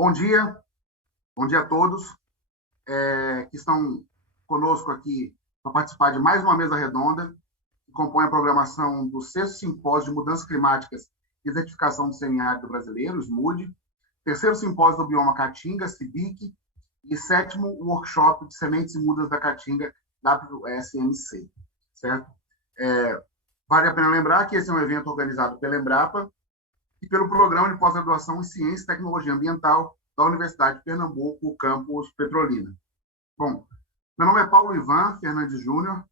Bom dia a todos que estão conosco aqui para participar de mais uma mesa redonda, que compõe a programação do 6º Simpósio de Mudanças Climáticas e Desertificação do Semi-Árido Brasileiro, SMUD, 3º Simpósio do Bioma Caatinga, SIBIC, e 7º Workshop de Sementes e Mudas da Caatinga, WSMC, certo? Vale a pena lembrar que esse é um evento organizado pela Embrapa e pelo Programa de Pós-Graduação em Ciência e Tecnologia Ambiental da Universidade de Pernambuco, campus Petrolina. Bom, meu nome é Paulo Ivan Fernandes Júnior,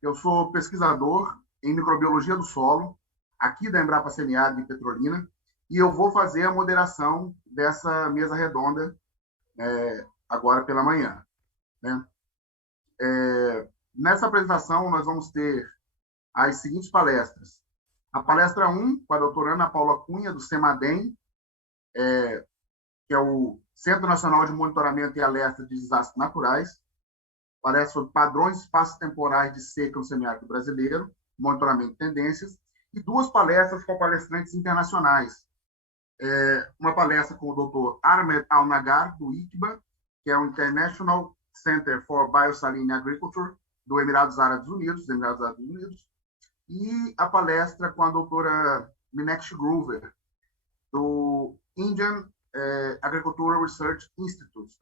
eu sou pesquisador em microbiologia do solo, aqui da Embrapa Semi-Arid de Petrolina, e eu vou fazer a moderação dessa mesa redonda agora pela manhã, né? Nessa apresentação, nós vamos ter as seguintes palestras. A palestra 1, com a doutora Ana Paula Cunha, do CEMADEM, que é o Centro Nacional de Monitoramento e Alerta de Desastres Naturais, palestra sobre padrões espaço-temporais de seca no semiárido brasileiro, monitoramento de tendências, e 2 palestras com palestrantes internacionais. Uma palestra com o Dr. Ahmed Al-Nagar, do ICBA, que é o International Center for Biosaline Agriculture, do Emirados Árabes Unidos, e a palestra com a doutora Meenakshi Grover, do Indian Agricultural Research Institute,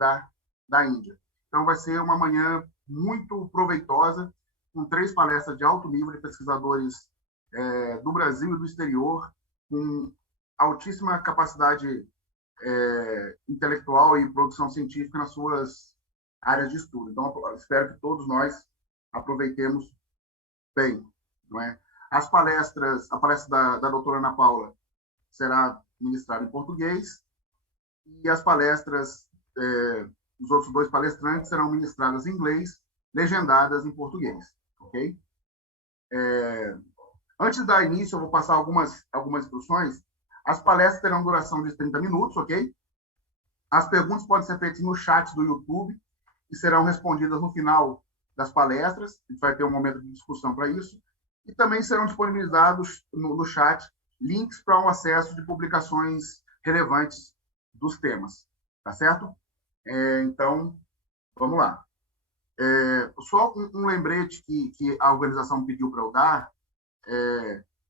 da Índia. Então, vai ser uma manhã muito proveitosa, com 3 palestras de alto nível de pesquisadores do Brasil e do exterior, com altíssima capacidade intelectual e produção científica nas suas áreas de estudo. Então, eu espero que todos nós aproveitemos bem. Não é? A palestra da doutora Ana Paula será ministrada em português e as palestras dos outros 2 palestrantes serão ministradas em inglês, legendadas em português. Ok? Antes de dar início, eu vou passar algumas instruções. As palestras terão duração de 30 minutos, ok? As perguntas podem ser feitas no chat do YouTube e serão respondidas no final das palestras. A gente vai ter um momento de discussão para isso. E também serão disponibilizados no chat links para o acesso de publicações relevantes dos temas. Tá certo? Então, vamos lá. Só um lembrete que a organização pediu para eu dar,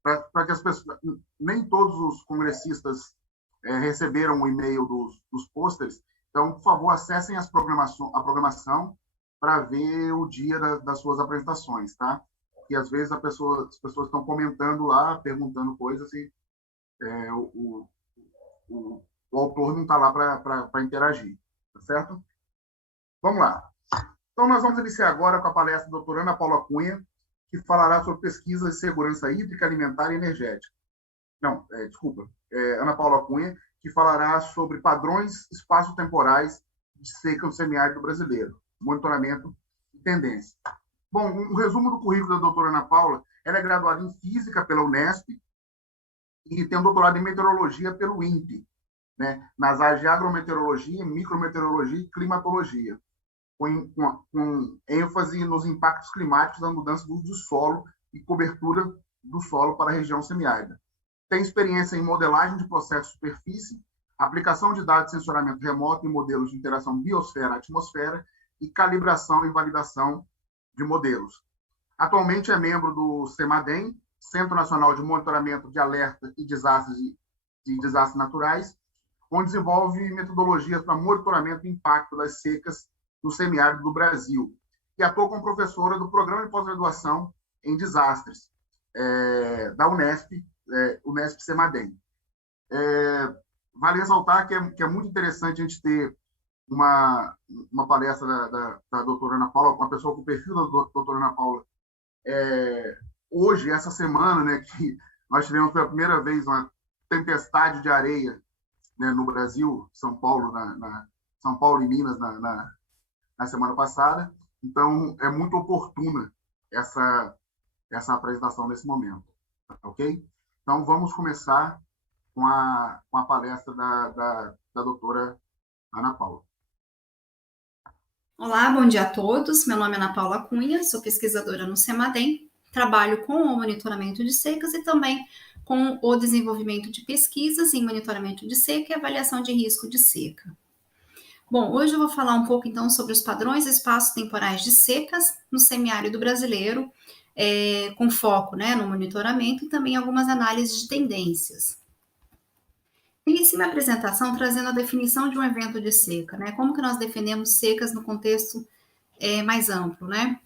para que as pessoas... Nem todos os congressistas receberam o e-mail dos pôsteres. Então, por favor, acessem a programação para ver o dia das suas apresentações, tá? Que às vezes as pessoas estão comentando lá, perguntando coisas e o autor não está lá para interagir, tá certo? Vamos lá. Então, nós vamos iniciar agora com a palestra da doutora Ana Paula Cunha, que falará sobre pesquisa de segurança hídrica, alimentar e energética. Não, desculpa. Ana Paula Cunha, que falará sobre padrões espaço-temporais de seca no semiárido brasileiro, monitoramento e tendência. Bom, um resumo do currículo da doutora Ana Paula. Ela é graduada em Física pela Unesp e tem um doutorado em Meteorologia pelo INPE, né, nas áreas de Agrometeorologia, Micrometeorologia e Climatologia, com ênfase nos impactos climáticos da mudança do uso do solo e cobertura do solo para a região semiárida. Tem experiência em modelagem de processos de superfície, aplicação de dados de sensoramento remoto em modelos de interação biosfera-atmosfera e calibração e validação de modelos. Atualmente é membro do CEMADEM, Centro Nacional de Monitoramento de Alerta e Desastres Naturais, onde desenvolve metodologias para monitoramento do impacto das secas no semiárido do Brasil, e atua como professora do Programa de Pós-Graduação em Desastres da Unesp CEMADEM. Vale ressaltar que é muito interessante a gente ter uma palestra da doutora Ana Paula, uma pessoa com o perfil da doutora Ana Paula, hoje, essa semana, né, que nós tivemos pela primeira vez uma tempestade de areia, né, no Brasil, São Paulo e Minas, na semana passada. Então, é muito oportuna essa apresentação nesse momento. Ok? Então, vamos começar com a palestra da doutora Ana Paula. Olá, bom dia a todos. Meu nome é Ana Paula Cunha, sou pesquisadora no CEMADEM, trabalho com o monitoramento de secas e também com o desenvolvimento de pesquisas em monitoramento de seca e avaliação de risco de seca. Bom, hoje eu vou falar um pouco então sobre os padrões espaço-temporais de secas no semiárido brasileiro, com foco, né, no monitoramento e também algumas análises de tendências. Inicie minha apresentação trazendo a definição de um evento de seca, né? Como que nós definimos secas no contexto mais amplo, né?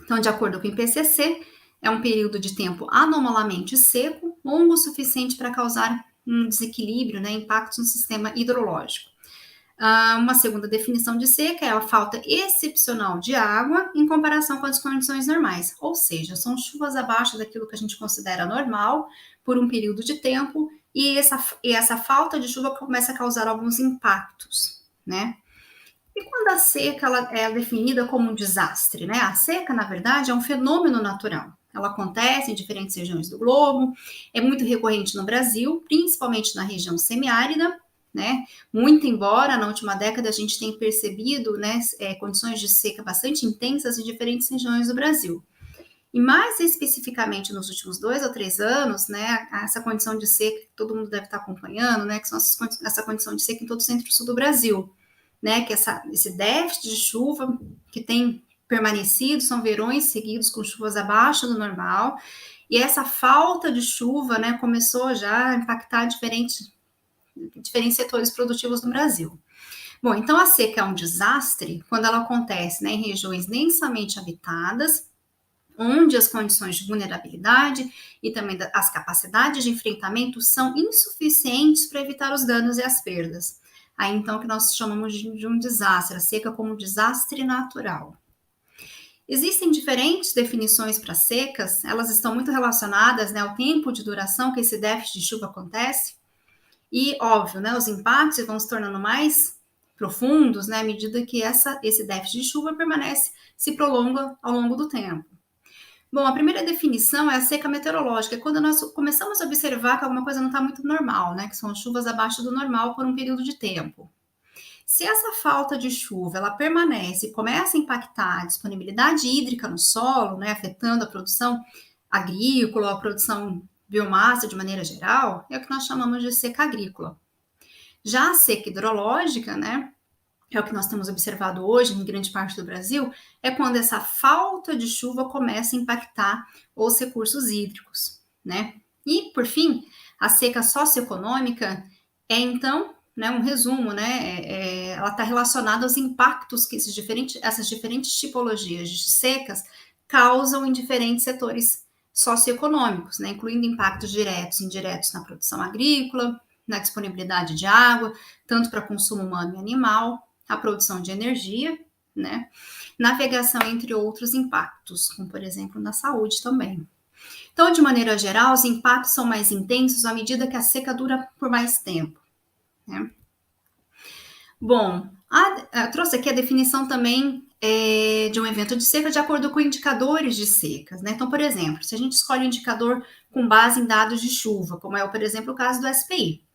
Então, de acordo com o IPCC, é um período de tempo anormalmente seco, longo o suficiente para causar um desequilíbrio, né, impactos no sistema hidrológico. Uma segunda definição de seca é a falta excepcional de água em comparação com as condições normais, ou seja, são chuvas abaixo daquilo que a gente considera normal por um período de tempo e essa falta de chuva começa a causar alguns impactos, né? E quando a seca ela é definida como um desastre, né? A seca, na verdade, é um fenômeno natural. Ela acontece em diferentes regiões do globo, é muito recorrente no Brasil, principalmente na região semiárida, né? Muito embora na última década a gente tenha percebido, né, condições de seca bastante intensas em diferentes regiões do Brasil. E mais especificamente nos últimos 2 ou 3 anos, né, essa condição de seca que todo mundo deve estar acompanhando, né, que são essa condição de seca em todo o centro-sul do Brasil, né, que esse déficit de chuva que tem permanecido, são verões seguidos com chuvas abaixo do normal, e essa falta de chuva, né, começou já a impactar diferentes setores produtivos no Brasil. Bom, então a seca é um desastre quando ela acontece, né, em regiões densamente habitadas, onde as condições de vulnerabilidade e também as capacidades de enfrentamento são insuficientes para evitar os danos e as perdas. Aí então que nós chamamos de um desastre, a seca como um desastre natural. Existem diferentes definições para secas, elas estão muito relacionadas, né, ao tempo de duração que esse déficit de chuva acontece, e óbvio, né, os impactos vão se tornando mais profundos, né, à medida que esse déficit de chuva se prolonga ao longo do tempo. Bom, a primeira definição é a seca meteorológica, é quando nós começamos a observar que alguma coisa não está muito normal, né? Que são chuvas abaixo do normal por um período de tempo. Se essa falta de chuva ela permanece e começa a impactar a disponibilidade hídrica no solo, né, afetando a produção agrícola, a produção biomassa de maneira geral, é o que nós chamamos de seca agrícola. Já a seca hidrológica, né, é o que nós temos observado hoje em grande parte do Brasil, é quando essa falta de chuva começa a impactar os recursos hídricos, né? E, por fim, a seca socioeconômica é, então, né, um resumo, né? Ela está relacionada aos impactos que essas diferentes tipologias de secas causam em diferentes setores socioeconômicos, né? Incluindo impactos diretos e indiretos na produção agrícola, na disponibilidade de água, tanto para consumo humano e animal, a produção de energia, né? Navegação, entre outros impactos, como por exemplo na saúde também. Então, de maneira geral, os impactos são mais intensos à medida que a seca dura por mais tempo, né? Bom, trouxe aqui a definição também de um evento de seca de acordo com indicadores de secas, né? Então, por exemplo, se a gente escolhe um indicador com base em dados de chuva, como é, por exemplo, o caso do SPI.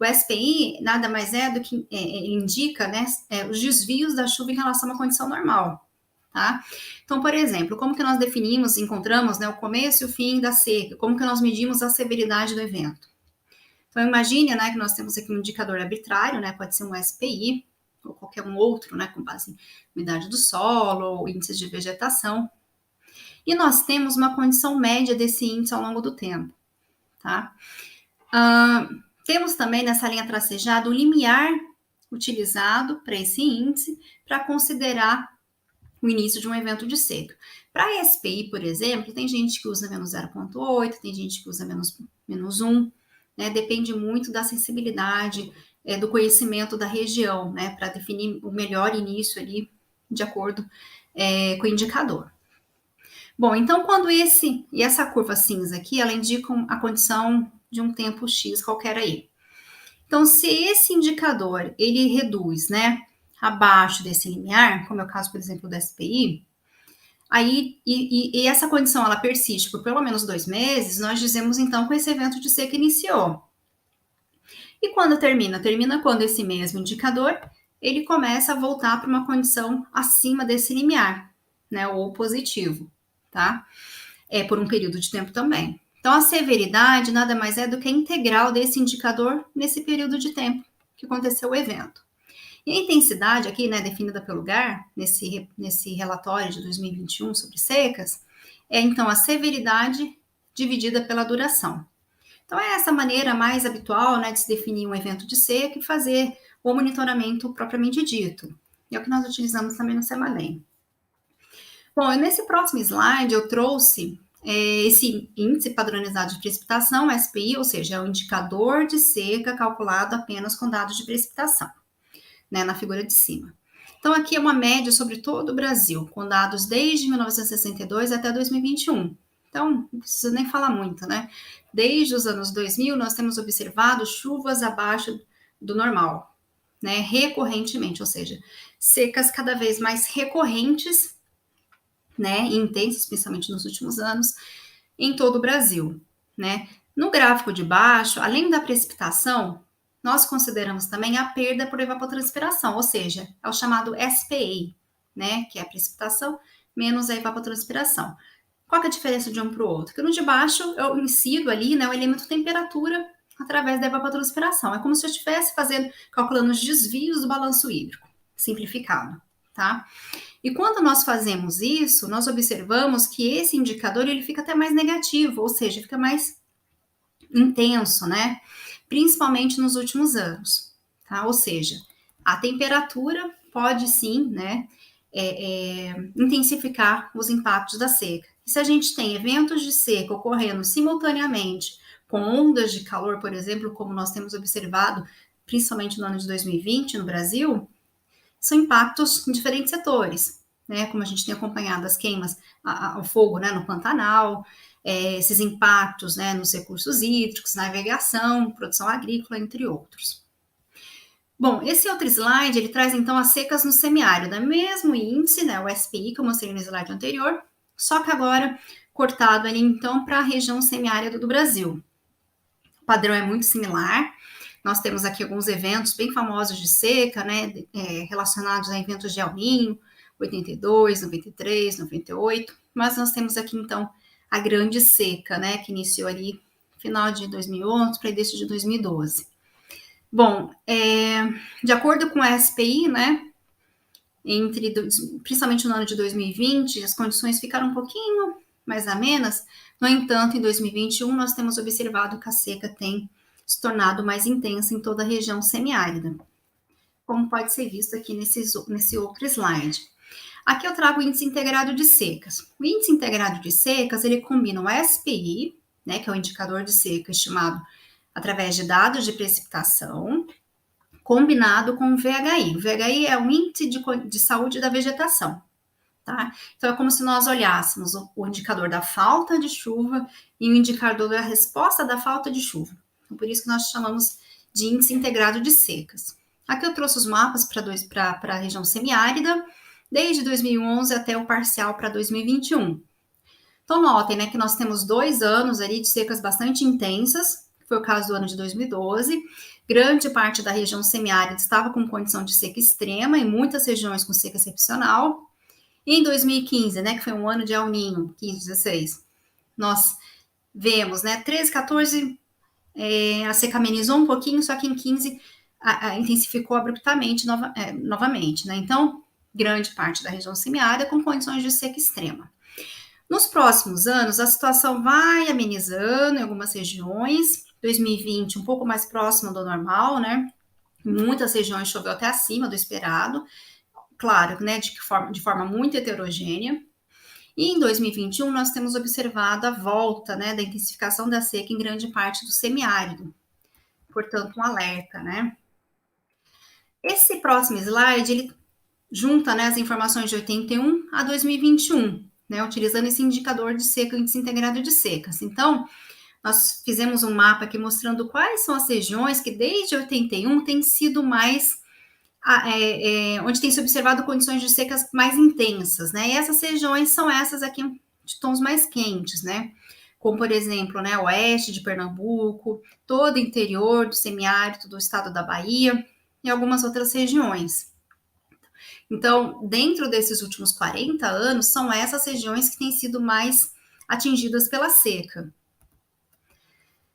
O SPI nada mais é do que indica, né, os desvios da chuva em relação a uma condição normal, tá? Então, por exemplo, como que nós definimos, encontramos, né, o começo e o fim da seca? Como que nós medimos a severidade do evento? Então, imagine, né, que nós temos aqui um indicador arbitrário, né, pode ser um SPI ou qualquer um outro, né, com base em umidade do solo ou índices de vegetação. E nós temos uma condição média desse índice ao longo do tempo, tá? Temos também nessa linha tracejada o limiar utilizado para esse índice para considerar o início de um evento de seca. Para a SPI, por exemplo, tem gente que usa menos 0,8, tem gente que usa menos 1, né? Depende muito da sensibilidade, do conhecimento da região, né? Para definir o melhor início ali, de acordo com o indicador. Bom, então quando essa curva cinza aqui, ela indica a condição de um tempo X qualquer aí. Então, se esse indicador, ele reduz, né, abaixo desse limiar, como é o caso, por exemplo, do SPI, aí, e essa condição, ela persiste por pelo menos 2 meses, nós dizemos, então, que esse evento de seca iniciou. E quando termina? Termina quando esse mesmo indicador, ele começa a voltar para uma condição acima desse limiar, né, ou positivo, tá? Por um período de tempo também. Então, a severidade nada mais é do que a integral desse indicador nesse período de tempo que aconteceu o evento. E a intensidade aqui, né, definida pelo GAR, nesse relatório de 2021 sobre secas, é então a severidade dividida pela duração. Então, é essa maneira mais habitual, né, de se definir um evento de seca e fazer o monitoramento propriamente dito. É o que nós utilizamos também no Semalem. Bom, nesse próximo slide eu trouxe esse índice padronizado de precipitação, SPI, ou seja, é o indicador de seca calculado apenas com dados de precipitação, né, na figura de cima. Então, aqui é uma média sobre todo o Brasil, com dados desde 1962 até 2021. Então, não preciso nem falar muito, né? Desde os anos 2000, nós temos observado chuvas abaixo do normal, né? Recorrentemente, ou seja, secas cada vez mais recorrentes, né? E intensas, principalmente nos últimos anos, em todo o Brasil, né? No gráfico de baixo, além da precipitação, nós consideramos também a perda por evapotranspiração, ou seja, é o chamado SPA, né? Que é a precipitação menos a evapotranspiração. Qual que é a diferença de um para o outro? Que no de baixo eu insiro ali, né, o elemento temperatura através da evapotranspiração. É como se eu estivesse calculando os desvios do balanço hídrico, simplificado, tá? E quando nós fazemos isso, nós observamos que esse indicador ele fica até mais negativo, ou seja, fica mais intenso, né? Principalmente nos últimos anos, tá? Ou seja, a temperatura pode sim, né, intensificar os impactos da seca. E se a gente tem eventos de seca ocorrendo simultaneamente com ondas de calor, por exemplo, como nós temos observado, principalmente no ano de 2020 no Brasil, são impactos em diferentes setores, né? Como a gente tem acompanhado as queimas, o fogo, né, no Pantanal, esses impactos, né, nos recursos hídricos, navegação, produção agrícola, entre outros. Bom, esse outro slide, ele traz então as secas no semiárido, é o mesmo índice, né, o SPI, que eu mostrei no slide anterior, só que agora cortado ali então para a região semiárida do Brasil. O padrão é muito similar. Nós temos aqui alguns eventos bem famosos de seca, né, relacionados a eventos de El Niño, 82, 93, 98, mas nós temos aqui, então, a grande seca, né, que iniciou ali final de 2011 para início de 2012. Bom, de acordo com a SPI, né, principalmente no ano de 2020, as condições ficaram um pouquinho mais amenas. No entanto, em 2021, nós temos observado que a seca tem se tornado mais intensa em toda a região semiárida, como pode ser visto aqui nesse outro slide. Aqui eu trago o índice integrado de secas. O índice integrado de secas, ele combina o SPI, né, que é o indicador de seca estimado através de dados de precipitação, combinado com o VHI. O VHI é o índice de saúde da vegetação, tá? Então, é como se nós olhássemos o indicador da falta de chuva e o indicador da resposta da falta de chuva. Então, por isso que nós chamamos de índice integrado de secas. Aqui eu trouxe os mapas para a região semiárida, desde 2011 até o parcial para 2021. Então, notem, né, que nós temos 2 anos ali de secas bastante intensas, que foi o caso do ano de 2012. Grande parte da região semiárida estava com condição de seca extrema, e muitas regiões com seca excepcional. E em 2015, né, que foi um ano de El Niño, 15, 16, nós vemos, né, 13, 14, a seca amenizou um pouquinho, só que em 15 intensificou abruptamente novamente, né? Então, grande parte da região semiárida com condições de seca extrema. Nos próximos anos, a situação vai amenizando em algumas regiões. 2020, um pouco mais próximo do normal, né? Em muitas regiões choveu até acima do esperado. Claro, né, de forma muito heterogênea. E em 2021, nós temos observado a volta, né, da intensificação da seca em grande parte do semiárido. Portanto, um alerta, né? Esse próximo slide, ele junta, né, as informações de 81 a 2021, né, utilizando esse indicador de seca, índice integrado de secas. Então, nós fizemos um mapa aqui mostrando quais são as regiões que desde 81 têm sido mais onde tem se observado condições de secas mais intensas, né? E essas regiões são essas aqui de tons mais quentes, né? Como, por exemplo, né, oeste de Pernambuco, todo o interior do semiárido do estado da Bahia e algumas outras regiões. Então, dentro desses últimos 40 anos, são essas regiões que têm sido mais atingidas pela seca.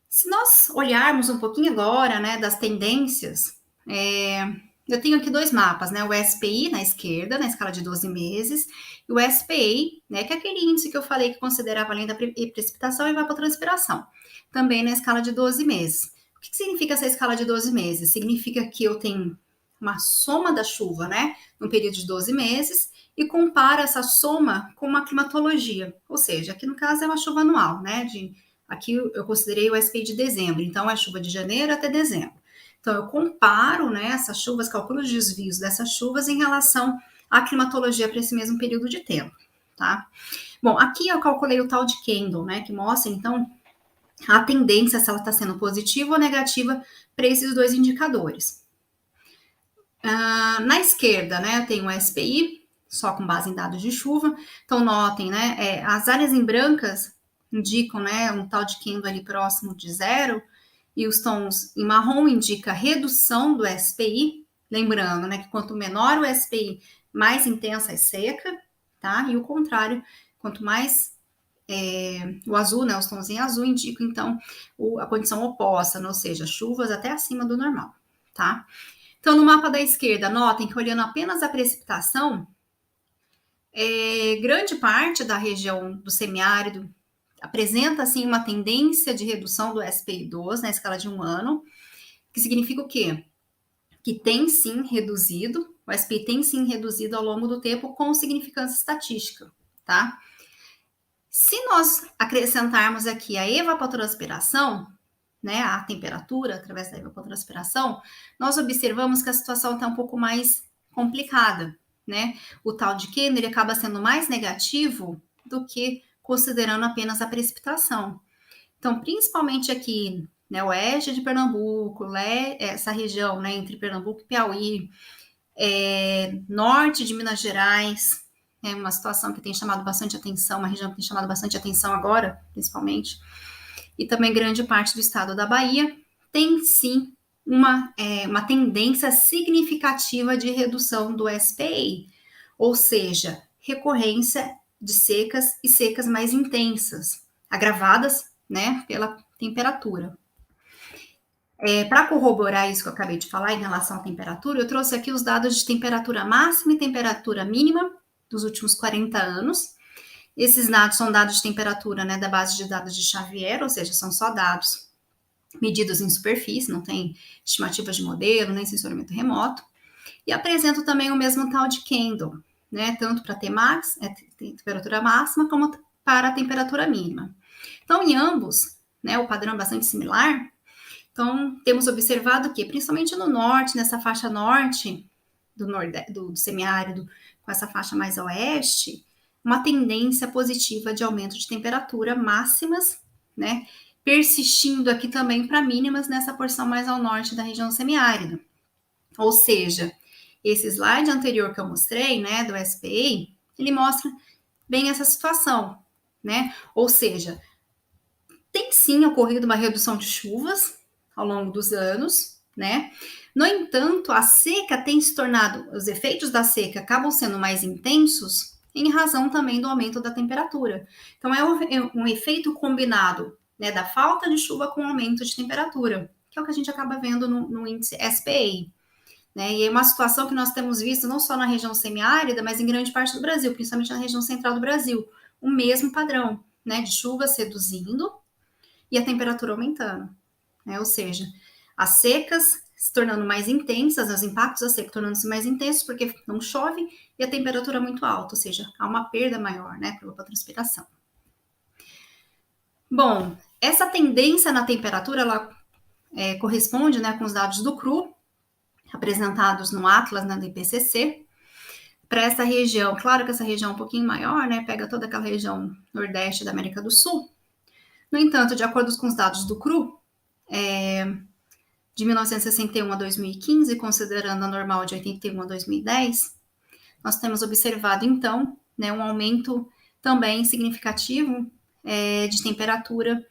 Se nós olharmos um pouquinho agora, né, das tendências, eu tenho aqui dois mapas, né? O SPI na esquerda, na escala de 12 meses, e o SPI, né? Que é aquele índice que eu falei que considerava além da precipitação e evapotranspiração, também na escala de 12 meses. O que significa essa escala de 12 meses? Significa que eu tenho uma soma da chuva, né? No período de 12 meses, e compara essa soma com uma climatologia. Ou seja, aqui no caso é uma chuva anual, né? Aqui eu considerei o SPI de dezembro, então é chuva de janeiro até dezembro. Então, eu comparo, né, essas chuvas, calculo os desvios dessas chuvas em relação à climatologia para esse mesmo período de tempo, tá? Bom, aqui eu calculei o tal de candle, né, que mostra, então, a tendência, se ela está sendo positiva ou negativa para esses dois indicadores. Na esquerda, né, eu tenho o SPI, só com base em dados de chuva. Então, notem, né, as áreas em brancas indicam, né, um tal de candle ali próximo de zero, e os tons em marrom indica redução do SPI, lembrando, né, que quanto menor o SPI, mais intensa é seca, tá? E o contrário, quanto mais o azul, né, os tons em azul indicam, então, a condição oposta, ou seja, chuvas até acima do normal, tá? Então, no mapa da esquerda, notem que olhando apenas a precipitação, grande parte da região do semiárido apresenta, assim, uma tendência de redução do SPI2 na escala de um ano, que significa o quê? Que tem sim reduzido, o SPI tem sim reduzido ao longo do tempo com significância estatística, tá? Se nós acrescentarmos aqui a evapotranspiração, né, a temperatura através da evapotranspiração, nós observamos que a situação está um pouco mais complicada, né? O tal de Keno, ele acaba sendo mais negativo do que considerando apenas a precipitação. Então, principalmente aqui, né, oeste de Pernambuco, essa região, né, entre Pernambuco e Piauí, norte de Minas Gerais, é uma situação que tem chamado bastante atenção, uma região que tem chamado bastante atenção agora, principalmente, e também grande parte do estado da Bahia, tem sim uma tendência significativa de redução do SPI, ou seja, recorrência de secas e secas mais intensas, agravadas, né, pela temperatura. Para corroborar isso que eu acabei de falar em relação à temperatura, eu trouxe aqui os dados de temperatura máxima e temperatura mínima dos últimos 40 anos. Esses dados são dados de temperatura, né, da base de dados de Xavier, ou seja, são só dados medidos em superfície, não tem estimativas de modelo, nem sensoramento remoto. E apresento também o mesmo tal de Kendall, né, tanto para Tmax, temperatura máxima, como para a temperatura mínima. Então, em ambos, né, o padrão é bastante similar. Então, temos observado que, principalmente no norte, nessa faixa norte do semiárido, com essa faixa mais a oeste, uma tendência positiva de aumento de temperatura máximas, né? Persistindo aqui também para mínimas nessa porção mais ao norte da região semiárida. Ou seja, esse slide anterior que eu mostrei, né, do SPA, ele mostra bem essa situação, né? Ou seja, tem sim ocorrido uma redução de chuvas ao longo dos anos, né? No entanto, a seca tem se tornado, os efeitos da seca acabam sendo mais intensos em razão também do aumento da temperatura. Então, é um efeito combinado, né, da falta de chuva com o aumento de temperatura, que é o que a gente acaba vendo no índice SPA. Né? E é uma situação que nós temos visto não só na região semiárida, mas em grande parte do Brasil, principalmente na região central do Brasil. O mesmo padrão, né, de chuvas reduzindo e a temperatura aumentando. Né? Ou seja, as secas se tornando mais intensas, os impactos da seca tornando-se mais intensos porque não chove e a temperatura é muito alta, ou seja, há uma perda maior, né, pela transpiração. Bom, essa tendência na temperatura, ela corresponde, né, com os dados do CRU, apresentados no Atlas, né, do IPCC, para essa região. Claro que essa região é um pouquinho maior, né, pega toda aquela região nordeste da América do Sul. No entanto, de acordo com os dados do CRU, de 1961 a 2015, considerando a normal de 81 a 2010, nós temos observado, então, né, um aumento também significativo de temperatura,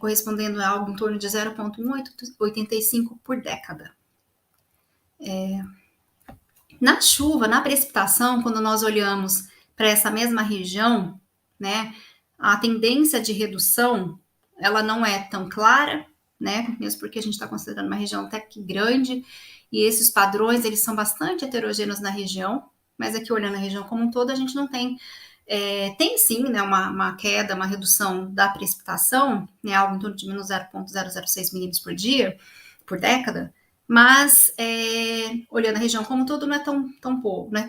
correspondendo a algo em torno de 0,185 por década. Na chuva, na precipitação, quando nós olhamos para essa mesma região, né, a tendência de redução, ela não é tão clara, né? Mesmo porque a gente está considerando uma região até que grande, e esses padrões, eles são bastante heterogêneos na região, mas aqui olhando a região como um todo, a gente não tem... tem sim, né, uma queda, uma redução da precipitação, né, algo em torno de menos 0,006 milímetros por dia, por década, mas olhando a região como um todo, não é tão pouco, não é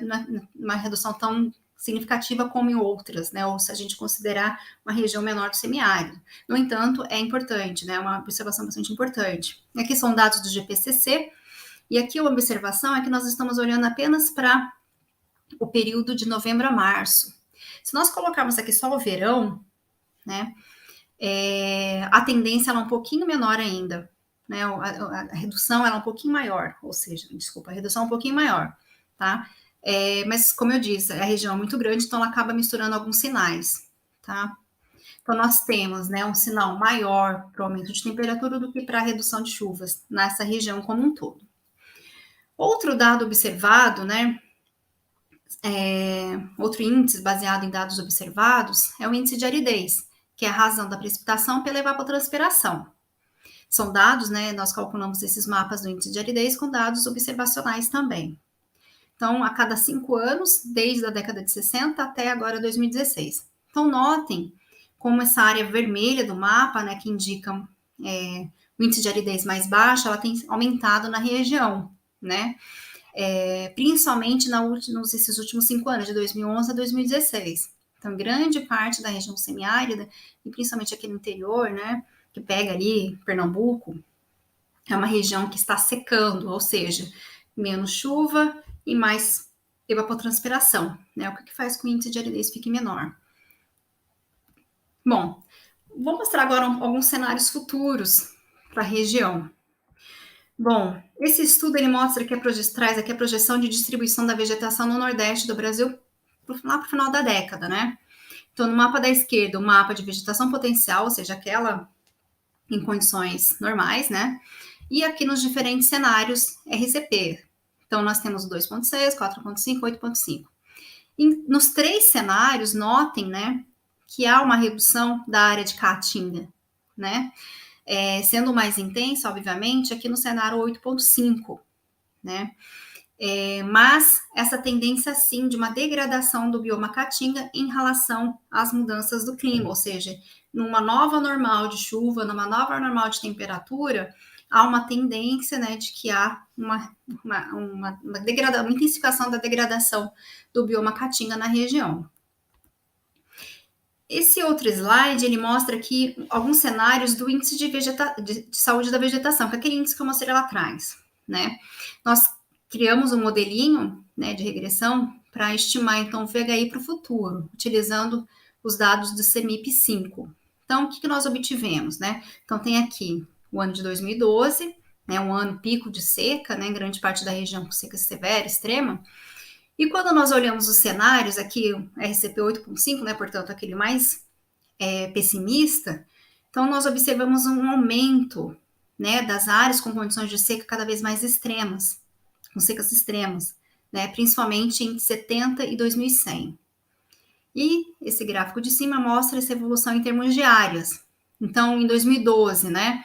uma redução tão significativa como em outras, né, ou se a gente considerar uma região menor do semiárido. No entanto, é importante, né, uma observação bastante importante. Aqui são dados do GPCC, e aqui a observação é que nós estamos olhando apenas para o período de novembro a março. Se nós colocarmos aqui só o verão, né, a tendência ela é um pouquinho menor ainda, né, a redução ela é um pouquinho maior, ou seja, desculpa, a redução é um pouquinho maior, tá? Mas, como eu disse, a região é muito grande, então ela acaba misturando alguns sinais, tá? Então, nós temos, né, um sinal maior para o aumento de temperatura do que para a redução de chuvas nessa região como um todo. Outro dado observado, né, outro índice baseado em dados observados é o índice de aridez, que é a razão da precipitação pela evapotranspiração. São dados, né, nós calculamos esses mapas do índice de aridez com dados observacionais também. Então, a cada 5 anos, desde a década de 60 até agora 2016. Então, notem como essa área vermelha do mapa, né, que indica o índice de aridez mais baixo, ela tem aumentado na região, né? Principalmente nesses últimos 5 anos, de 2011 a 2016. Então, grande parte da região semiárida, e principalmente aqui no interior, né, que pega ali Pernambuco, é uma região que está secando, ou seja, menos chuva e mais evapotranspiração, né, o que faz com que o índice de aridez fique menor. Bom, vou mostrar agora alguns cenários futuros para a região. Bom, esse estudo ele mostra que traz aqui a projeção de distribuição da vegetação no Nordeste do Brasil lá para o final da década, né? Então, no mapa da esquerda, o mapa de vegetação potencial, ou seja, aquela em condições normais, né? E aqui nos diferentes cenários RCP. Então, nós temos o 2.6, 4.5, 8.5. Nos 3 cenários, notem, né, que há uma redução da área de caatinga, né? Sendo mais intensa, obviamente, aqui no cenário 8.5, né? Mas essa tendência, sim, de uma degradação do bioma caatinga em relação às mudanças do clima, ou seja, numa nova normal de chuva, numa nova normal de temperatura, há uma tendência, né, de que há uma intensificação da degradação do bioma caatinga na região. Esse outro slide, ele mostra aqui alguns cenários do índice de saúde da vegetação, que é aquele índice que eu mostrei lá atrás, né? Nós criamos um modelinho, né, de regressão para estimar, então, o VHI para o futuro, utilizando os dados do CEMIP5. Então, o que nós obtivemos, né? Então, tem aqui o ano de 2012, né, um ano pico de seca, né, em grande parte da região com seca severa, extrema. E quando nós olhamos os cenários, aqui o RCP 8.5, né, portanto, aquele mais pessimista, então nós observamos um aumento, né, das áreas com condições de seca cada vez mais extremas, com secas extremas, né, principalmente entre 70 e 2100. E esse gráfico de cima mostra essa evolução em termos de áreas. Então, em 2012, né,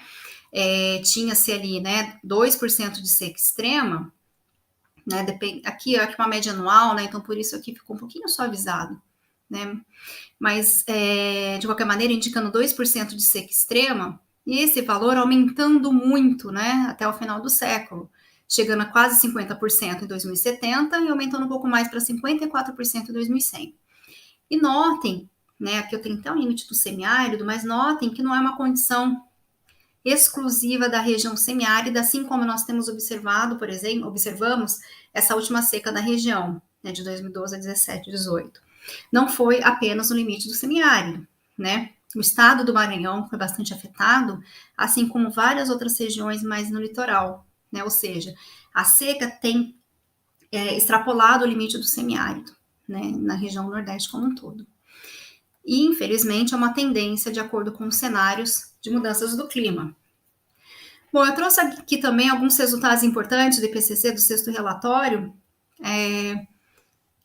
tinha-se ali, né, 2% de seca extrema, né, aqui é uma média anual, né, então por isso aqui ficou um pouquinho suavizado, né, mas de qualquer maneira indicando 2% de seca extrema, e esse valor aumentando muito, né, até o final do século, chegando a quase 50% em 2070 e aumentando um pouco mais para 54% em 2100. E notem, né, aqui eu tenho até o limite do semiárido, mas notem que não é uma condição exclusiva da região semiárida, assim como nós temos observado, por exemplo, observamos essa última seca da região, né, de 2012 a 17, 18. Não foi apenas no limite do semiárido, né? O estado do Maranhão foi bastante afetado, assim como várias outras regiões mais no litoral, né? Ou seja, a seca tem extrapolado o limite do semiárido, né, na região nordeste como um todo. E, infelizmente, é uma tendência de acordo com os cenários de mudanças do clima. Bom, eu trouxe aqui também alguns resultados importantes do IPCC, do 6º relatório,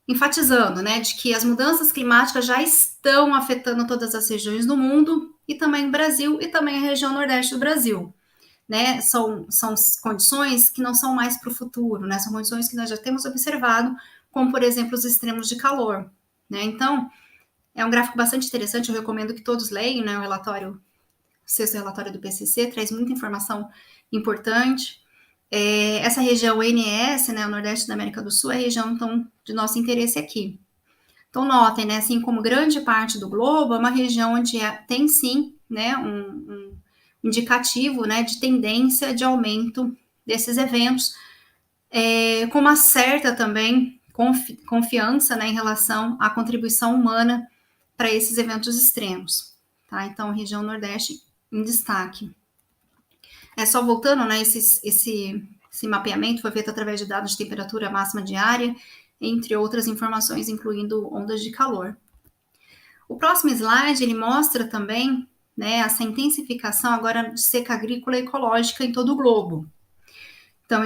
enfatizando, né, de que as mudanças climáticas já estão afetando todas as regiões do mundo, e também o Brasil, e também a região nordeste do Brasil. né, são condições que não são mais para o futuro, né, são condições que nós já temos observado, como, por exemplo, os extremos de calor, né. Então, é um gráfico bastante interessante, eu recomendo que todos leiam, né, o sexto relatório do PCC, traz muita informação importante. Essa região NS, né, o Nordeste da América do Sul, é a região, então, de nosso interesse aqui. Então, notem, né, assim como grande parte do globo, é uma região onde tem, sim, né, um indicativo, né, de tendência de aumento desses eventos, com uma certa também confiança, né, em relação à contribuição humana para esses eventos extremos, tá? Então, região Nordeste em destaque. Só voltando, né, esse mapeamento foi feito através de dados de temperatura máxima diária, entre outras informações, incluindo ondas de calor. O próximo slide, ele mostra também, né, essa intensificação agora de seca agrícola e ecológica em todo o globo. Então,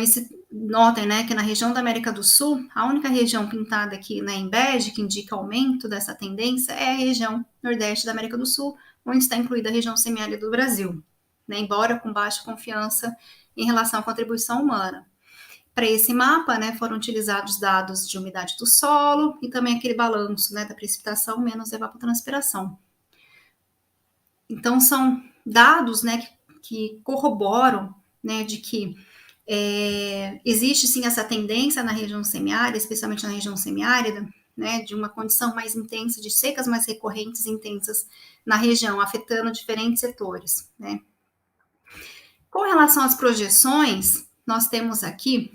notem, né, que na região da América do Sul, a única região pintada aqui, né, em bege, que indica aumento dessa tendência, é a região Nordeste da América do Sul, onde está incluída a região semiárida do Brasil, né, embora com baixa confiança em relação à contribuição humana. Para esse mapa, né, foram utilizados dados de umidade do solo e também aquele balanço, né, da precipitação menos evapotranspiração. Então, são dados, né, que corroboram, né, de que existe sim essa tendência na região semiárida, especialmente na região semiárida, né, de uma condição mais intensa, de secas mais recorrentes e intensas na região, afetando diferentes setores, né. Com relação às projeções, nós temos aqui,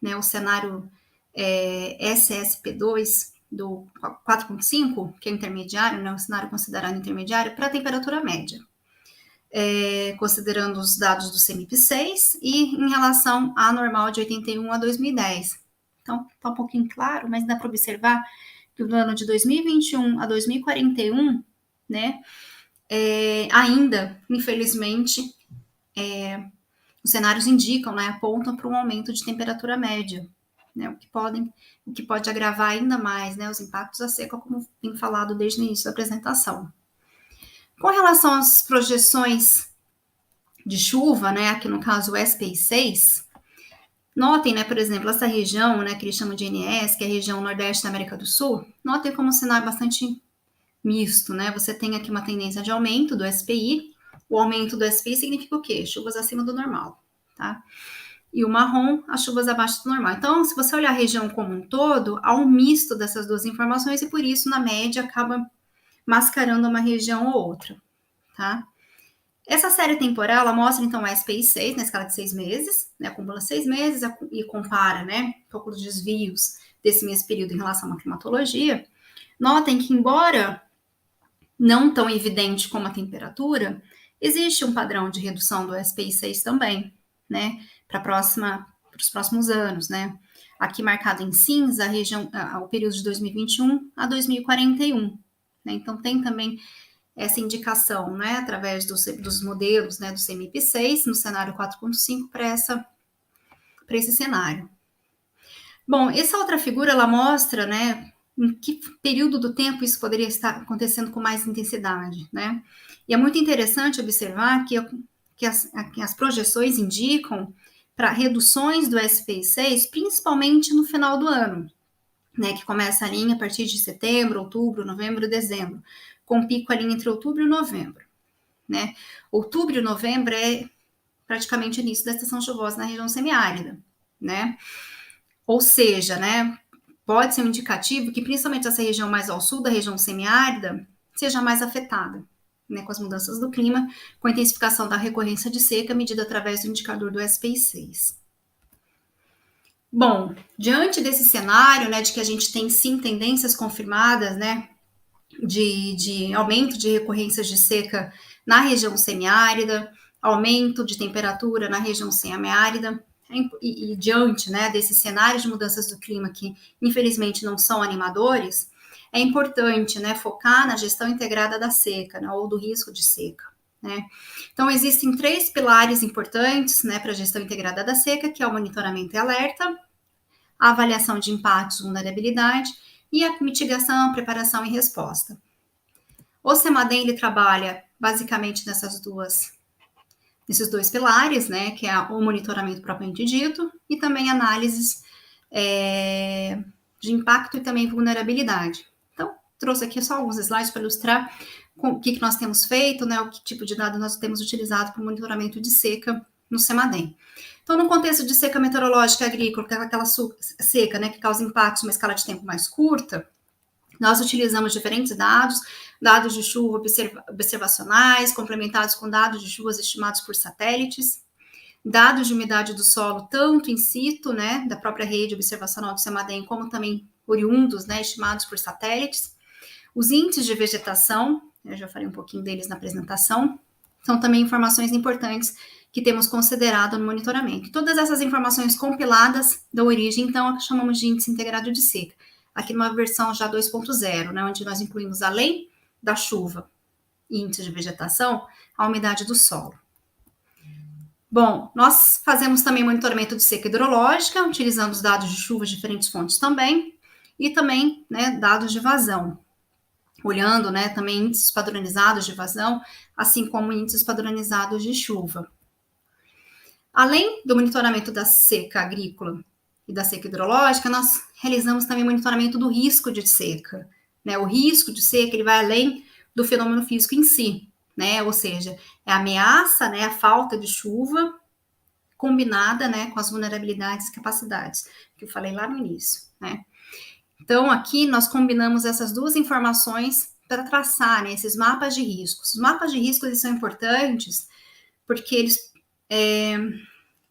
né, o cenário SSP2 do 4.5, que é intermediário, né, o cenário considerado intermediário, para a temperatura média, considerando os dados do CMIP6 e em relação à normal de 81 a 2010. Então, está um pouquinho claro, mas dá para observar que do ano de 2021 a 2041, né, ainda, infelizmente, os cenários indicam, né, apontam para um aumento de temperatura média, né, o que pode agravar ainda mais, né, os impactos da seca, como vim falado desde o início da apresentação. Com relação às projeções de chuva, né, aqui no caso o SPI6, notem, né, por exemplo, essa região, né, que eles chamam de NS, que é a região Nordeste da América do Sul, notem como um cenário bastante misto, né, você tem aqui uma tendência de aumento do SPI, o aumento do SPI significa o quê? Chuvas acima do normal, tá? E o marrom, as chuvas abaixo do normal. Então, se você olhar a região como um todo, há um misto dessas duas informações e por isso, na média, acaba mascarando uma região ou outra, tá? Essa série temporal, ela mostra, então, a SPI6 na escala de 6 meses, né, acumula 6 meses e compara, né, calcula os desvios desse mesmo período em relação à climatologia. Notem que, embora não tão evidente como a temperatura, existe um padrão de redução do SPI6 também, né, para os próximos anos, né. Aqui marcado em cinza, o período de 2021 a 2041, né, então tem também essa indicação, né, através dos modelos, né, do CMIP6 no cenário 4.5 para esse cenário. Bom, essa outra figura, ela mostra, né, em que período do tempo isso poderia estar acontecendo com mais intensidade, né? E é muito interessante observar que as projeções indicam para reduções do SPI6, principalmente no final do ano, né, que começa ali a partir de setembro, outubro, novembro, dezembro, com pico ali entre outubro e novembro, né? Outubro e novembro é praticamente o início da estação chuvosa na região semiárida, né? Ou seja, né, pode ser um indicativo que principalmente essa região mais ao sul da região semiárida seja mais afetada, né, com as mudanças do clima, com a intensificação da recorrência de seca medida através do indicador do SPI6. Bom, diante desse cenário, né, de que a gente tem sim tendências confirmadas, né, de aumento de recorrências de seca na região semiárida, aumento de temperatura na região semiárida, e diante, né, desses cenários de mudanças do clima que infelizmente não são animadores, é importante, né, focar na gestão integrada da seca, né, ou do risco de seca, né. Então existem 3 pilares importantes, né, para a gestão integrada da seca, que é o monitoramento e alerta, a avaliação de impactos, vulnerabilidade e a mitigação, preparação e resposta. O CEMADEM, ele trabalha basicamente nessas duas esses dois pilares, né, que é o monitoramento propriamente dito e também análises de impacto e também vulnerabilidade. Então, trouxe aqui só alguns slides para ilustrar o que nós temos feito, né, o que tipo de dado nós temos utilizado para o monitoramento de seca no SEMADEM. Então, no contexto de seca meteorológica agrícola, que é aquela seca, né, que causa impactos em uma escala de tempo mais curta, nós utilizamos diferentes dados de chuva observacionais, complementados com dados de chuvas estimados por satélites, dados de umidade do solo, tanto in situ, né, da própria rede observacional do SEMADEM, como também oriundos, né, estimados por satélites, os índices de vegetação, eu já falei um pouquinho deles na apresentação, são também informações importantes que temos considerado no monitoramento. Todas essas informações compiladas dão origem, então, ao que chamamos de índice integrado de seca. Aqui numa versão já 2.0, né, onde nós incluímos, além da chuva e índice de vegetação, a umidade do solo. Bom, nós fazemos também monitoramento de seca hidrológica, utilizando os dados de chuva de diferentes fontes também, e também, né, dados de vazão, olhando, né, também índices padronizados de vazão, assim como índices padronizados de chuva. Além do monitoramento da seca agrícola e da seca hidrológica, nós realizamos também monitoramento do risco de seca, né? O risco de seca, ele vai além do fenômeno físico em si, né? Ou seja, é a ameaça, né, a falta de chuva combinada, né, com as vulnerabilidades e capacidades que eu falei lá no início, né? Então, aqui nós combinamos essas duas informações para traçar, né, esses mapas de riscos. Os mapas de riscos, eles são importantes porque eles,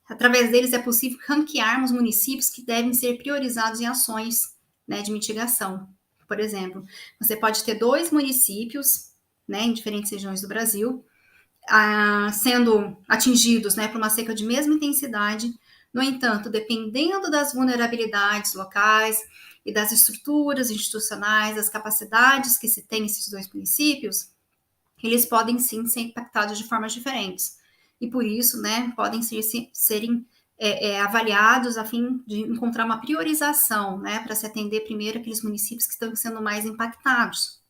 através deles é possível ranquearmos municípios que devem ser priorizados em ações, né, de mitigação. Por exemplo, você pode ter 2 municípios, né, em diferentes regiões do Brasil, sendo atingidos, né, por uma seca de mesma intensidade. No entanto, dependendo das vulnerabilidades locais e das estruturas institucionais, das capacidades que se tem nesses 2 municípios, eles podem sim ser impactados de formas diferentes. E por isso, né, podem serem avaliados a fim de encontrar uma priorização, né, para se atender primeiro aqueles municípios que estão sendo mais impactados.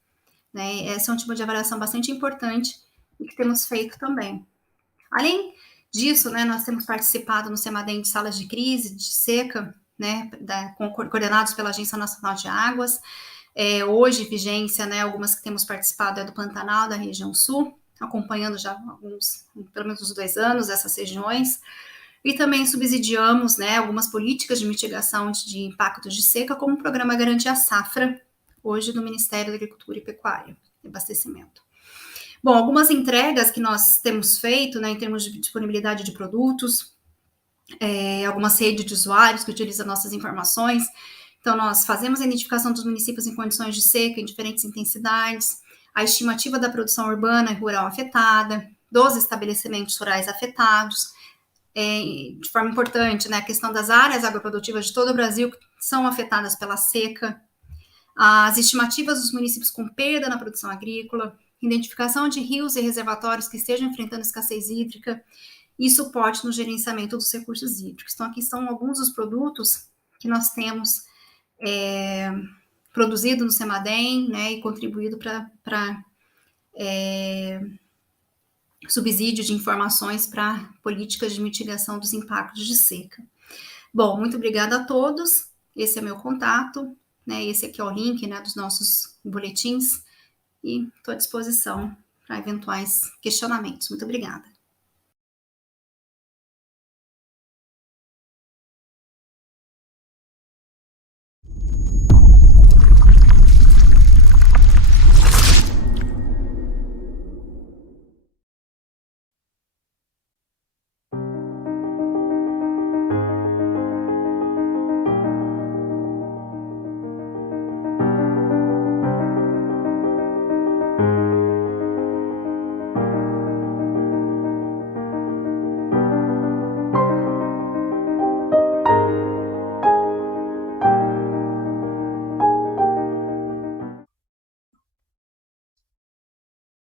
Né? Esse é um tipo de avaliação bastante importante e que temos feito também. Além disso, né, nós temos participado no SEMADEM de salas de crise, de seca, né, coordenados pela Agência Nacional de Águas. Hoje, vigência, né, algumas que temos participado é do Pantanal, da região sul, acompanhando já pelo menos uns 2 anos, essas regiões. E também subsidiamos, né, algumas políticas de mitigação de impactos de seca, como o programa Garantia a Safra, hoje do Ministério da Agricultura e Pecuária e Abastecimento. Bom, algumas entregas que nós temos feito, né, em termos de disponibilidade de produtos, algumas redes de usuários que utilizam nossas informações. Então, nós fazemos a identificação dos municípios em condições de seca em diferentes intensidades, a estimativa da produção urbana e rural afetada, dos estabelecimentos rurais afetados, de forma importante, né, a questão das áreas agroprodutivas de todo o Brasil que são afetadas pela seca, as estimativas dos municípios com perda na produção agrícola, identificação de rios e reservatórios que estejam enfrentando escassez hídrica e suporte no gerenciamento dos recursos hídricos. Então, aqui estão alguns dos produtos que nós temos produzido no SEMADEM, né, e contribuído para subsídio de informações para políticas de mitigação dos impactos de seca. Bom, muito obrigada a todos. Esse é meu contato, né? Esse aqui é o link, né, dos nossos boletins e estou à disposição para eventuais questionamentos. Muito obrigada.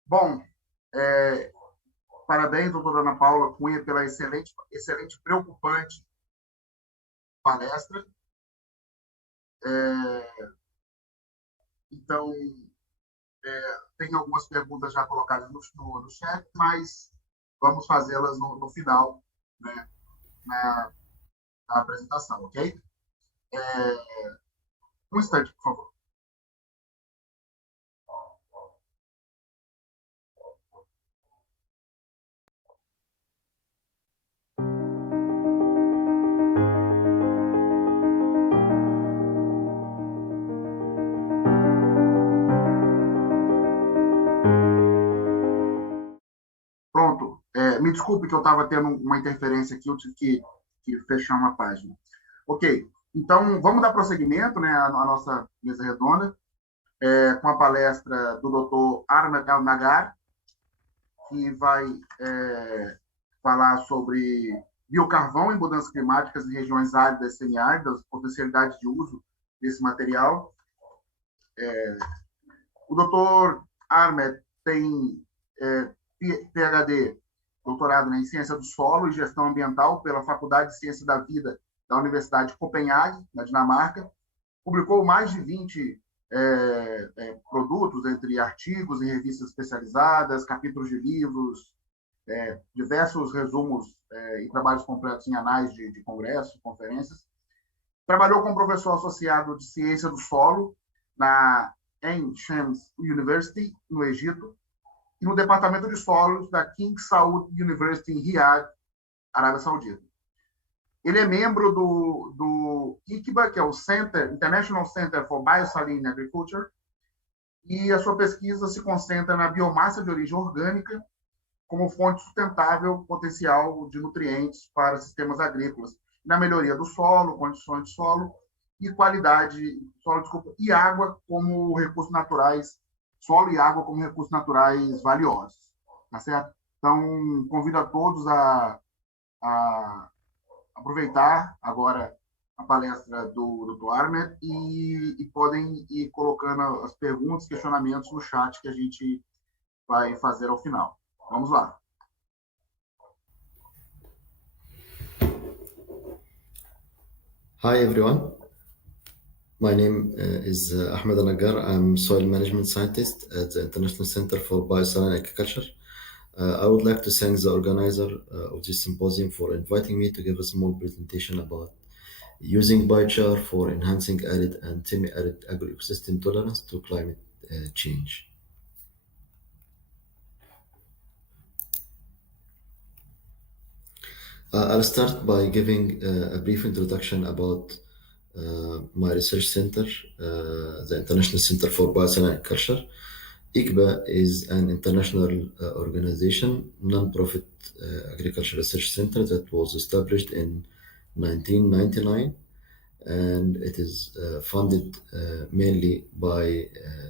Bom, parabéns, doutora Ana Paula Cunha, pela excelente, preocupante palestra. Então, tem algumas perguntas já colocadas no chat, mas vamos fazê-las no final, né, na apresentação, ok? Um instante, por favor. Pronto. Me desculpe que eu estava tendo uma interferência aqui, eu tive que fechar uma página. Ok. Então, vamos dar prosseguimento, né, à nossa mesa redonda, com a palestra do Dr. Ahmed El-Nagar, que vai falar sobre biocarvão em mudanças climáticas em regiões áridas e semiáridas, potencialidade de uso desse material. O Dr. Ahmed tem PhD, doutorado em Ciência do Solo e Gestão Ambiental pela Faculdade de Ciência da Vida da Universidade de Copenhague, na Dinamarca. Publicou mais de 20 produtos, entre artigos em revistas especializadas, capítulos de livros, diversos resumos e trabalhos completos em anais de congressos, conferências. Trabalhou como professor associado de Ciência do Solo na Ain Shams University, no Egito, e no Departamento de Solos da King Saud University em Riyadh, Arábia Saudita. Ele é membro do ICBA, que é o International Center for Biosaline Agriculture, e a sua pesquisa se concentra na biomassa de origem orgânica como fonte sustentável potencial de nutrientes para sistemas agrícolas, na melhoria do solo, condições de solo e qualidade, e água como recursos naturais, solo e água como recursos naturais valiosos, tá certo? Então, convido a todos a aproveitar agora a palestra do Dr. Ahmed e podem ir colocando as perguntas, questionamentos no chat que a gente vai fazer ao final. Vamos lá. Hi everyone, my name is Ahmed El-Nagar. I'm soil management scientist at the International Center for Biosaline Agriculture. I would like to thank the organizer of this symposium for inviting me to give a small presentation about using biochar for enhancing arid and semi-arid agroecosystem tolerance to climate change. I'll start by giving a brief introduction about my research center, the International Center for Biosaline Agriculture. ICBA is an international organization, non-profit agriculture research center that was established in 1999, and it is funded mainly by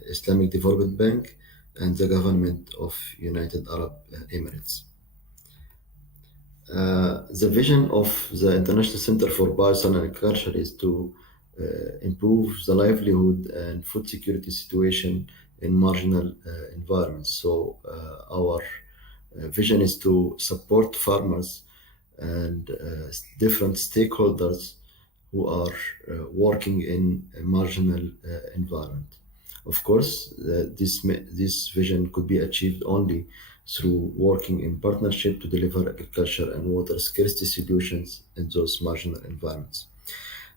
Islamic Development Bank and the government of United Arab Emirates. The vision of the International Center for Biosaline Agriculture is to improve the livelihood and food security situation in marginal environments. So our vision is to support farmers and different stakeholders who are working in a marginal environment. Of course, this vision could be achieved only through working in partnership to deliver agriculture and water scarcity solutions in those marginal environments.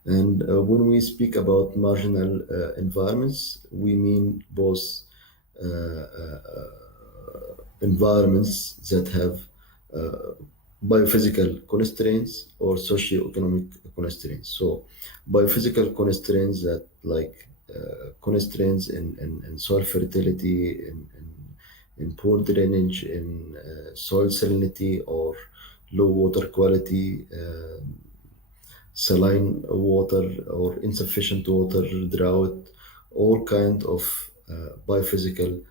And when we speak about marginal environments, we mean both environments that have biophysical constraints or socio-economic constraints. So biophysical constraints that like constraints in soil fertility, in poor drainage, in soil salinity or low water quality, saline water or insufficient water, drought, all kind of biophysical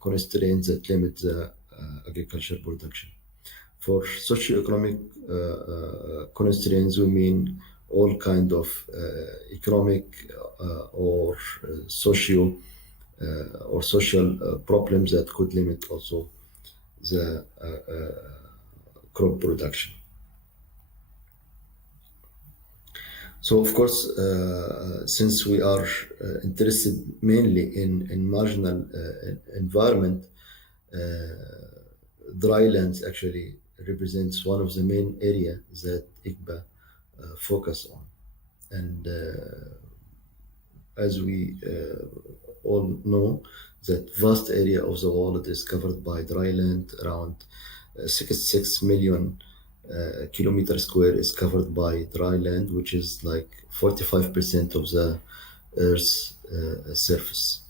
constraints that limit the agricultural production. For socioeconomic constraints, we mean all kind of economic or social problems that could limit also the crop production. So, of course, since we are interested mainly in marginal environment, dry lands actually represents one of the main area that ICBA focus on. And as we all know, that vast area of the world is covered by dry land. Around 66 million kilometer square is covered by dry land, which is like 45% of the Earth's surface.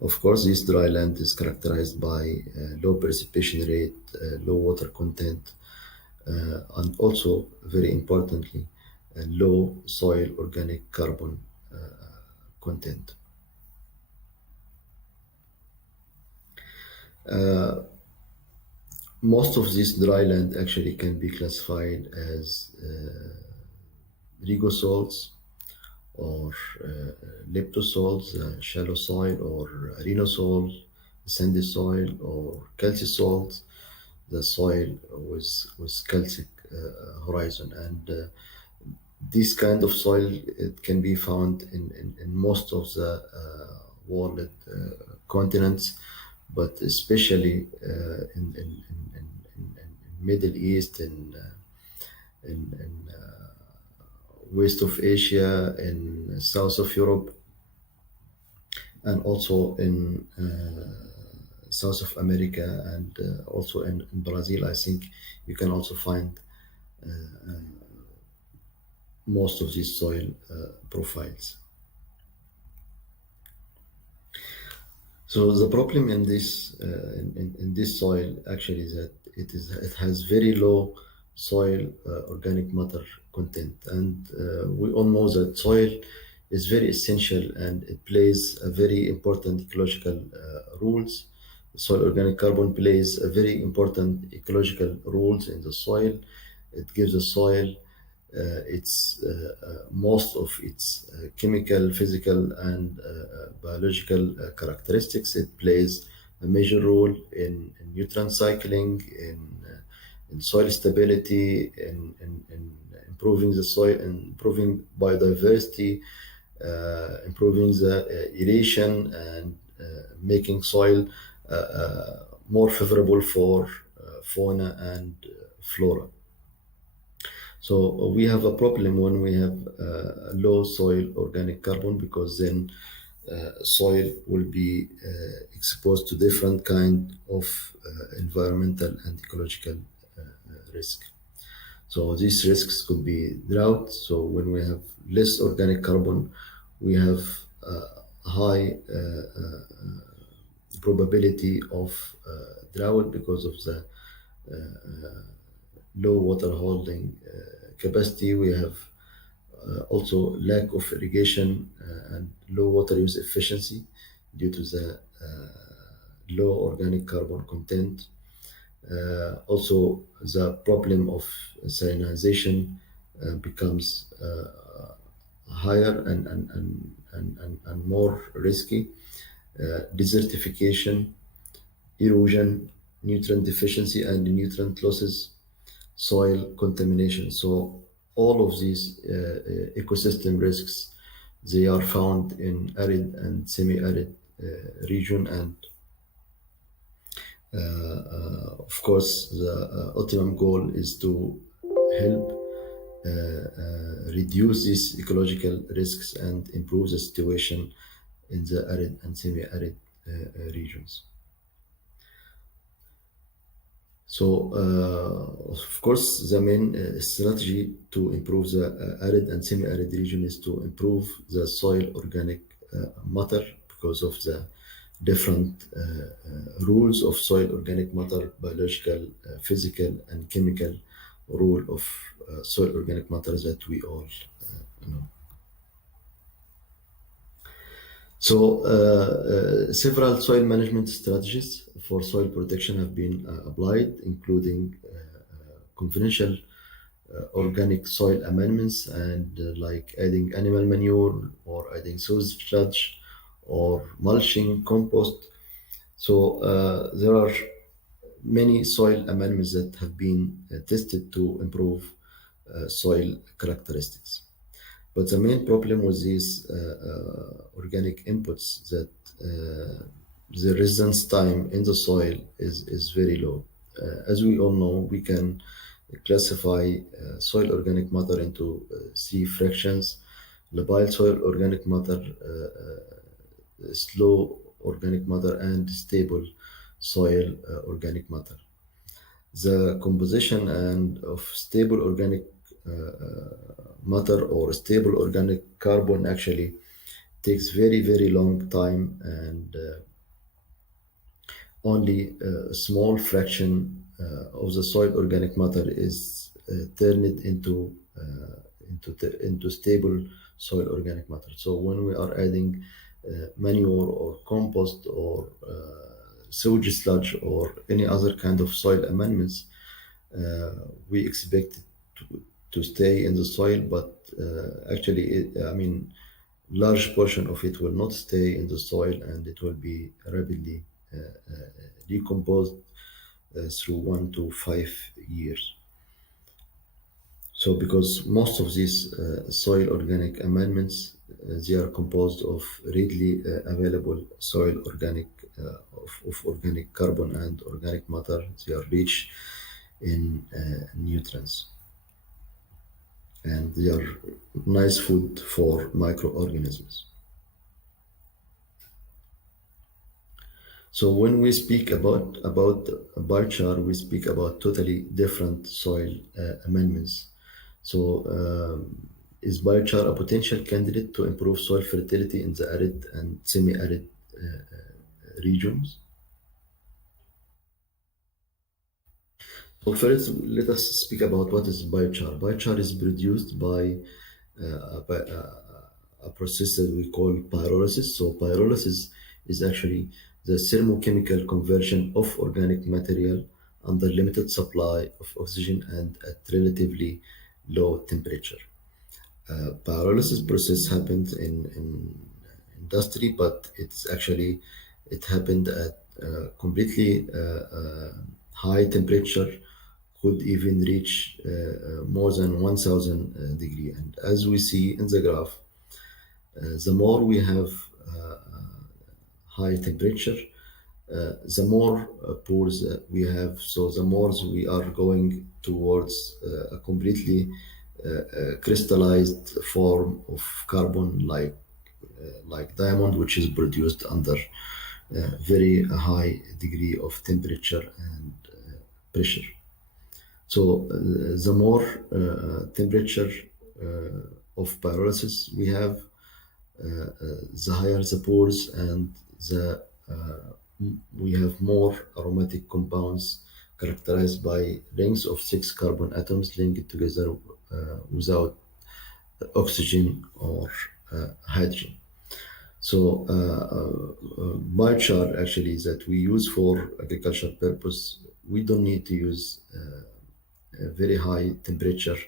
Of course, this dry land is characterized by low precipitation rate, low water content, and also, very importantly, low soil organic carbon content. Most of this dry land actually can be classified as regosols or leptosols, shallow soil, or arenosol, sandy soil, or calci soils, the soil with calcic horizon. And this kind of soil, it can be found in most of the world continents, but especially in Middle East, in west of Asia, in south of Europe, and also in South of America, and also in Brazil. I think you can also find most of these soil profiles. So the problem in this in this soil actually is that it has very low soil organic matter content, and we all know that soil is very essential and it plays a very important ecological roles. Soil organic carbon plays a very important ecological roles in the soil. It gives the soil its most of its chemical, physical, and biological characteristics. It plays a major role in nutrient cycling, in soil stability, in improving the soil, improving biodiversity, improving the aeration, and making soil more favorable for fauna and flora. So we have a problem when we have low soil organic carbon, because then soil will be exposed to different kind of environmental and ecological risk. So these risks could be drought. So when we have less organic carbon, we have high probability of drought because of the low water holding capacity. We have also lack of irrigation and low water use efficiency due to the low organic carbon content. Also, the problem of salinization becomes higher and more risky. Desertification, erosion, nutrient deficiency and nutrient losses, soil contamination. So all of these ecosystem risks, they are found in arid and semi-arid region, and of course the ultimate goal is to help reduce these ecological risks and improve the situation in the arid and semi-arid regions. So, of course, the main strategy to improve the arid and semi-arid region is to improve the soil organic matter, because of the different rules of soil organic matter, biological, physical, and chemical rule of soil organic matter that we all know. So several soil management strategies for soil protection have been applied, including conventional organic soil amendments, and like adding animal manure or adding sewage sludge or mulching, compost. So there are many soil amendments that have been tested to improve soil characteristics. But the main problem with these organic inputs that the residence time in the soil is very low. as we all know, we can classify soil organic matter into three fractions: labile soil organic matter, slow organic matter, and stable soil organic matter. The composition and of stable organic matter or stable organic carbon actually takes very long time, and only a small fraction of the soil organic matter is turned into stable soil organic matter. So when we are adding manure or compost or sewage sludge or any other kind of soil amendments, we expect it to stay in the soil, but actually, large portion of it will not stay in the soil, and it will be rapidly decomposed through 1 to 5 years. So because most of these soil organic amendments, they are composed of readily available soil organic of organic carbon and organic matter. They are rich in nutrients, and they are nice food for microorganisms. So when we speak about biochar, we speak about totally different soil amendments. So is biochar a potential candidate to improve soil fertility in the arid and semi-arid regions? So first, let us speak about what is biochar. Biochar is produced by a process that we call pyrolysis. So pyrolysis is actually the thermochemical conversion of organic material under limited supply of oxygen and at relatively low temperature. Pyrolysis process happens in industry, but it happened at completely high temperature, could even reach more than 1000 degree. And as we see in the graph, the more we have high temperature, the more pores we have, so the more we are going towards a completely crystallized form of carbon, like diamond, which is produced under very high degree of temperature and pressure. So the more temperature of pyrolysis we have, the higher the pores, and we have more aromatic compounds characterized by rings of 6 carbon atoms linked together without oxygen or hydrogen. So biochar actually that we use for agricultural purpose, we don't need to use a very high temperature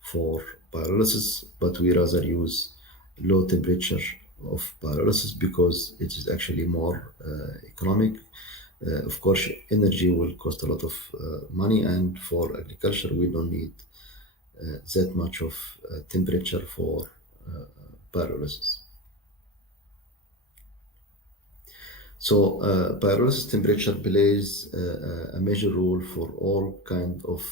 for pyrolysis, but we rather use low temperature of pyrolysis because it is actually more economic. Of course, energy will cost a lot of money, and for agriculture, we don't need that much of temperature for pyrolysis. So pyrolysis temperature plays a major role for all kind of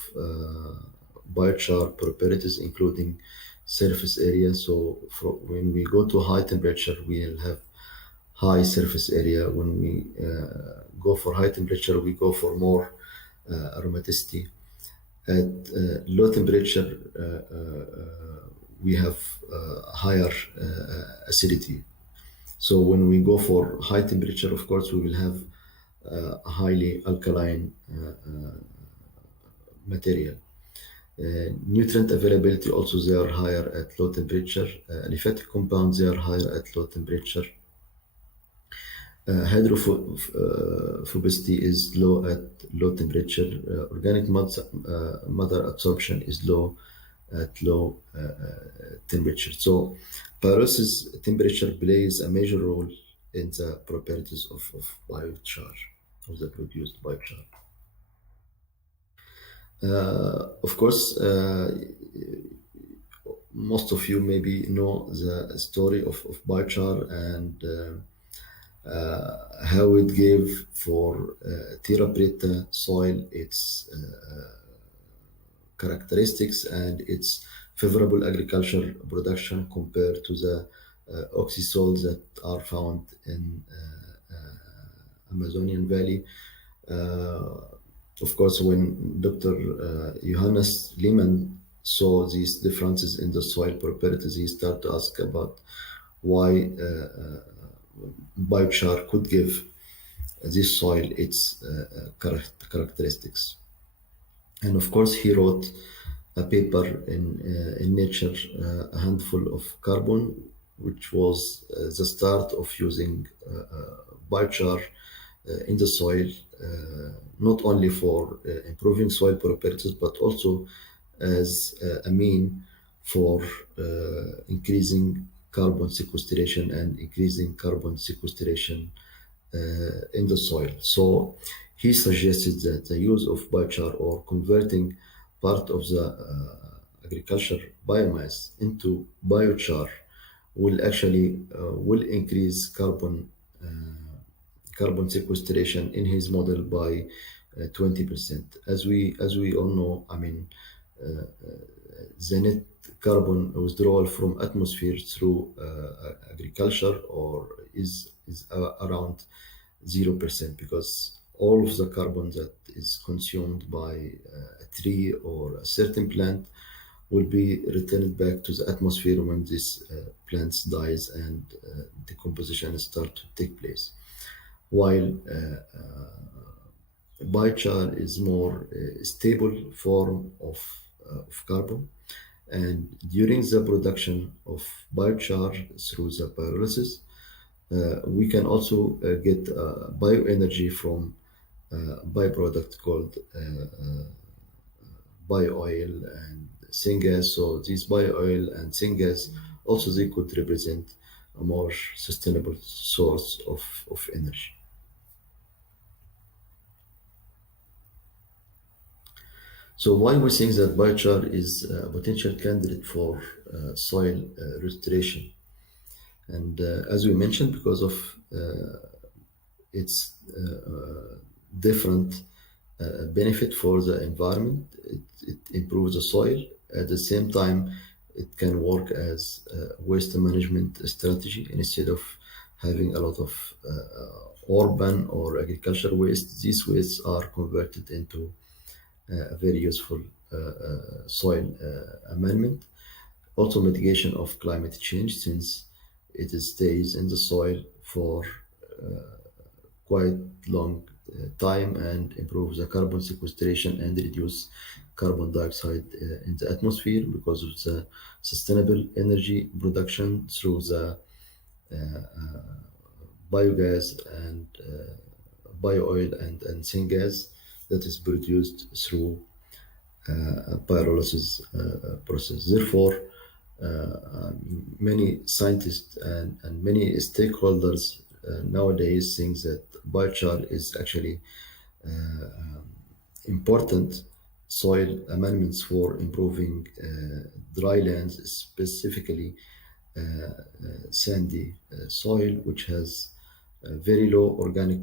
biochar properties, including surface area. So when we go to high temperature, we'll have high surface area. When we go for high temperature, we go for more aromaticity. At low temperature, we have higher acidity. So when we go for high temperature, of course, we will have a highly alkaline material. Nutrient availability also, they are higher at low temperature. Aliphatic compounds, they are higher at low temperature. Hydrophobicity is low at low temperature. Organic matter absorption is low at low temperature. So pyrolysis temperature plays a major role in the properties of biochar, of the produced biochar. Of course, most of you maybe know the story of biochar, and how it gave for Terra Preta soil its characteristics and its favorable agricultural production compared to the oxysols that are found in Amazonian Valley. Of course, when Dr. Johannes Lehmann saw these differences in the soil properties, he started to ask about why biochar could give this soil its characteristics. And of course, he wrote a paper in Nature, A Handful of Carbon, which was the start of using biochar in the soil, not only for improving soil properties, but also as a mean for increasing carbon sequestration and increasing carbon sequestration in the soil. So he suggested that the use of biochar or converting part of the agriculture biomass into biochar will actually will increase carbon sequestration in his model by 20%. As we all know, I mean, the net carbon withdrawal from atmosphere through agriculture or is around 0%, because all of the carbon that is consumed by a tree or a certain plant will be returned back to the atmosphere when this plant dies and decomposition start to take place. While biochar is more stable form of carbon, and during the production of biochar through the pyrolysis, we can also get bioenergy from byproduct called bio-oil and syngas. So these bio-oil and syngas also they could represent a more sustainable source of energy. So why we think that biochar is a potential candidate for soil restoration? And as we mentioned, because of its different benefit for the environment, it improves the soil. At the same time, it can work as a waste management strategy. Instead of having a lot of urban or agricultural waste, these wastes are converted into a very useful soil amendment. Also, mitigation of climate change, since it stays in the soil for quite long time and improves the carbon sequestration and reduce carbon dioxide in the atmosphere because of the sustainable energy production through the biogas and bio-oil and syngas that is produced through pyrolysis process. Therefore, many scientists and many stakeholders nowadays think that biochar is actually important soil amendments for improving dry lands, specifically sandy soil, which has very low organic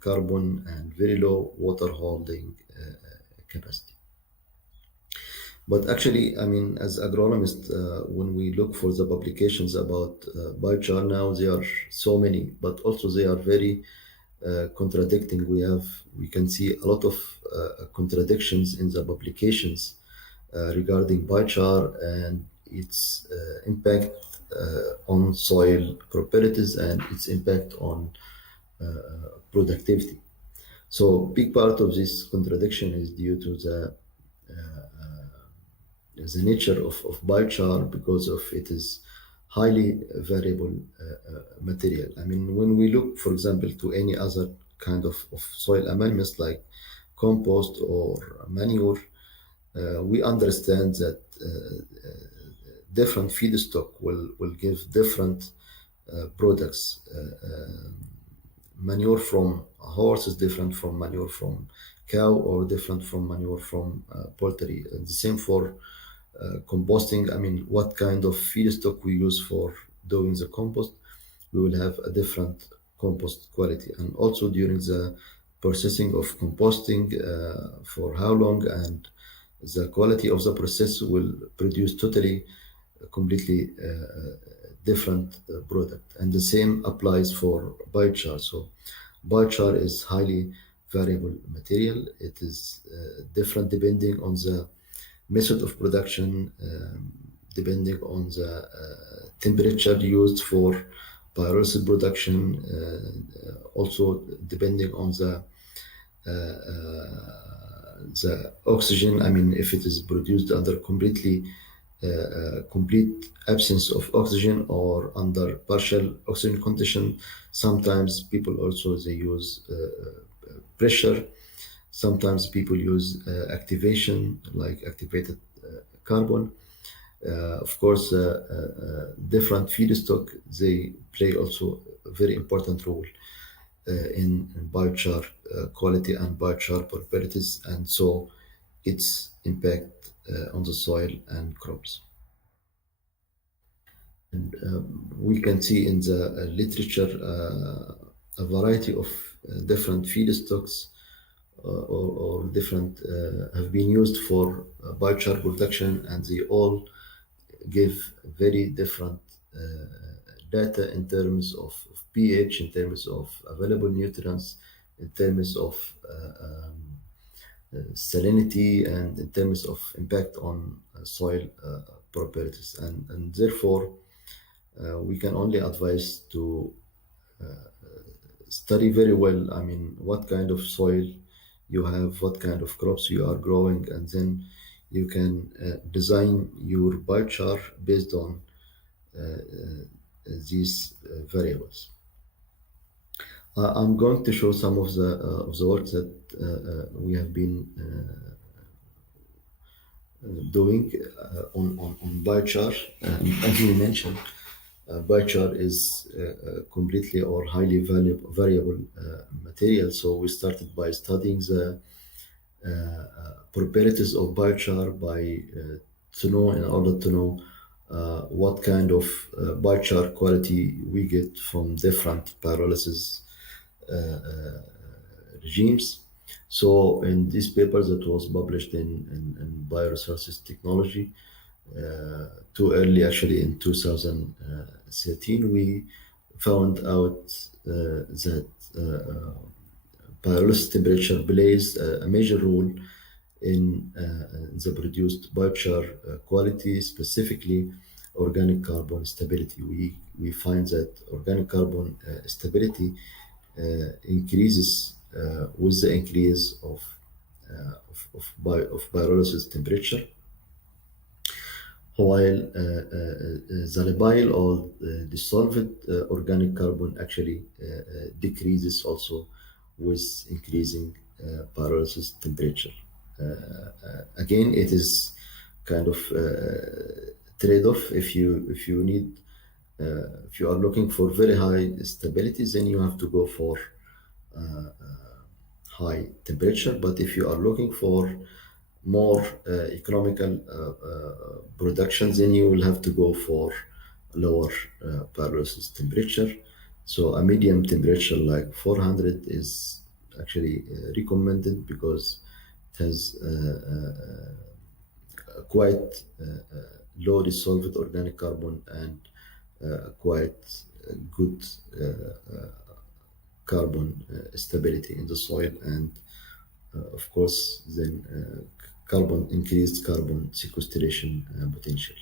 carbon and very low water holding capacity. But actually, I mean, as agronomists, when we look for the publications about biochar now, there are so many, but also they are very contradicting. We can see a lot of contradictions in the publications regarding biochar and its impact on soil properties and its impact on productivity. So, big part of this contradiction is due to the nature of biochar, because of it is highly variable material. I mean, when we look, for example, to any other kind of soil amendments like compost or manure, we understand that different feedstock will give different products. Manure from a horse is different from manure from cow, or different from manure from poultry. And the same for composting. I mean, what kind of feedstock we use for doing the compost, we will have a different compost quality, and also during the processing of composting, for how long, and the quality of the process will produce totally completely different product. And the same applies for biochar. So biochar is highly variable material. It is different depending on the method of production, depending on the temperature used for pyrolysis production, also depending on the oxygen. I mean, if it is produced under complete absence of oxygen or under partial oxygen condition. Sometimes people also they use pressure. Sometimes people use activation, like activated carbon. Of course, different feedstock, they play also a very important role in biochar quality and biochar properties, and so its impact on the soil and crops. And we can see in the literature a variety of different feedstocks or different have been used for biochar production, and they all give very different data in terms of pH, in terms of available nutrients, in terms of salinity, and in terms of impact on soil properties. And therefore, we can only advise to study very well, I mean, what kind of soil you have, what kind of crops you are growing, and then you can design your biochar based on these variables. I'm going to show some of the work that we have been doing on biochar. As we mentioned, biochar is completely or highly variable material. So we started by studying the properties of biochar in order to know what kind of biochar quality we get from different pyrolysis regimes. So in this paper that was published in Bioresources Technology, too early actually in 2013, we found out that pyrolysis temperature plays a major role in the produced biochar quality, specifically organic carbon stability. We find that organic carbon stability increases with the increase of pyrolysis temperature, while the labile or dissolved organic carbon actually decreases also with increasing pyrolysis temperature. Again, it is kind of trade-off. If you need if you are looking for very high stability, then you have to go for high temperature. But if you are looking for more economical production, then you will have to go for lower pyrolysis temperature. So a medium temperature like 400 is actually recommended because it has quite low dissolved organic carbon and quite good carbon stability in the soil, and of course then increased carbon sequestration potential.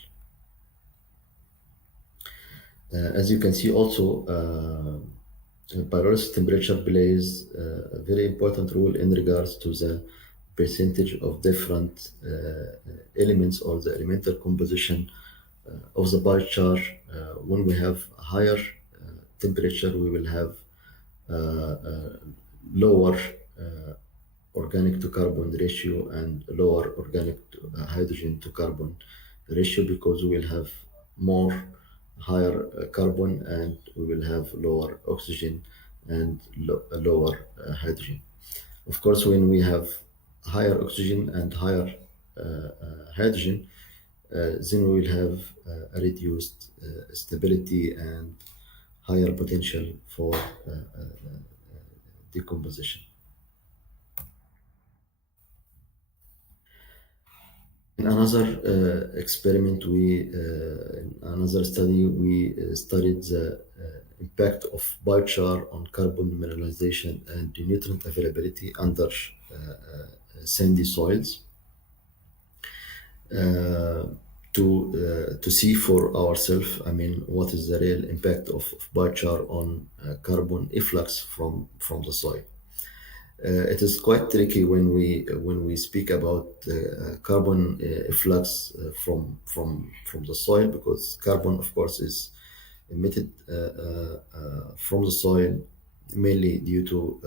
As you can see also, pyrolysis temperature plays a very important role in regards to the percentage of different elements or the elemental composition of the biochar. When we have higher temperature, we will have lower organic to carbon ratio and lower organic to hydrogen to carbon ratio, because we will have more higher carbon and we will have lower oxygen and lower hydrogen. Of course, when we have higher oxygen and higher hydrogen, then we will have a reduced stability and higher potential for decomposition. In another experiment, in another study, we studied the impact of biochar on carbon mineralization and nutrient availability under sandy soils to see for ourselves, what is the real impact of biochar on carbon efflux from the soil. It is quite tricky when we speak about carbon efflux from the soil, because carbon, of course, is emitted from the soil mainly due to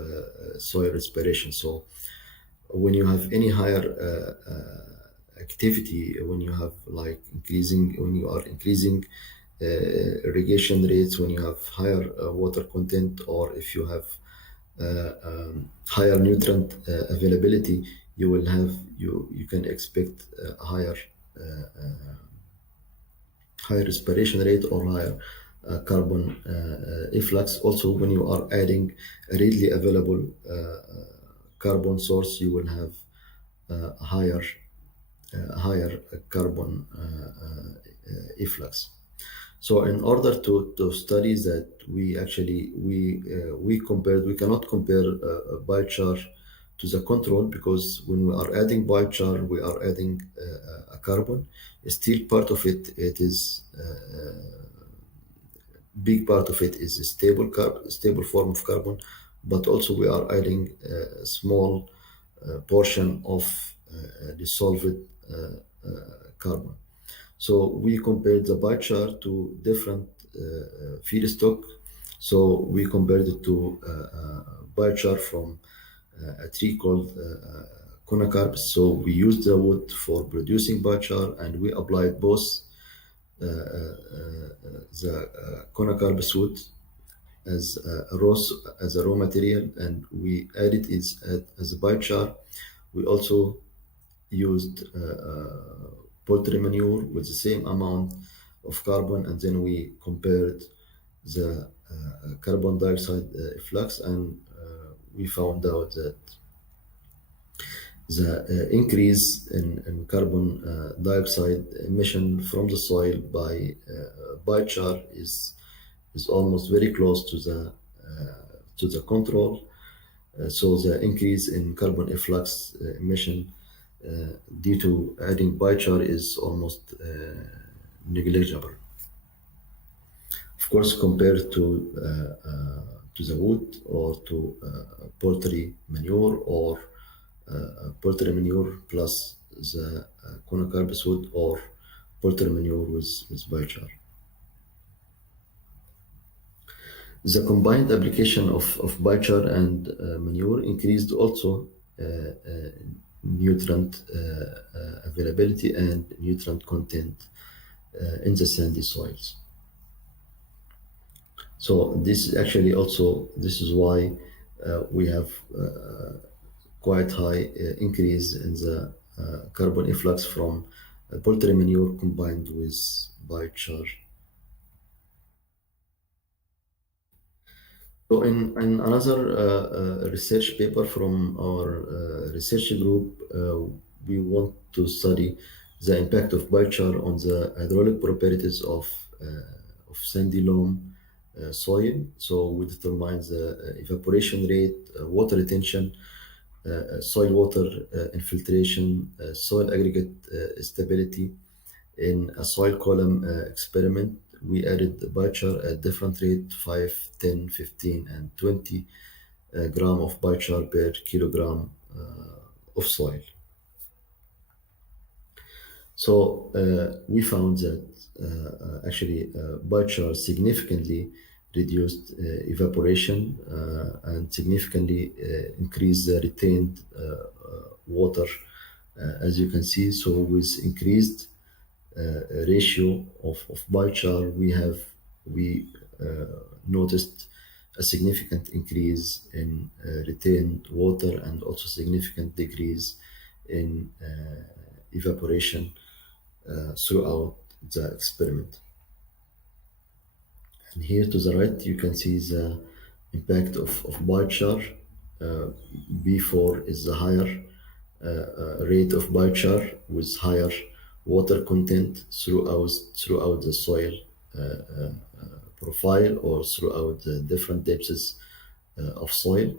soil respiration. So when you have any higher activity, when you have when you are increasing irrigation rates, when you have higher water content, or if you have higher nutrient availability, you can expect higher respiration rate or higher carbon efflux. Also, when you are adding a readily available carbon source, you will have higher carbon efflux. So in order to study that, we compared. We cannot compare biochar to the control, because when we are adding biochar, we are adding a carbon. Still, part of it is big part of it is a stable form of carbon, but also we are adding a small portion of dissolved carbon. So we compared the biochar to different feedstock. So we compared it to biochar from a tree called conacarbs. So we used the wood for producing biochar, and we applied both the conacarbs wood as a raw material, and we added it as a biochar. We also used poultry manure with the same amount of carbon, and then we compared the carbon dioxide efflux, and we found out that the increase in carbon dioxide emission from the soil by biochar is almost very close to the control. So the increase in carbon efflux emission due to adding biochar is almost negligible. Of course, compared to the wood or to poultry manure, or poultry manure plus the conacarbs wood, or poultry manure with biochar. The combined application of biochar and manure increased also nutrient availability and nutrient content in the sandy soils. So this is why we have quite high increase in the carbon efflux from poultry manure combined with biochar. So in another research paper from our research group, we want to study the impact of biochar on the hydraulic properties of sandy loam soil. So we determine the evaporation rate, water retention, soil water infiltration, soil aggregate stability. In a soil column experiment, we added biochar at different rate, 5, 10, 15, and 20 gram of biochar per kilogram of soil. So we found that biochar significantly reduced evaporation and significantly increased the retained water, as you can see. So with increased ratio of biochar, we noticed a significant increase in retained water, and also significant decrease in evaporation throughout the experiment. And here to the right, you can see the impact of biochar. B4 is the higher rate of biochar with higher water content throughout the soil profile or throughout the different depths of soil,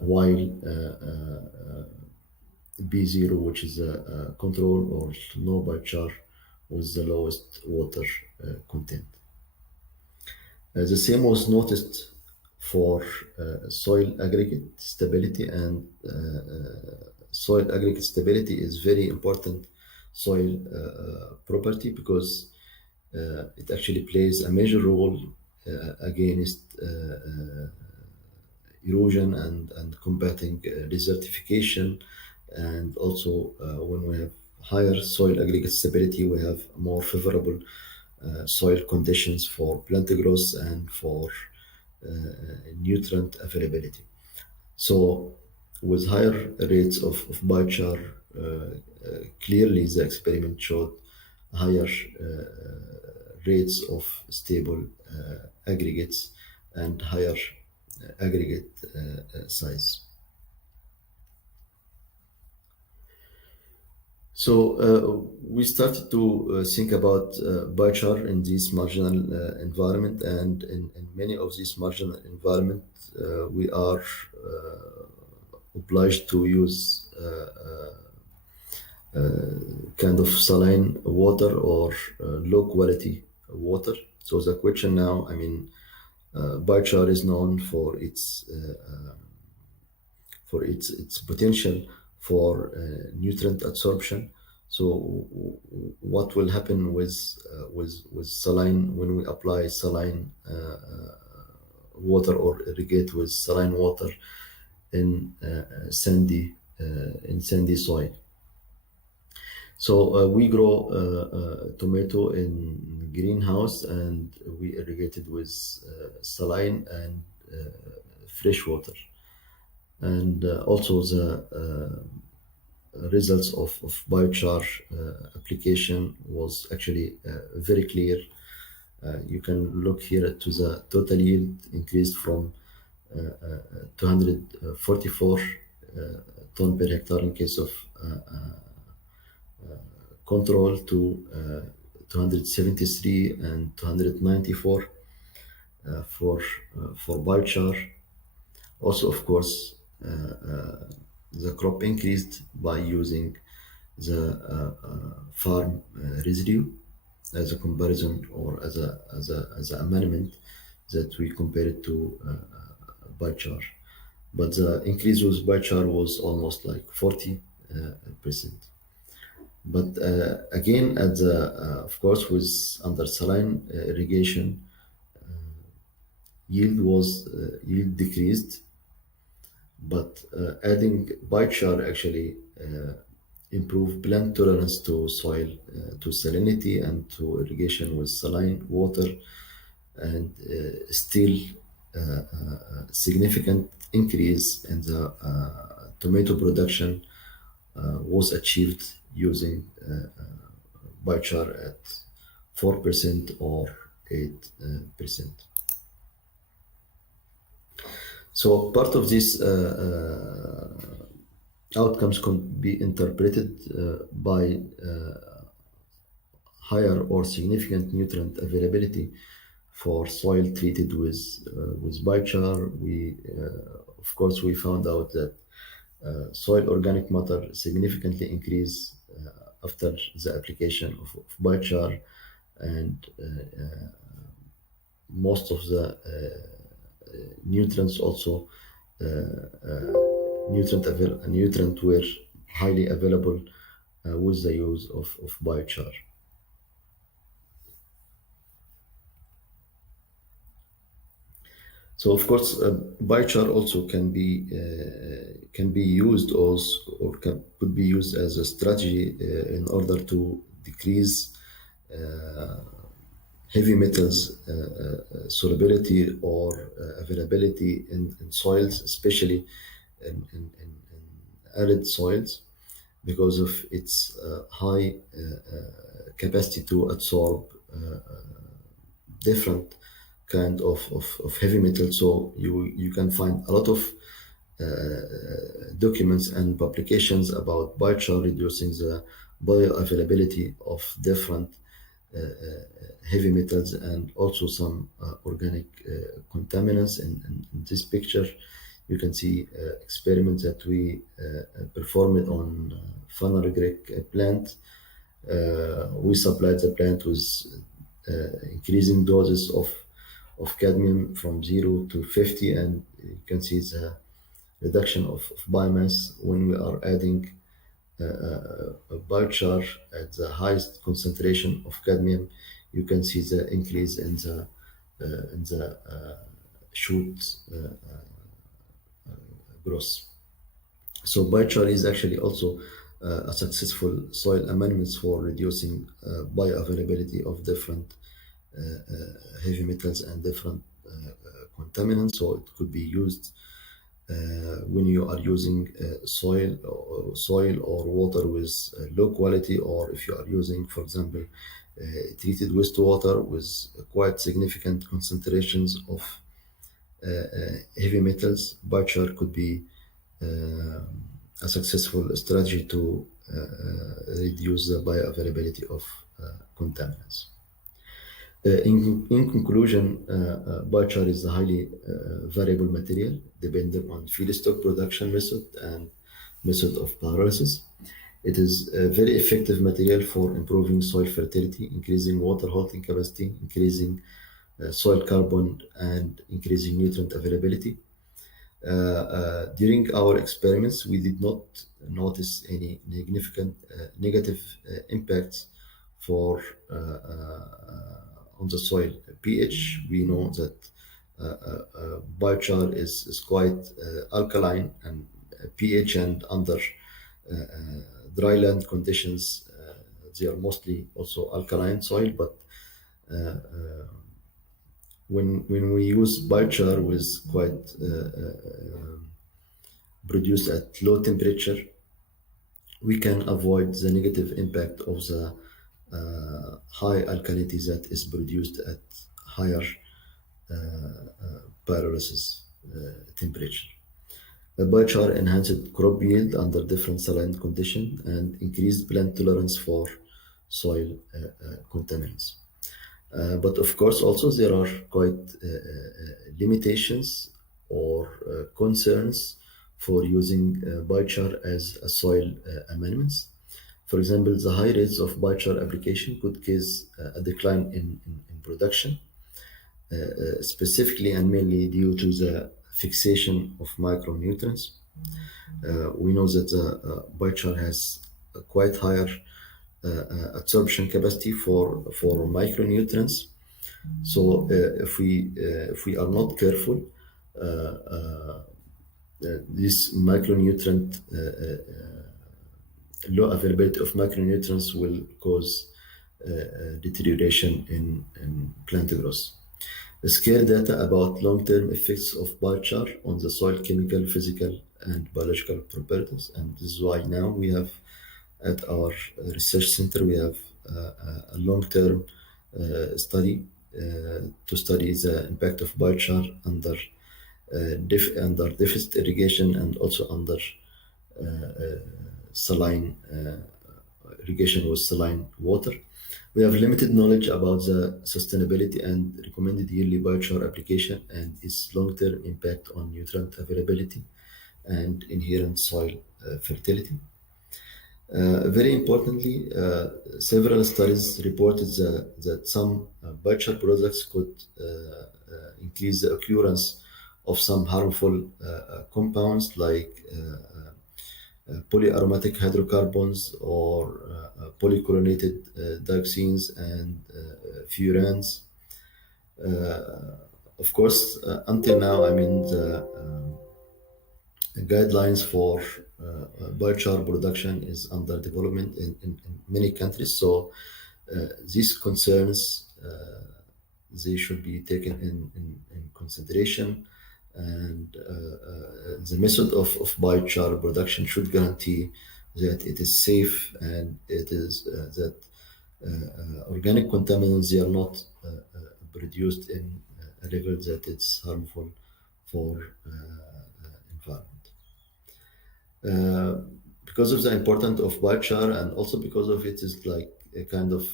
while B0, which is a control or no biochar, with the lowest water content. The same was noticed for soil aggregate stability, and soil aggregate stability is very important soil property because it actually plays a major role against erosion and combating desertification. And also when we have higher soil aggregate stability, we have more favorable soil conditions for plant growth and for nutrient availability. So with higher rates of biochar, clearly the experiment showed higher rates of stable aggregates and higher aggregate size. So we started to think about biochar in this marginal environment, and in many of these marginal environment, we are obliged to use kind of saline water or low quality water. So the question now, I mean, biochar is known for its potential for nutrient absorption. So what will happen with saline when we apply saline water or irrigate with saline water in sandy soil? So we grow tomato in greenhouse, and we irrigated with saline and fresh water. And also the results of biochar application was actually very clear. You can look here to the total yield increased from 244 ton per hectare in case of control to 273 and 294 for biochar. Also, of course, the crop increased by using the farm residue as a comparison or as an amendment that we compared to biochar. But the increase with biochar was almost like 40%. But again, at the of course, with under saline irrigation, yield decreased. But adding biochar actually improved plant tolerance to soil, to salinity, and to irrigation with saline water, and still significant increase in the tomato production was achieved using biochar at 4% or 8%. So part of these outcomes can be interpreted by higher or significant nutrient availability for soil treated with biochar. Of course, we found out that soil organic matter significantly increased after the application of biochar, and most of the nutrients also nutrient were highly available with the use of biochar. So of course, biochar also can be used also, or could be used as a strategy in order to decrease heavy metals solubility or availability in soils, especially in arid soils, because of its high capacity to absorb different kind of heavy metal. So you can find a lot of documents and publications about biochar reducing the bioavailability of different heavy metals and also some organic contaminants. In this picture, you can see experiments that we performed on funnel greg plant. We supplied the plant with increasing doses of cadmium from 0 to 50, and you can see the reduction of biomass when we are adding a biochar at the highest concentration of cadmium. You can see the increase in the shoot growth. So biochar is actually also a successful soil amendment for reducing bioavailability of different heavy metals and different contaminants. So it could be used when you are using soil or water with low quality, or if you are using, for example, treated wastewater with quite significant concentrations of heavy metals. Biochar could be a successful strategy to reduce the bioavailability of contaminants. In conclusion, biochar is a highly variable material depending on feedstock production method and method of pyrolysis. It is a very effective material for improving soil fertility, increasing water holding capacity, increasing soil carbon, and increasing nutrient availability. During our experiments, we did not notice any significant negative impacts for on the soil pH. We know that biochar is quite alkaline, and pH and under dryland conditions, they are mostly also alkaline soil. But when we use biochar with quite produced at low temperature, we can avoid the negative impact of the high alkalinity that is produced at higher pyrolysis temperature. The biochar enhanced crop yield under different saline conditions and increased plant tolerance for soil contaminants. But of course, also there are quite limitations or concerns for using biochar as a soil amendments. For example, the high rates of biochar application could cause a decline in production, specifically and mainly due to the fixation of micronutrients. We know that biochar has a quite higher absorption capacity for micronutrients. So if we are not careful, this micronutrient low availability of micronutrients will cause deterioration in plant growth. Scare data about long-term effects of biochar on the soil chemical, physical, and biological properties, and this is why now we have at our research center we have a long-term study to study the impact of biochar under deficit irrigation and also under saline irrigation with saline water. We have limited knowledge about the sustainability and recommended yearly biochar application and its long-term impact on nutrient availability and inherent soil fertility. Very importantly, several studies reported that some biochar products could increase the occurrence of some harmful compounds like polyaromatic hydrocarbons or polychlorinated dioxins and furans. Of course, until now, the guidelines for biochar production is under development in many countries. So these concerns, they should be taken in consideration, and the method of biochar production should guarantee that it is safe and it is that organic contaminants, they are not produced in a level that it's harmful for environment. Because of the importance of biochar, and also because of it is like a kind of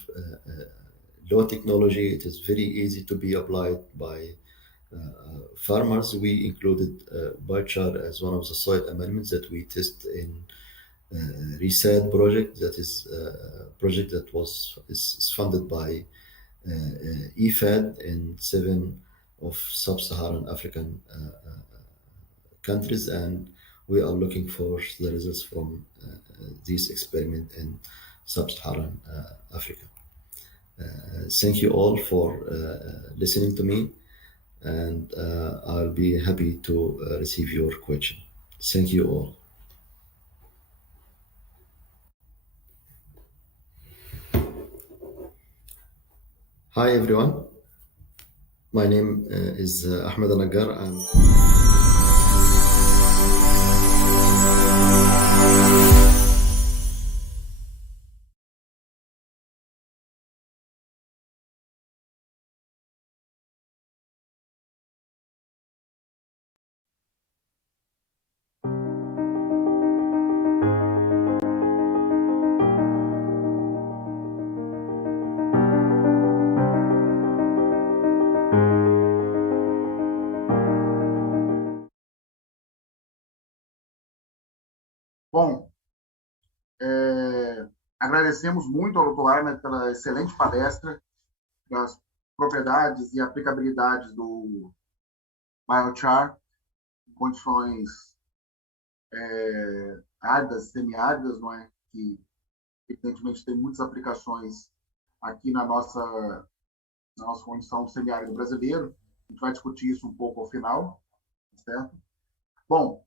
low technology, it is very easy to be applied by farmers. We included biochar as one of the soil amendments that we test in Reset project. That is a project that is funded by EFAD in 7 of sub-Saharan African countries, and we are looking for the results from this experiment in sub-Saharan Africa. Thank you all for listening to me, and I'll be happy to receive your question. Thank you all. Hi everyone, my name is Ahmed Anagar. Bom, agradecemos muito ao Dr. Ahmed pela excelente palestra das propriedades e aplicabilidades do Biochar em condições áridas, semiáridas, não é? Que, evidentemente, tem muitas aplicações aqui na nossa condição semiárido brasileiro. A gente vai discutir isso um pouco ao final, certo? Bom,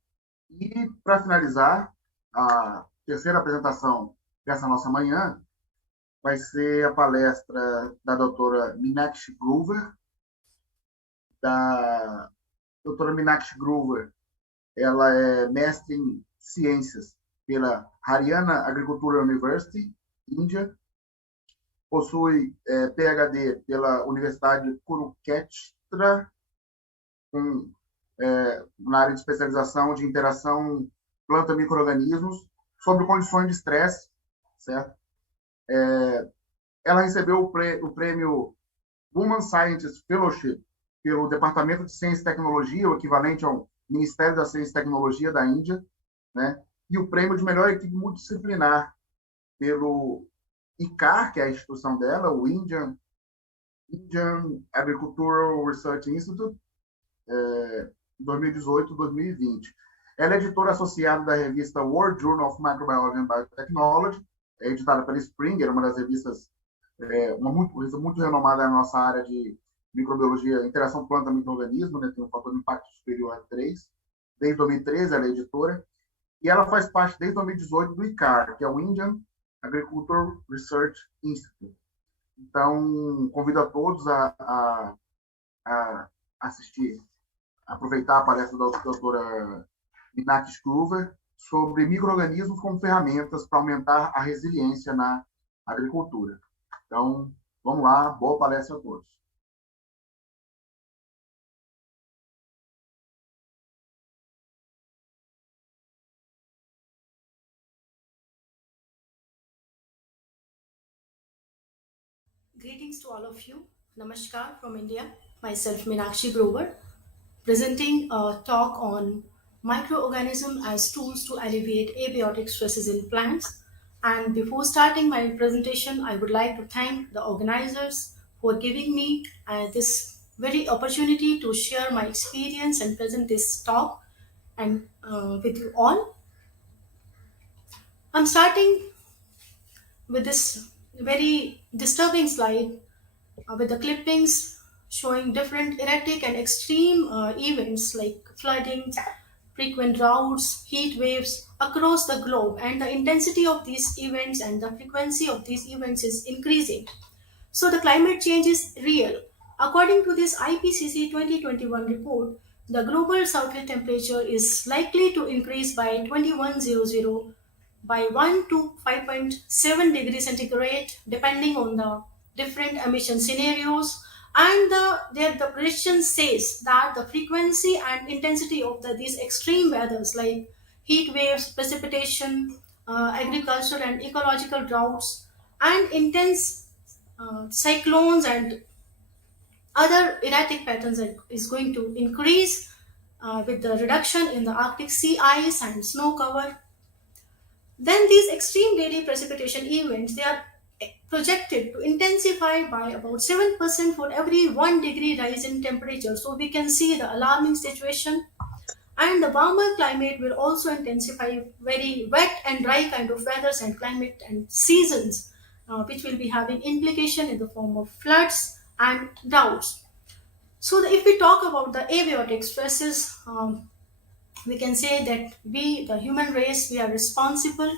e para finalizar, a terceira apresentação dessa nossa manhã vai ser a palestra da doutora Meenakshi Grover. A doutora Meenakshi Grover, ela é mestre em ciências pela Haryana Agricultural University, Índia. Possui PhD pela Universidade de Kurukshetra, na área de especialização de interação planta-micro-organismos sobre condições de estresse, certo? Ela recebeu o prêmio Woman Scientist Fellowship pelo Departamento de Ciência e Tecnologia, o equivalente ao Ministério da Ciência e Tecnologia da Índia, né? E o prêmio de melhor equipe multidisciplinar pelo ICAR, que é a instituição dela, o Indian Agricultural Research Institute, 2018-2020. Ela é editora associada da revista World Journal of Microbiology and Biotechnology, é editada pela Springer, uma das revistas revista muito renomada na nossa área de microbiologia, interação planta-microorganismo, né, tem um fator de impacto superior a 3. Desde 2013 ela é editora, e ela faz parte desde 2018 do ICAR, que é o Indian Agricultural Research Institute. Então, convido a todos a assistir, aproveitar a palestra da doutora Meenakshi Grover sobre micro-organismos como ferramentas para aumentar a resiliência na agricultura. Então, vamos lá, boa palestra a todos. Greetings to all of you. Namaskar from India. Myself Meenakshi Grover, presenting a talk on microorganisms as tools to alleviate abiotic stresses in plants. And before starting my presentation, I would like to thank the organizers for giving me this very opportunity to share my experience and present this talk and with you all. I'm starting with this very disturbing slide with the clippings showing different erratic and extreme events like flooding, frequent droughts, heat waves across the globe, and the intensity of these events and the frequency of these events is increasing. So the climate change is real. According to this IPCC 2021 report, the global surface temperature is likely to increase by 2100 by 1 to 5.7 degrees centigrade depending on the different emission scenarios And the prediction says that the frequency and intensity of these extreme weathers like heat waves, precipitation, agricultural and ecological droughts, and intense cyclones and other erratic patterns is going to increase with the reduction in the Arctic sea ice and snow cover. Then these extreme daily precipitation events, they are projected to intensify by about 7% for every 1 degree rise in temperature. So we can see the alarming situation. And the warmer climate will also intensify very wet and dry kind of weathers and climate and seasons, which will be having implication in the form of floods and droughts. So if we talk about the abiotic stresses, we can say that we, the human race, we are responsible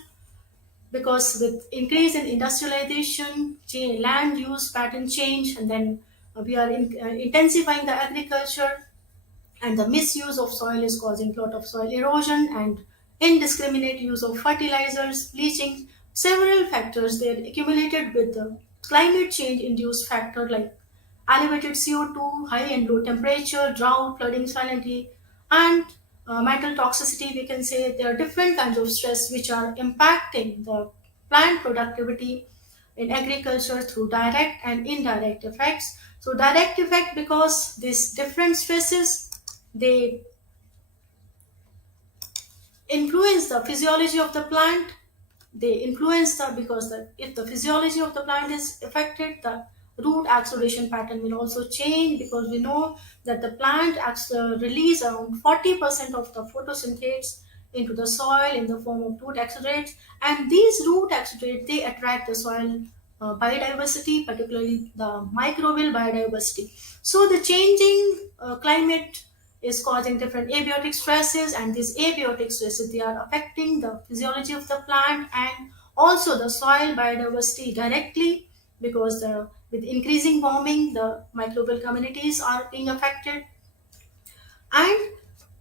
because with increase in industrialization, land use pattern change, and then we are intensifying the agriculture, and the misuse of soil is causing a lot of soil erosion and indiscriminate use of fertilizers, bleaching. Several factors they are accumulated with the climate change induced factor like elevated CO2, high and low temperature, drought, flooding, salinity, and mental toxicity. We can say there are different kinds of stress which are impacting the plant productivity in agriculture through direct and indirect effects. So direct effect because these different stresses they influence the physiology of the plant. They influence the because if the physiology of the plant is affected, the root acceleration pattern will also change because we know that the plant release around 40% of the photosynthase into the soil in the form of root accelerates, and these root accelerates they attract the soil biodiversity, particularly the microbial biodiversity. So the changing climate is causing different abiotic stresses, and these abiotic stresses they are affecting the physiology of the plant and also the soil biodiversity directly because with increasing warming the microbial communities are being affected, and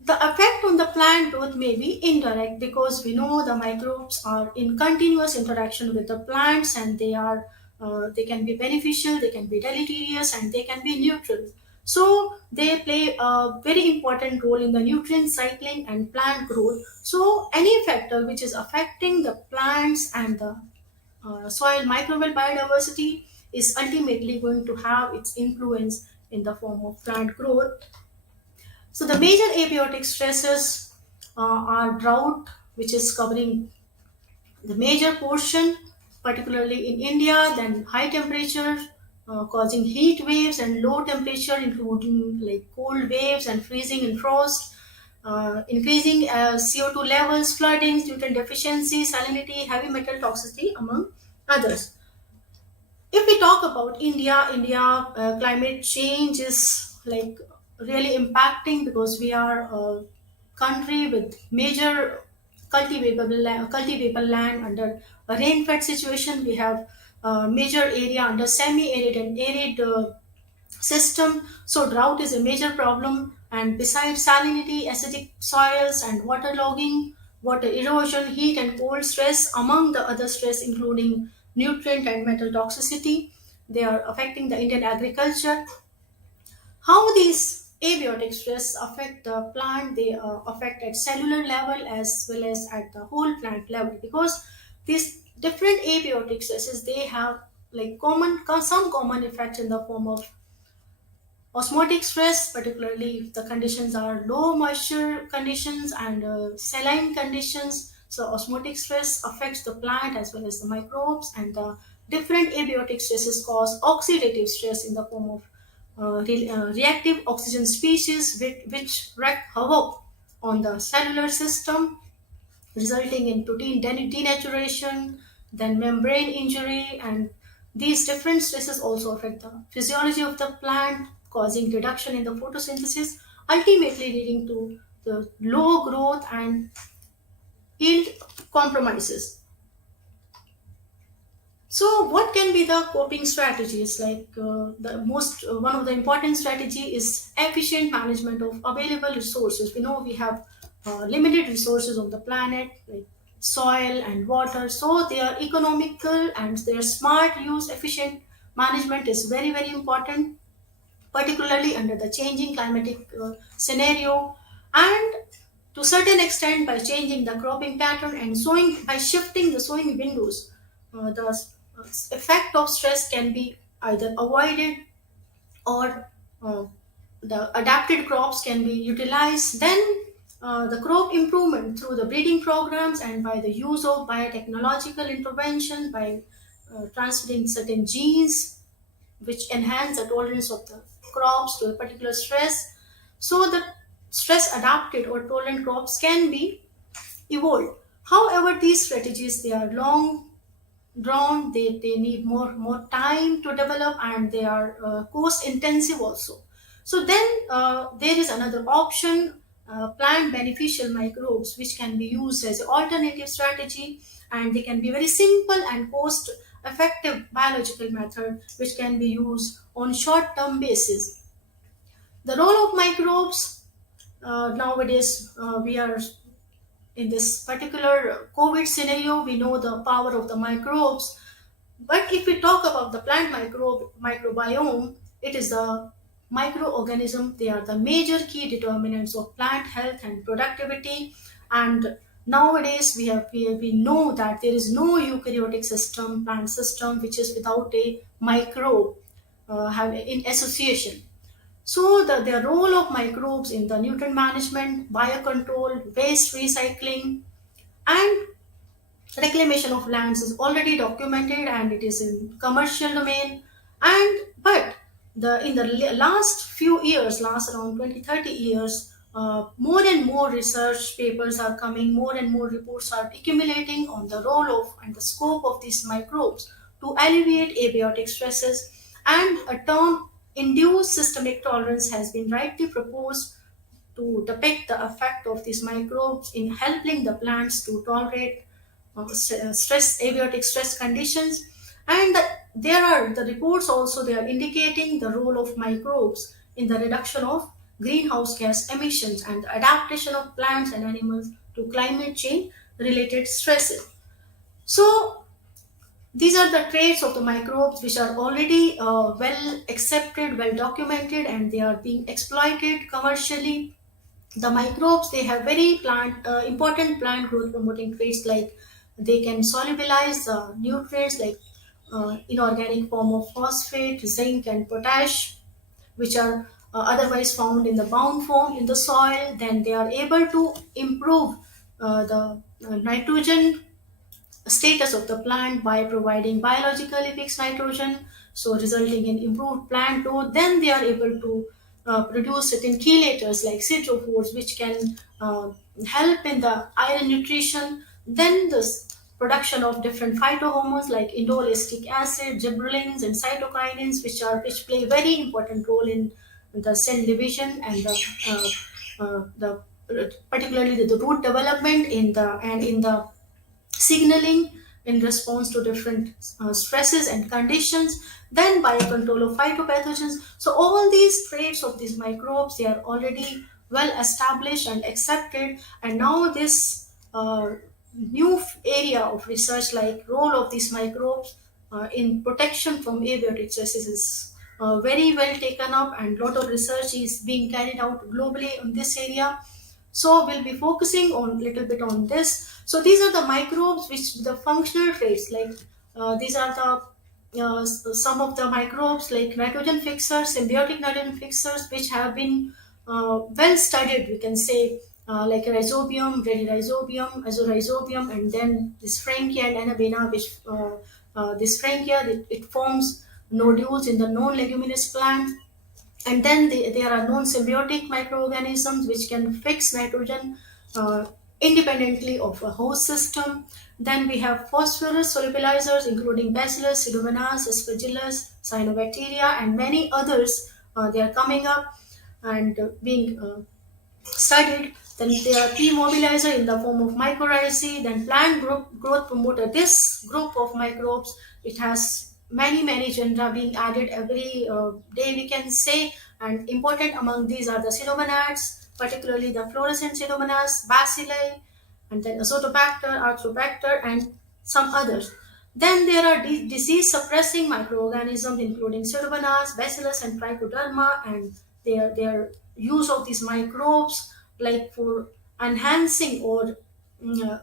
the effect on the plant growth may be indirect because we know the microbes are in continuous interaction with the plants, and they can be beneficial, they can be deleterious, and they can be neutral. So they play a very important role in the nutrient cycling and plant growth. So any factor which is affecting the plants and the soil microbial biodiversity is ultimately going to have its influence in the form of plant growth. So the major abiotic stresses are drought, which is covering the major portion, particularly in India, then high temperature causing heat waves and low temperature, including like cold waves and freezing and frost, increasing CO2 levels, flooding, nutrient deficiency, salinity, heavy metal toxicity, among others. If we talk about India climate change is like really impacting because we are a country with major cultivable land under a rain-fed situation. We have a major area under semi-arid and arid system. So drought is a major problem. And besides salinity, acidic soils and waterlogging, water erosion, heat and cold stress, among the other stress including nutrient and metal toxicity, they are affecting the Indian agriculture. How these abiotic stress affect the plant? They affect at cellular level as well as at the whole plant level because these different abiotic stresses they have like some common effects in the form of osmotic stress, particularly if the conditions are low moisture conditions and saline conditions. So osmotic stress affects the plant as well as the microbes, and the different abiotic stresses cause oxidative stress in the form of reactive oxygen species which wreak havoc on the cellular system, resulting in protein denaturation, then membrane injury, and these different stresses also affect the physiology of the plant, causing reduction in the photosynthesis, ultimately leading to the low growth and yield compromises. So, what can be the coping strategies? Like the most one of the important strategy is efficient management of available resources. We know we have limited resources on the planet, like soil and water. So they are economical and their smart use, efficient management is very important. particularly under the changing climatic scenario, and to certain extent by changing the cropping pattern and sowing by shifting the sowing windows, the effect of stress can be either avoided or the adapted crops can be utilized. Then the crop improvement through the breeding programs and by the use of biotechnological intervention by transferring certain genes which enhance the tolerance of the crops to a particular stress, so that stress adapted or tolerant crops can be evolved. However, these strategies, they are long drawn, they need more time to develop, and they are cost intensive also. So then there is another option, plant beneficial microbes, which can be used as an alternative strategy, and they can be very simple and cost effective biological method which can be used on short term basis. The role of microbes, nowadays we are in this particular COVID scenario, we know the power of the microbes. But if we talk about the plant microbiome, it is the microorganism. They are the major key determinants of plant health and productivity. And nowadays we know that there is no eukaryotic system, plant system, which is without a microbe in association. So the role of microbes in the nutrient management, biocontrol, waste recycling, and reclamation of lands is already documented and it is in commercial domain. And but the in the last few years, last around 20-30 years, more and more research papers are coming, more and more reports are accumulating on the role of and the scope of these microbes to alleviate abiotic stresses, and a term induced systemic tolerance has been rightly proposed to depict the effect of these microbes in helping the plants to tolerate abiotic stress conditions. And there are the reports also, they are indicating the role of microbes in the reduction of greenhouse gas emissions and the adaptation of plants and animals to climate change related stresses. So these are the traits of the microbes which are already well accepted, well documented, and they are being exploited commercially. The microbes, they have very important plant growth promoting traits, like they can solubilize nutrients like inorganic form of phosphate, zinc, and potash, which are otherwise found in the bound form in the soil. Then they are able to improve the nitrogen status of the plant by providing biologically fixed nitrogen, so resulting in improved plant growth. Then they are able to produce certain chelators like citrophores, which can help in the iron nutrition. Then this production of different phytohormones like indolistic acid, gibberellins, and cytokinins, which play a very important role in the cell division and the particularly the root development in the signaling in response to different stresses and conditions. Then biocontrol of phytopathogens. So all these traits of these microbes, they are already well established and accepted, and now this new area of research like role of these microbes in protection from abiotic stresses is very well taken up, and lot of research is being carried out globally in this area. So we'll be focusing on little bit on this. So these are the microbes which the functional traits, like these are the some of the microbes like nitrogen fixers, symbiotic nitrogen fixers, which have been well studied, we can say, like rhizobium, bradyrhizobium, azorhizobium, and then this frankia and anabena, which this frankia, it forms nodules in the non-leguminous plant. And then there are non-symbiotic microorganisms which can fix nitrogen independently of a host system. Then we have phosphorus solubilizers, including Bacillus, Pseudomonas, Aspergillus, Cyanobacteria, and many others. They are coming up and being studied. Then there are P mobilizer in the form of mycorrhizae, then plant growth promoter. This group of microbes, it has many genera being added every day, we can say, and important among these are the pseudomonads, particularly the fluorescent pseudomonas, bacilli, and then azotobacter, arthrobacter, and some others. Then there are disease-suppressing microorganisms, including Pseudomonas, Bacillus, and Trichoderma, and their use of these microbes, like for enhancing or mm, uh,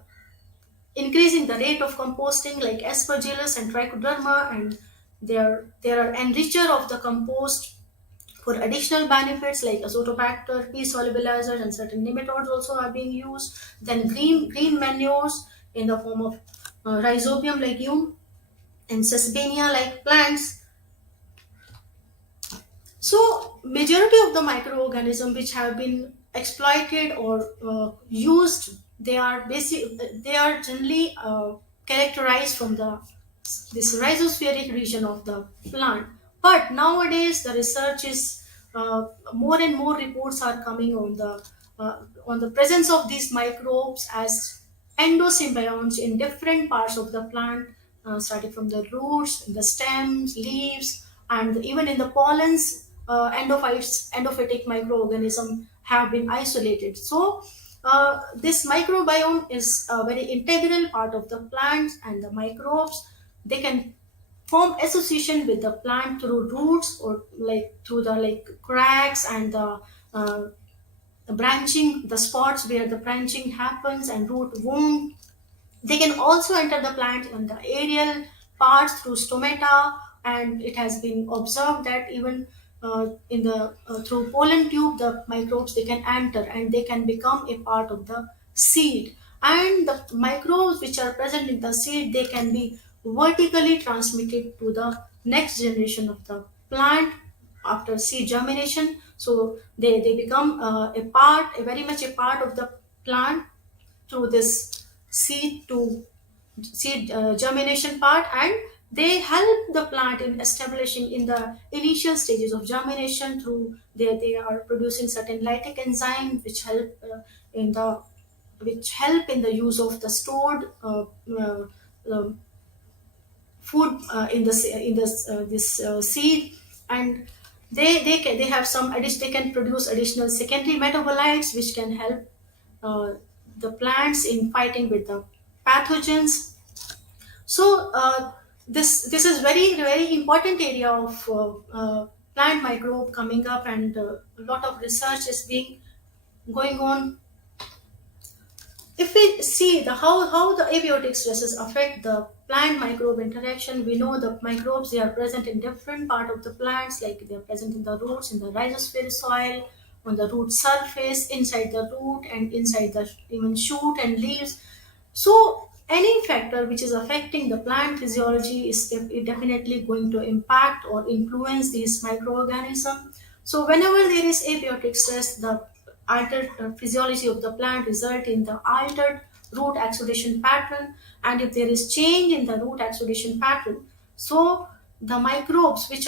increasing the rate of composting, like Aspergillus and Trichoderma, and they are enricher of the compost for additional benefits like azotobacter, P solubilizers, and certain nematodes also are being used. Then green manures in the form of rhizobium legume and sesbania like plants. So majority of the microorganisms which have been exploited or used, they are generally characterized from the this rhizospheric region of the plant. But nowadays the research is more and more reports are coming on the presence of these microbes as endosymbionts in different parts of the plant, starting from the roots, the stems, leaves, and even in the pollens. Endophytic microorganism have been isolated. So this microbiome is a very integral part of the plants, and the microbes, they can form association with the plant through roots or like through the like cracks and uh, the branching, the spots where the branching happens and root wound. They can also enter the plant in the aerial parts through stomata, and it has been observed that even in the through pollen tube, the microbes, they can enter and they can become a part of the seed. And the microbes which are present in the seed, they can be vertically transmitted to the next generation of the plant after seed germination. So they become a very much a part of the plant through this seed germination part, and they help the plant in establishing in the initial stages of germination through they are producing certain lytic enzymes in the which help in the use of the stored uh, uh, food in this seed. And they have some addition, they can produce additional secondary metabolites which can help uh, the plants in fighting with the pathogens. So this is very important area of plant microbe coming up, and a lot of research is being going on. If we see how the abiotic stresses affect the plant microbe interaction, we know the microbes, they are present in different part of the plants, like they are present in the roots, in the rhizosphere soil, on the root surface, inside the root, and inside the even shoot and leaves. So any factor which is affecting the plant physiology is definitely going to impact or influence these microorganisms. So whenever there is abiotic stress, the altered physiology of the plant result in the altered root exudation pattern. And if there is change in the root exudation pattern, so the microbes which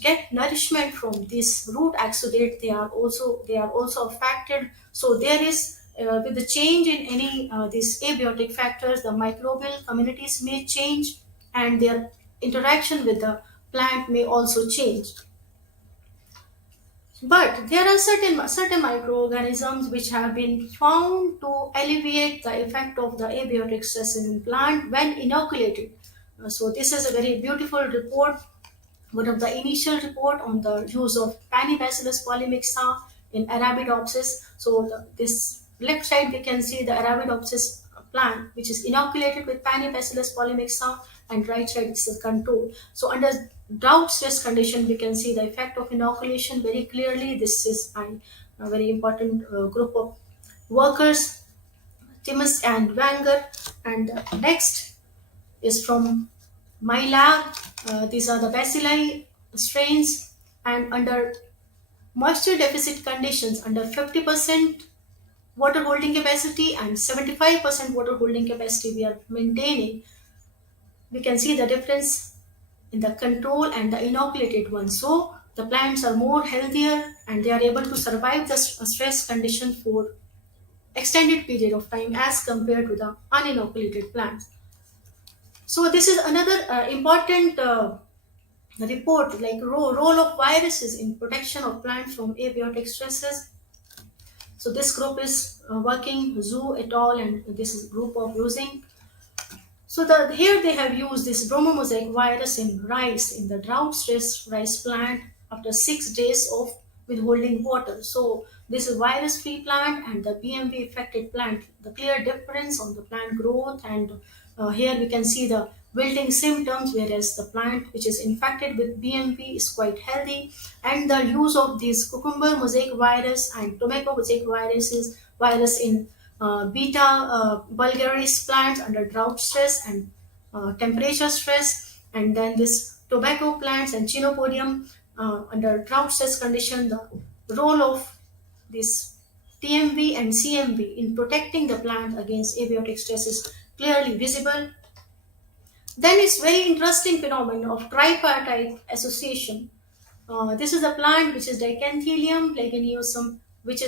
get nourishment from this root exudate, they are also affected. So there is with the change in any these abiotic factors, the microbial communities may change, and their interaction with the plant may also change. But there are certain microorganisms which have been found to alleviate the effect of the abiotic stress in plant when inoculated. So this is a very beautiful report, one of the initial report on the use of Panibacillus polymixa in Arabidopsis. So this left side we can see the Arabidopsis plant which is inoculated with Panibacillus polymixa, and right side is the control. So under drought stress condition we can see the effect of inoculation very clearly. This is a very important group of workers, Timus and Wenger. And next is from my lab. These are the bacilli strains, and under moisture deficit conditions, under 50% water holding capacity and 75% water holding capacity we are maintaining, we can see the difference in the control and the inoculated one. So the plants are more healthier and they are able to survive the stress condition for extended period of time as compared to the uninoculated plants. So this is another important report, like role of viruses in protection of plants from abiotic stresses. So this group is working, Zhu et al, and this is group of using So here they have used this bromomosaic virus in rice, in the drought stress rice plant after 6 days of withholding water. So this is virus free plant and the BMV affected plant. The clear difference on the plant growth, and here we can see the wilting symptoms, whereas the plant which is infected with BMV is quite healthy. And the use of these cucumber mosaic virus and tomato mosaic virus in beta vulgaris plants under drought stress and temperature stress, and then this tobacco plants and chenopodium under drought stress condition. The role of this TMV and CMV in protecting the plant against abiotic stress is clearly visible. Then it's very interesting phenomenon of tripartite association. This is a plant which is Dicanthelium leguminosum, which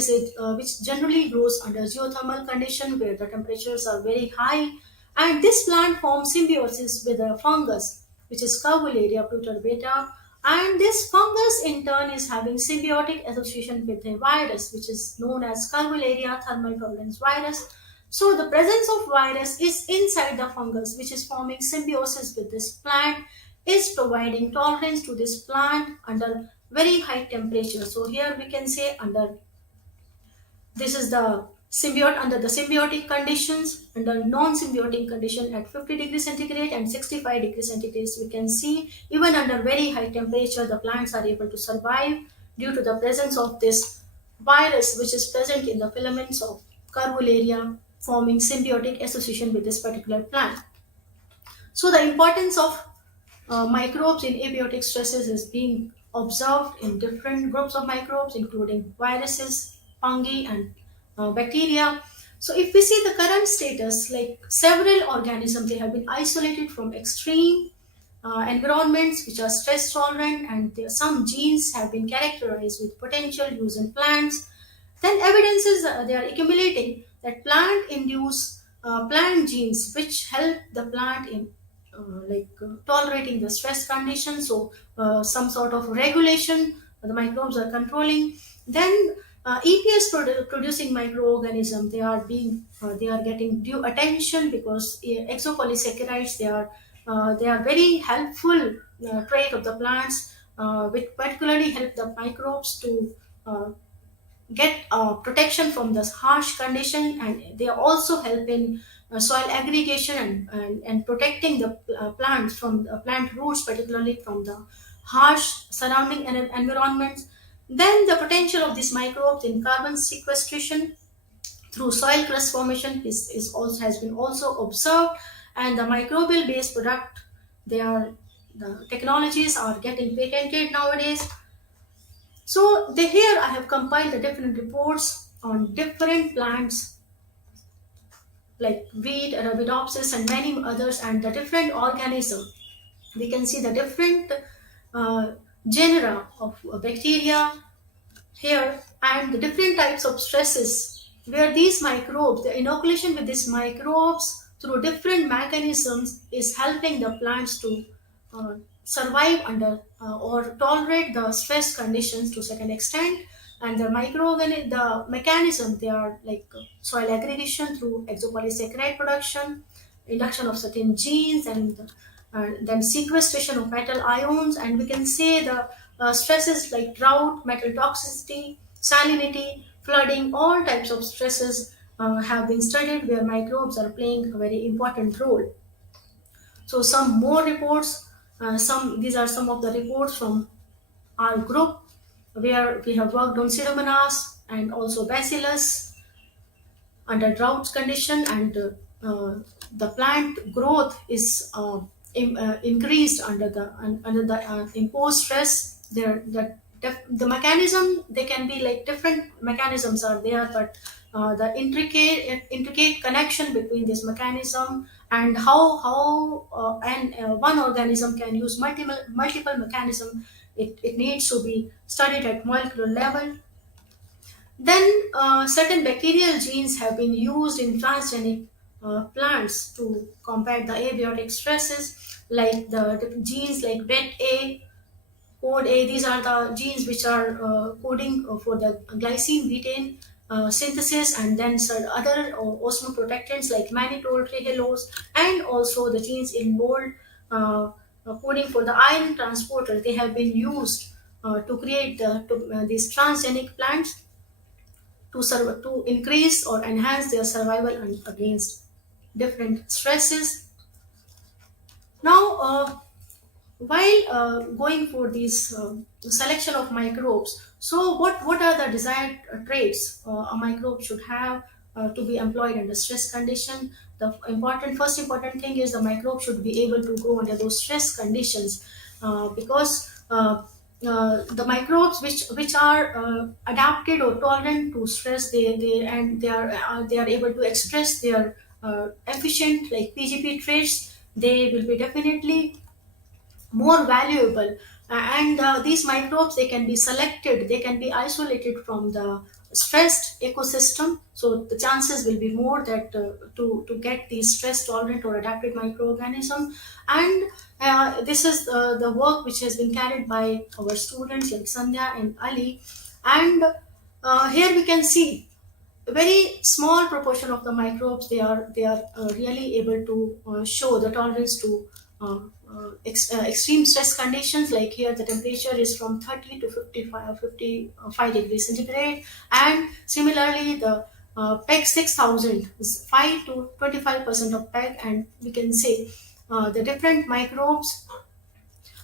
generally grows under geothermal condition where the temperatures are very high, and this plant forms symbiosis with a fungus which is Curvularia pluterbeta, and this fungus in turn is having symbiotic association with a virus which is known as Curvularia thermal turbulence virus. So the presence of virus is inside the fungus which is forming symbiosis with this plant, is providing tolerance to this plant under very high temperature. So here we can say this is the symbiote under the symbiotic conditions, under non-symbiotic condition at 50 degrees centigrade and 65 degrees centigrade. We can see even under very high temperature the plants are able to survive due to the presence of this virus which is present in the filaments of Curvularia, forming symbiotic association with this particular plant. So the importance of microbes in abiotic stresses is being observed in different groups of microbes, including viruses, fungi, and bacteria. So if we see the current status, like several organisms, they have been isolated from extreme environments which are stress tolerant, and some genes have been characterized with potential use in plants. Then evidences they are accumulating that plant induce plant genes which help the plant in tolerating the stress conditions. So some sort of regulation the microbes are controlling. Then EPS producing microorganism, they are getting due attention because exopolysaccharides, they are very helpful trait of the plants, which particularly help the microbes to get protection from this harsh condition, and they also help in soil aggregation and protecting the plants from the plant roots, particularly from the harsh surrounding environments. Then the potential of these microbes in carbon sequestration through soil crust formation is also has been also observed, and the microbial based product, the technologies are getting patented nowadays. So here I have compiled the different reports on different plants like wheat, Arabidopsis, and many others, and the different organisms. We can see the different genera of bacteria here, and the different types of stresses where these microbes, the inoculation with these microbes through different mechanisms is helping the plants to survive under or tolerate the stress conditions to a certain extent. And the mechanism, they are like soil aggregation through exopolysaccharide production, induction of certain genes, and then sequestration of metal ions. And we can say the stresses like drought, metal toxicity, salinity, flooding, all types of stresses have been studied where microbes are playing a very important role. So some more reports, these are some of the reports from our group where we have worked on Pseudomonas and also Bacillus under drought condition, and the plant growth is increased under the imposed stress. The mechanism, they can be like different mechanisms are there, but the intricate connection between this mechanism and how one organism can use multiple mechanism, it needs to be studied at molecular level. Then certain bacterial genes have been used in transgenic plants to combat the abiotic stresses, like the genes like BET-A, code A. These are the genes which are coding for the glycine betaine synthesis, and then other osmoprotectants like mannitol, trehalose, and also the genes involved coding for the iron transporter. They have been used to create these transgenic plants to increase or enhance their survival against different stresses. Now, while going for this selection of microbes, so what are the desired traits a microbe should have to be employed under stress condition? The first important thing is the microbe should be able to grow under those stress conditions, because the microbes which are adapted or tolerant to stress, they are able to express their efficient like PGP traits. They will be definitely more valuable. And these microbes, they can be selected, they can be isolated from the stressed ecosystem, so the chances will be more that to get these stress tolerant or adapted microorganism. And this is the work which has been carried by our students like Sandhya and Ali. And here we can see a very small proportion of the microbes, they are really able to show the tolerance to extreme stress conditions. Like here the temperature is from 30 to 55 degrees centigrade, and similarly the PEG 6000 is 5 to 25% of PEG. And we can say the different microbes,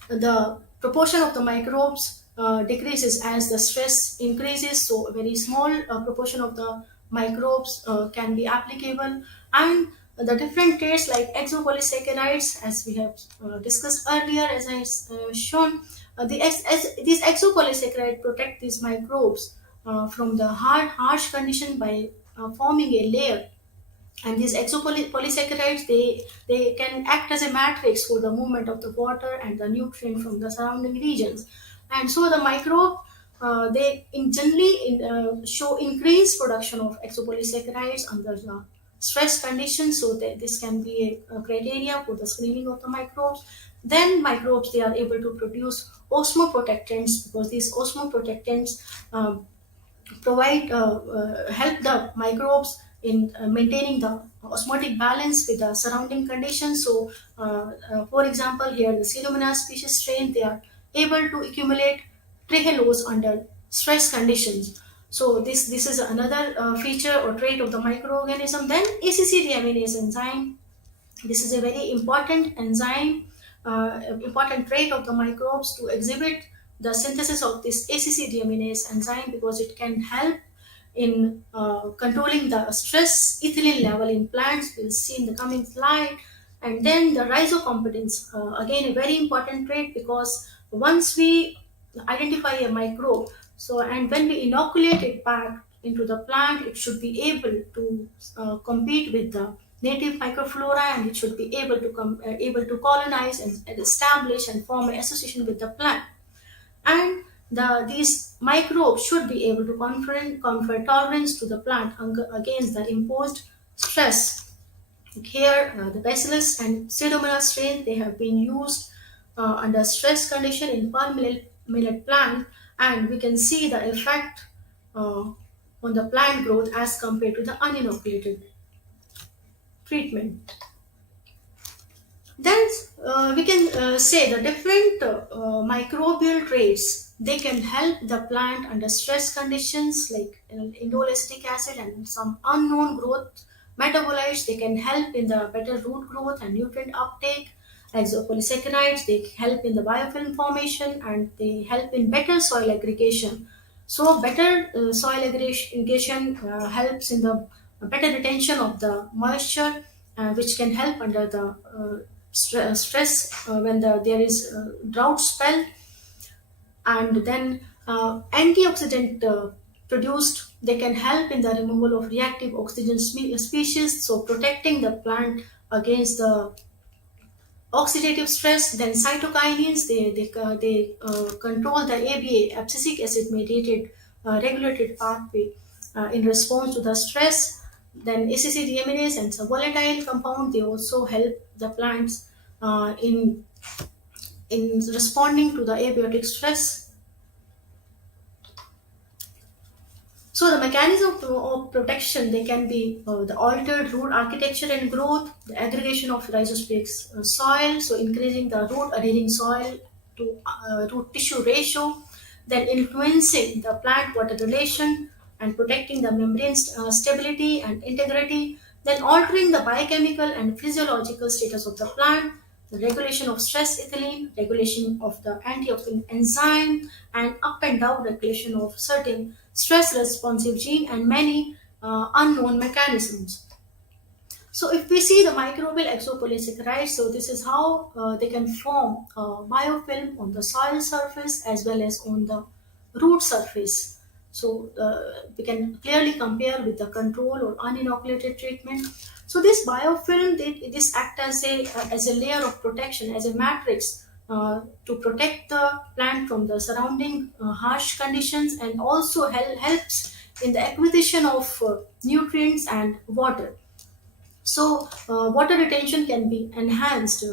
the proportion of the microbes decreases as the stress increases, so a very small proportion of the microbes can be applicable. And the different traits like exopolysaccharides, as we have discussed earlier, as I shown, these exopolysaccharides protect these microbes from the harsh condition by forming a layer. And these exopolysaccharides, they can act as a matrix for the movement of the water and the nutrient from the surrounding regions. And so the microbe, they generally show increased production of exopolysaccharides under the stress conditions, so that this can be a criteria for the screening of the microbes. Then microbes, they are able to produce osmoprotectants, because these osmoprotectants provide help the microbes in maintaining the osmotic balance with the surrounding conditions. So for example, here the Pseudomonas species strain, they are able to accumulate trehalose under stress conditions. So this is another feature or trait of the microorganism. Then Acc Delaminase enzyme, this is a very important enzyme, important trait of the microbes to exhibit the synthesis of this Acc Delaminase enzyme, because it can help in controlling the stress ethylene level in plants. We'll see in the coming slide. And then the rhizocompetence, again a very important trait, because once we identify a microbe, so and when we inoculate it back into the plant, it should be able to compete with the native microflora, and it should be able to colonize and establish and form an association with the plant. And these microbes should be able to confer tolerance to the plant against the imposed stress. Here, the Bacillus and Pseudomonas strains, they have been used under stress condition in palm millet plant, and we can see the effect on the plant growth as compared to the uninoculated treatment. Then we can say the different microbial traits, they can help the plant under stress conditions like indolacetic acid and some unknown growth metabolites. They can help in the better root growth and nutrient uptake. Exopolysaccharides, they help in the biofilm formation, and they help in better soil aggregation. So better soil aggregation helps in the better retention of the moisture, which can help under the stress when there is drought spell. And then antioxidant produced, they can help in the removal of reactive oxygen species, so protecting the plant against the oxidative stress. Then cytokinins, they control the ABA, abscisic acid mediated regulated pathway in response to the stress. Then Acc Delaminase and some volatile compound, they also help the plants in responding to the abiotic stress. So the mechanism of protection, they can be the altered root architecture and growth, the aggregation of rhizosporic soil, so increasing the root adhering soil to root tissue ratio, then influencing the plant water relation and protecting the membrane stability and integrity, then altering the biochemical and physiological status of the plant, the regulation of stress ethylene, regulation of the antioxidant enzyme, and up and down regulation of certain stress responsive gene, and many unknown mechanisms. So if we see the microbial exopolysaccharides, so this is how they can form biofilm on the soil surface as well as on the root surface. So we can clearly compare with the control or uninoculated treatment. So this biofilm, this act as a layer of protection, as a matrix to protect the plant from the surrounding harsh conditions, and also helps in the acquisition of nutrients and water. So water retention can be enhanced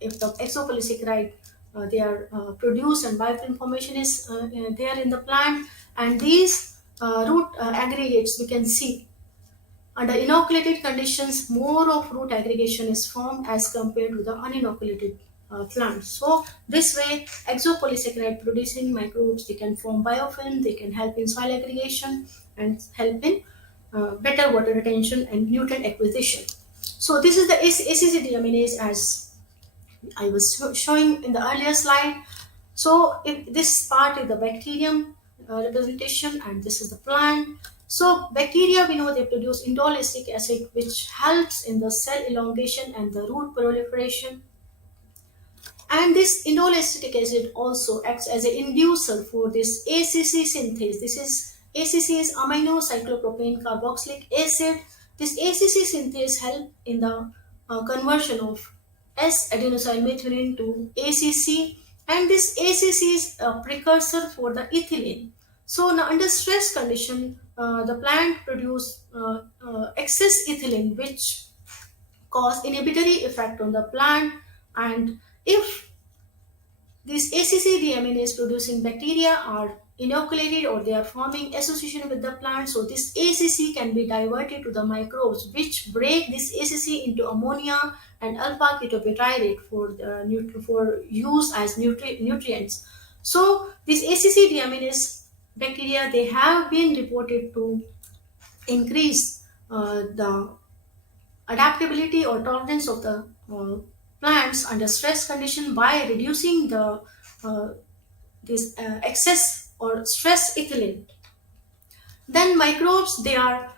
if the exopolysaccharide they are produced and biofilm formation is there in the plant, and these root aggregates we can see under inoculated conditions more of root aggregation is formed as compared to the uninoculated plants. So this way exopolysaccharide producing microbes, they can form biofilm, they can help in soil aggregation and help in better water retention and nutrient acquisition. So this is the Acc Delaminase as I was showing in the earlier slide. So if this part is the bacterium representation, and this is the plant. So bacteria, we know they produce indole acetic acid, which helps in the cell elongation and the root proliferation. And this indole acetic acid also acts as an inducer for this ACC synthase. This is ACC is amino cyclopropane carboxylic acid. This ACC synthase help in the conversion of S-adenosylmethionine to ACC, and this ACC is a precursor for the ethylene. So now under stress condition, the plant produce excess ethylene, which cause inhibitory effect on the plant. And if these ACC deaminase producing bacteria are inoculated or they are forming association with the plant, so this ACC can be diverted to the microbes, which break this ACC into ammonia and alpha ketobutyrate for use as nutrients. So these ACC deaminase bacteria, they have been reported to increase the adaptability or tolerance of the plants under stress condition by reducing the this excess or stress ethylene. Then microbes, they are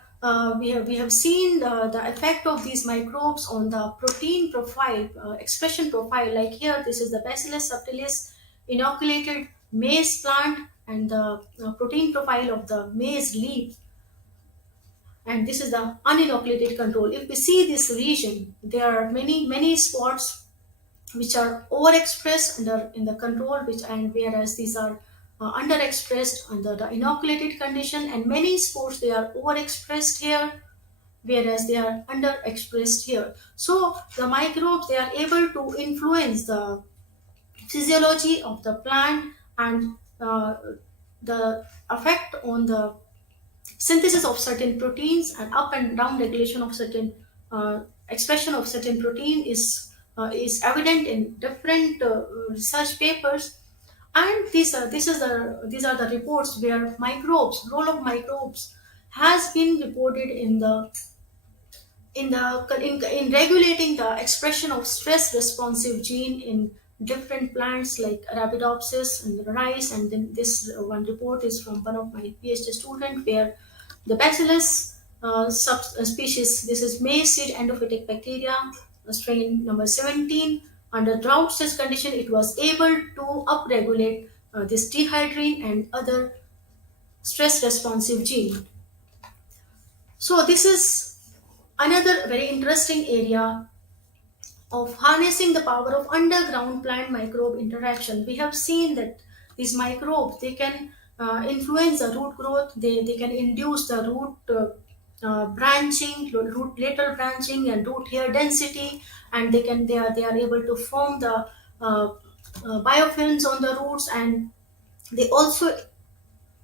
we have seen the effect of these microbes on the protein profile, expression profile. Like here, this is the Bacillus subtilis inoculated maize plant, and the protein profile of the maize leaf, and this is the uninoculated control. If we see this region, there are many spots which are overexpressed in the control, and whereas these are underexpressed under the inoculated condition, and many spots they are overexpressed here, whereas they are underexpressed here. So the microbes, they are able to influence the physiology of the plant, and the effect on the synthesis of certain proteins and up and down regulation of certain expression of certain protein is evident in different research papers. And these are the reports where microbes, role of microbes has been reported in regulating the expression of stress responsive gene in different plants like Arabidopsis and rice. And then this one report is from one of my PhD student, where the Bacillus species, this is maize seed endophytic bacteria, strain number 17. Under drought stress condition, it was able to upregulate this dehydrine and other stress responsive gene. So this is another very interesting area of harnessing the power of underground plant microbe interaction. We have seen that these microbes, they can influence the root growth, they can induce the root branching, root lateral branching and root hair density, and they are able to form the biofilms on the roots, and they also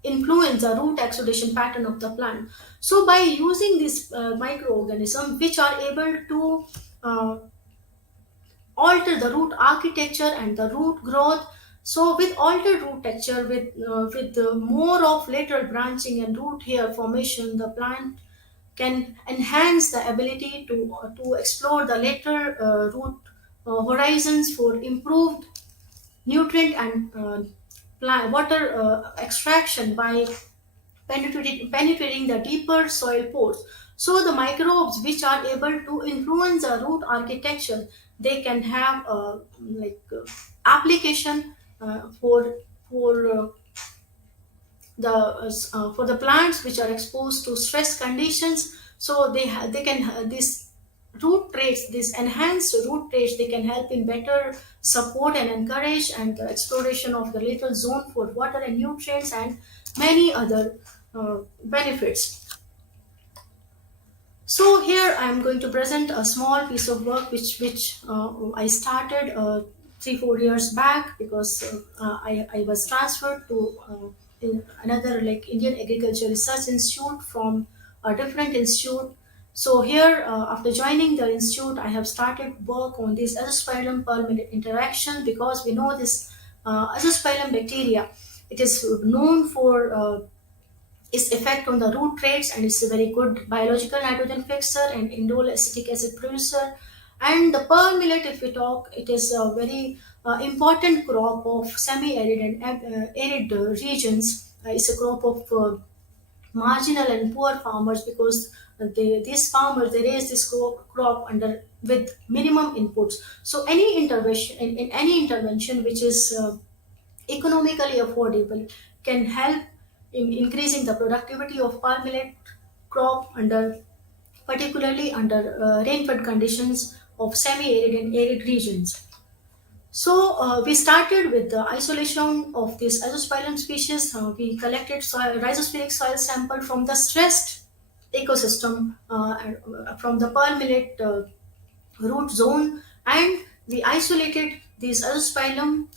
influence the root exudation pattern of the plant. So by using this microorganism which are able to alter the root architecture and the root growth. So with altered root texture, with more of lateral branching and root hair formation, the plant can enhance the ability to explore the lateral root horizons for improved nutrient and water extraction by penetrating the deeper soil pores. So the microbes which are able to influence the root architecture, they can have application for the plants which are exposed to stress conditions. So they can this root traits, this enhanced root traits, they can help in better support and encourage and the exploration of the little zone for water and nutrients and many other benefits. So here I am going to present a small piece of work which I started 3-4 years back, because I was transferred to another like Indian Agriculture Research Institute from a different institute. So here after joining the institute, I have started work on this azospirillum permanent interaction, because we know this azospirillum bacteria, it is known for its effect on the root traits, and it's a very good biological nitrogen fixer and indole acetic acid producer. And the pearl millet, if we talk, it is a very important crop of semi-arid and arid regions. It's a crop of marginal and poor farmers, because these farmers, they raise this crop under with minimum inputs. So any intervention in any intervention which is economically affordable can help in increasing the productivity of palm millet crop under, particularly under rain-fed conditions of semi-arid and arid regions. So we started with the isolation of this azospirillum species. We collected rhizospheric soil sample from the stressed ecosystem from the pearl millet root zone, and we isolated these azospirillum,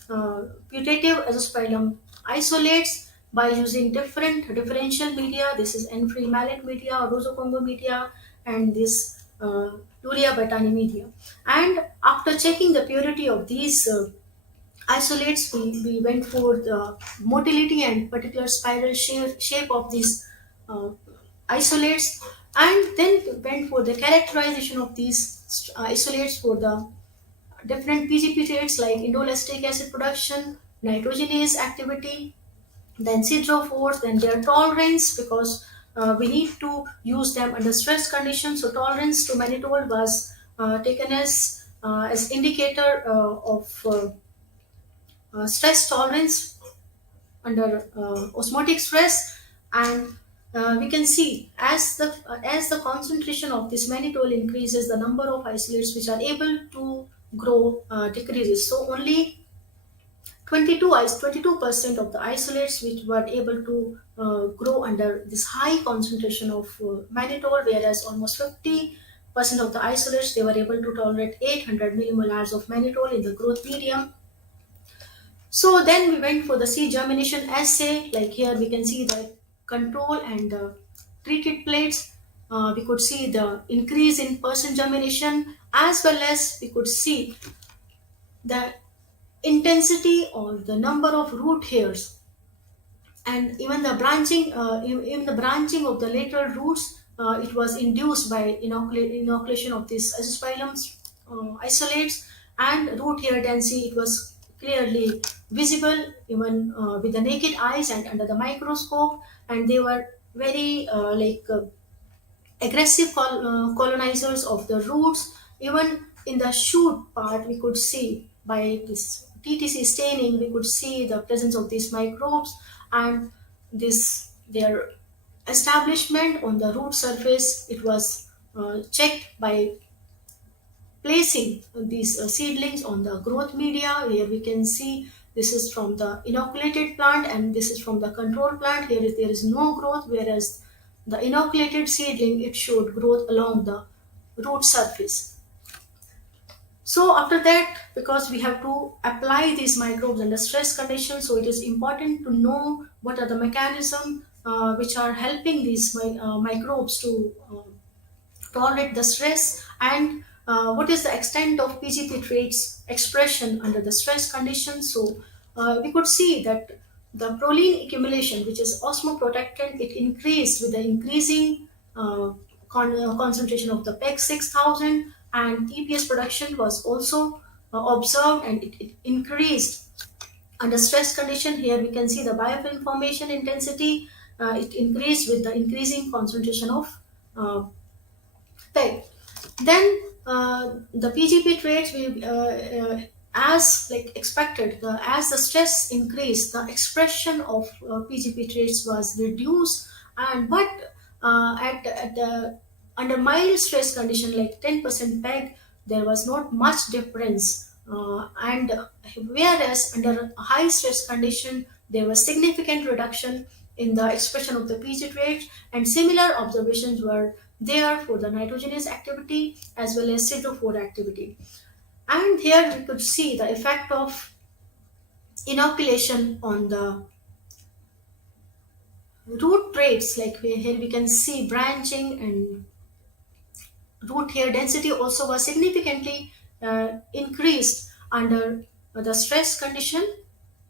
putative azospirillum isolates by using different differential media. This is N-free mallet media, Rosocongo media, and this Luria batani media. And after checking the purity of these isolates, we went for the motility and particular spiral shape of these uh, isolates, and then went for the characterization of these isolates for the different PGP traits like indole acetic acid production, nitrogenase activity, then sidrophores, then their tolerance, because we need to use them under stress conditions. So tolerance to mannitol was taken as indicator of stress tolerance under osmotic stress. And we can see as the concentration of this mannitol increases, the number of isolates which are able to grow decreases. So only 22% of the isolates which were able to grow under this high concentration of mannitol, whereas almost 50% of the isolates, they were able to tolerate 800 millimolars of mannitol in the growth medium. So then we went for the seed germination assay. Like here we can see the control and the treated plates. We could see the increase in percent germination, as well as we could see the intensity or the number of root hairs, and even the branching in the branching of the lateral roots. It was induced by inoculation of these azospirillum isolates, and root hair density, it was clearly visible even with the naked eyes and under the microscope, and they were very aggressive colonizers of the roots. Even in the shoot part, we could see by this TTC staining, we could see the presence of these microbes, and their establishment on the root surface. It was checked by placing these seedlings on the growth media. Here we can see this is from the inoculated plant and this is from the control plant. There is no growth, whereas the inoculated seedling, it showed growth along the root surface. So after that, because we have to apply these microbes under stress conditions, so it is important to know what are the mechanisms which are helping these microbes to tolerate the stress, and what is the extent of PGP traits expression under the stress conditions. So we could see that the proline accumulation, which is osmoprotectant, it increased with the increasing concentration of the PEG 6000, and EPS production was also observed, and it increased under stress condition. Here we can see the biofilm formation intensity, it increased with the increasing concentration of PEG. Then the PGP traits will, as like expected, as the stress increased, the expression of PGP traits was reduced, and but at the under mild stress condition like 10% PEG, there was not much difference. And whereas under a high stress condition, there was significant reduction in the expression of the PG trait, and similar observations were there for the nitrogenous activity as well as siderophore activity. And here we could see the effect of inoculation on the root traits, like here we can see branching, and root hair density also was significantly increased under the stress condition.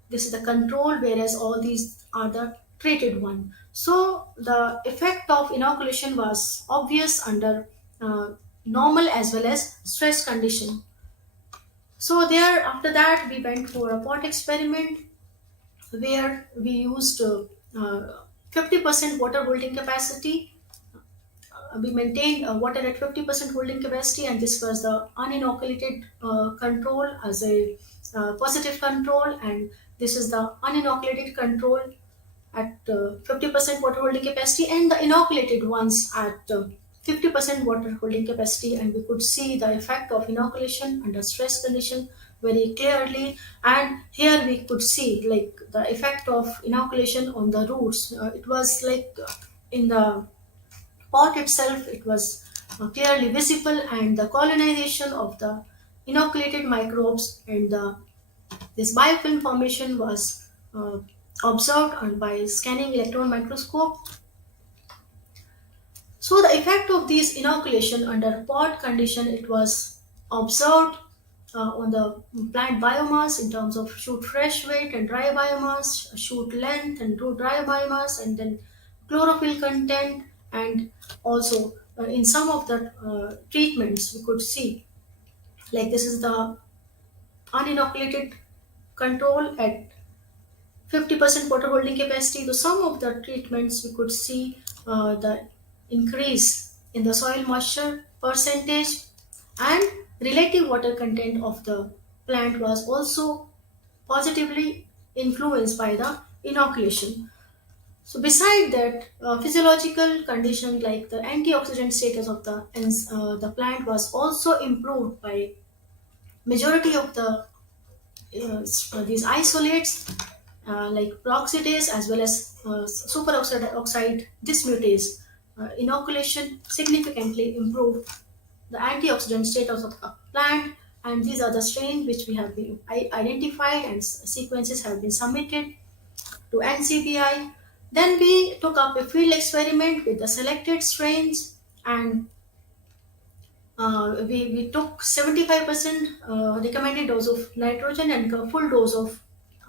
This is the control, whereas all these are the treated one. So the effect of inoculation was obvious under normal as well as stress condition. So there, after that, we went for a pot experiment where we used 50% water holding capacity. We maintained water at 50% holding capacity, and this was the uninoculated control as a positive control, and this is the uninoculated control at 50% water holding capacity, and the inoculated ones at 50% water holding capacity. And we could see the effect of inoculation under stress condition very clearly. And here we could see like the effect of inoculation on the roots. It was like in the pot itself, it was clearly visible, and the colonization of the inoculated microbes and this biofilm formation was observed by scanning electron microscope. So the effect of this inoculation under pot condition, it was observed on the plant biomass in terms of shoot fresh weight and dry biomass, shoot length and dry biomass, and then chlorophyll content, and also in some of the treatments we could see like this is the uninoculated control at 50% water holding capacity. So some of the treatments we could see the increase in the soil moisture percentage, and relative water content of the plant was also positively influenced by the inoculation. So beside that, physiological condition like the antioxidant status of the plant was also improved by majority of the these isolates like peroxidase as well as superoxide dismutase. Inoculation significantly improved the antioxidant status of the plant, and these are the strains which we have been identified, and sequences have been submitted to NCBI. Then we took up a field experiment with the selected strains, and we took 75% recommended dose of nitrogen and a full dose of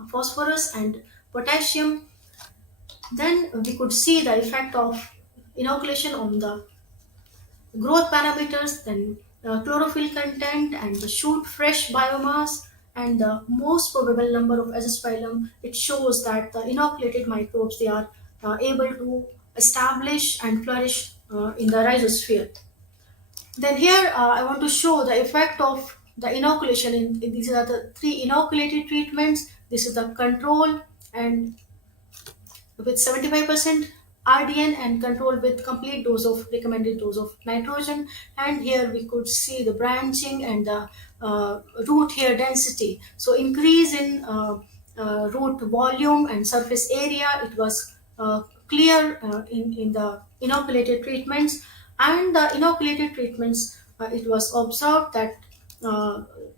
phosphorus and potassium. Then we could see the effect of inoculation on the growth parameters, then chlorophyll content and the shoot fresh biomass, and the most probable number of azosphyllum. It shows that the inoculated microbes, they are able to establish and flourish in the rhizosphere. Then here I want to show the effect of the inoculation. These are the three inoculated treatments. This is the control, and with 75% RDN, and control with complete dose of recommended dose of nitrogen. And here we could see the branching and the root hair density. So increase in root volume and surface area, it was clear in the inoculated treatments. And the inoculated treatments, it was observed that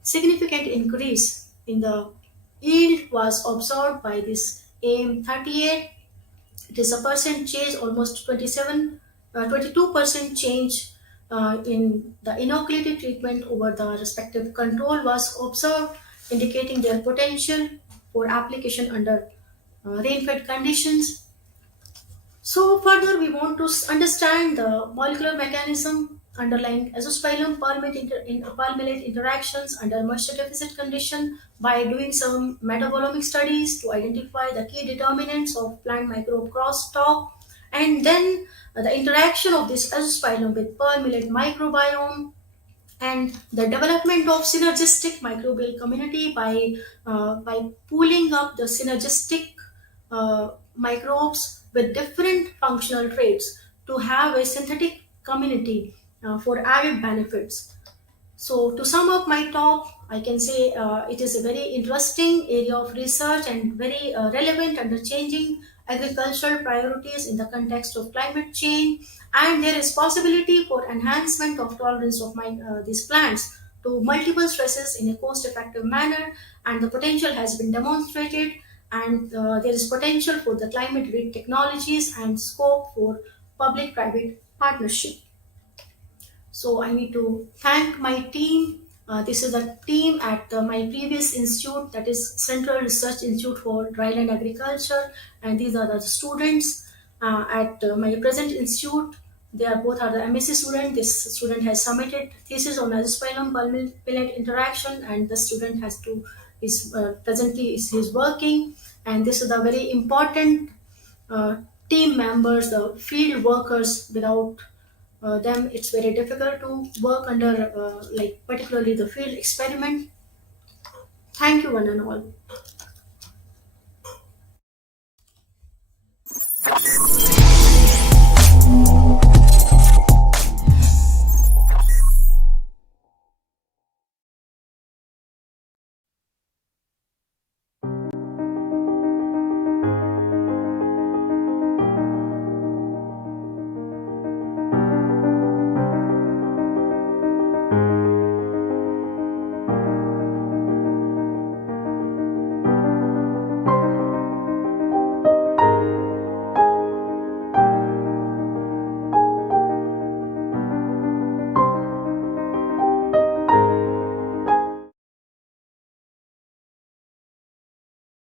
significant increase in the yield was observed by this AM38. It is a percent change, almost 22% change in the inoculated treatment over the respective control was observed, indicating their potential for application under rain-fed conditions. So further, we want to understand the molecular mechanism underlying azoospermillum palmate interactions under moisture deficit condition by doing some metabolomic studies to identify the key determinants of plant microbe crosstalk, and then the interaction of this azoospermillum with palmate microbiome, and the development of synergistic microbial community by pooling up the synergistic microbes with different functional traits to have a synthetic community for added benefits. So, to sum up my talk, I can say it is a very interesting area of research and very relevant under changing agricultural priorities in the context of climate change. And there is possibility for enhancement of tolerance of these plants to multiple stresses in a cost-effective manner, and the potential has been demonstrated. And there is potential for the climate-ready technologies and scope for public-private partnership. So I need to thank my team. This is a team at my previous institute, that is Central Research Institute for Dryland Agriculture, and these are the students at my present institute. They are both are the MSc student. This student has submitted thesis on azoospermillum palmate interaction, and the student has to is presently is working. And this is a very important team members, the field workers. Without them, it's very difficult to work under, like particularly the field experiment. Thank you, one and all.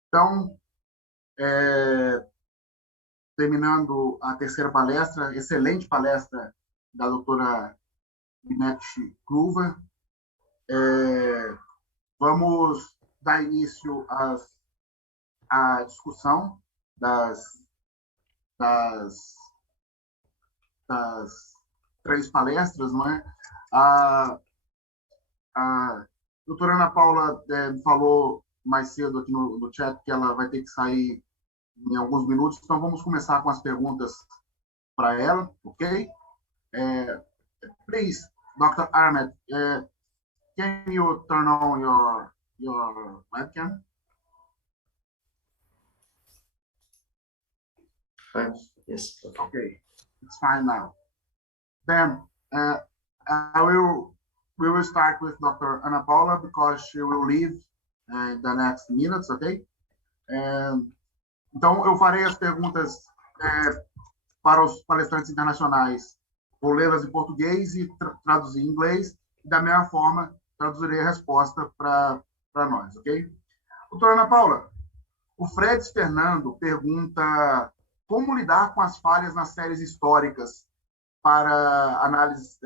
Então, terminando a terceira palestra, excelente palestra da doutora Minette Kluver, vamos dar início à discussão das três palestras, não é? A doutora Ana Paula falou mais cedo aqui no chat que ela vai ter que sair em alguns minutos, então vamos começar com as perguntas para ela, ok? Please, Dr. Ahmed, can you turn on your webcam? Yes. Okay, it's fine now. Then we will start with Dr. Ana Paula because she will leave in the next minutes, okay? Então, eu farei as perguntas para os palestrantes internacionais. Vou lê-las em português e traduzir em inglês. E, da mesma forma, traduzirei a resposta para nós, ok? Doutora Ana Paula, o Fred Fernando pergunta como lidar com as falhas nas séries históricas para análise,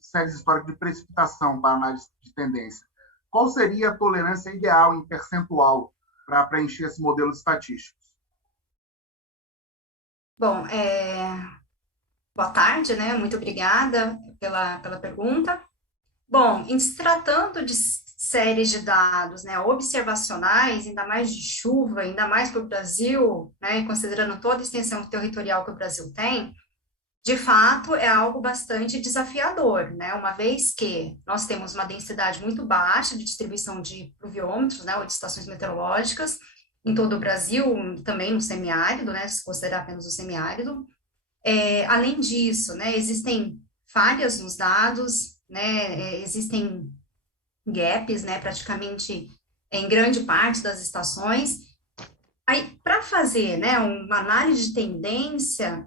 séries históricas de precipitação para análise de tendência. Qual seria a tolerância ideal em percentual para preencher esses modelos estatísticos? Bom, boa tarde, né? Muito obrigada pela pergunta. Bom, em se tratando de séries de dados, né, observacionais, ainda mais de chuva, ainda mais para o Brasil, né, considerando toda a extensão territorial que o Brasil tem, de fato, é algo bastante desafiador, né? Uma vez que nós temos uma densidade muito baixa de distribuição de pluviômetros, né, ou de estações meteorológicas em todo o Brasil, também no semiárido, né, se considerar apenas o semiárido. Além disso, né, existem falhas nos dados, né, existem gaps, né, praticamente em grande parte das estações. Aí, para fazer, né, uma análise de tendência,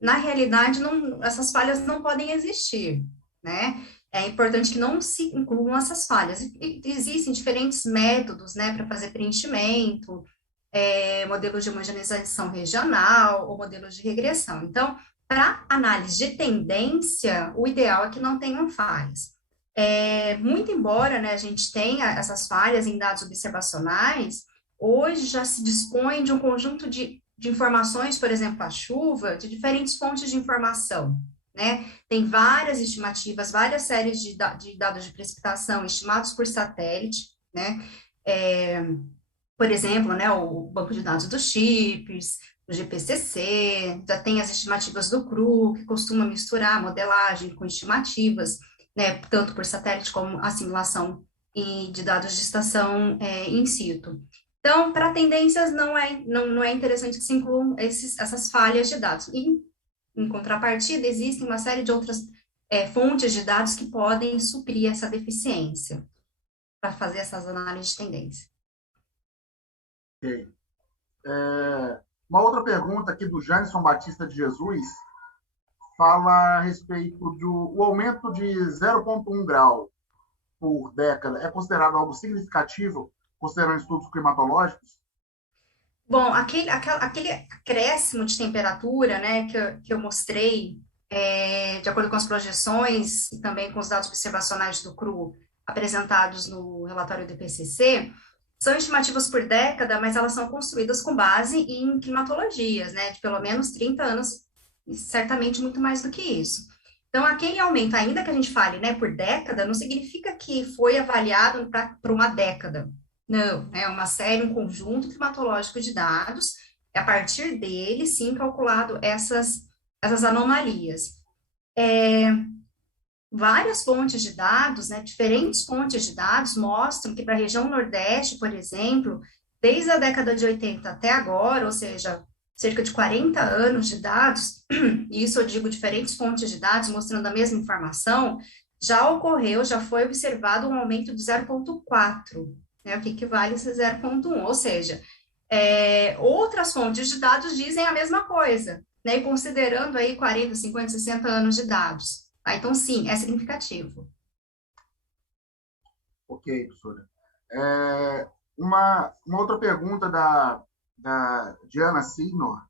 na realidade, essas falhas não podem existir, né? É importante que não se incluam essas falhas. Existem diferentes métodos, né, para fazer preenchimento, modelos de homogeneização regional ou modelos de regressão. Então, para análise de tendência, o ideal é que não tenham falhas. Muito embora, né, a gente tenha essas falhas em dados observacionais, hoje já se dispõe de um conjunto de informações, por exemplo, a chuva, de diferentes fontes de informação, né? Tem várias estimativas, várias séries de dados de precipitação estimados por satélite, né? Por exemplo, né, o banco de dados dos chips, o GPCC, já tem as estimativas do CRU, que costuma misturar modelagem com estimativas, né, tanto por satélite como a simulação de dados de estação in situ. Então, para tendências, não é interessante que se incluam essas falhas de dados. E, em contrapartida, existem uma série de outras fontes de dados que podem suprir essa deficiência para fazer essas análises de tendência. Ok. Uma outra pergunta aqui do Janison Batista de Jesus fala a respeito do aumento de 0,1 grau por década. É considerado algo significativo, considerando estudos climatológicos? Bom, aquele acréscimo de temperatura, né, que eu mostrei, de acordo com as projeções e também com os dados observacionais do CRU apresentados no relatório do IPCC, são estimativas por década, mas elas são construídas com base em climatologias, né, de pelo menos 30 anos, e certamente muito mais do que isso. Então, aquele aumento, ainda que a gente fale, né, por década, não significa que foi avaliado para uma década. Não, é uma série, um conjunto climatológico de dados, e a partir dele, sim, calculado essas anomalias. Várias fontes de dados, né, diferentes fontes de dados mostram que para a região Nordeste, por exemplo, desde a década de 80 até agora, ou seja, cerca de 40 anos de dados, e isso eu digo diferentes fontes de dados mostrando a mesma informação, já foi observado um aumento de 0,4, né, o que equivale a esse 0,1, ou seja, outras fontes de dados dizem a mesma coisa, né, considerando aí 40, 50, 60 anos de dados. Então, sim, é significativo. Ok, professora. Uma outra pergunta da Diana Signor.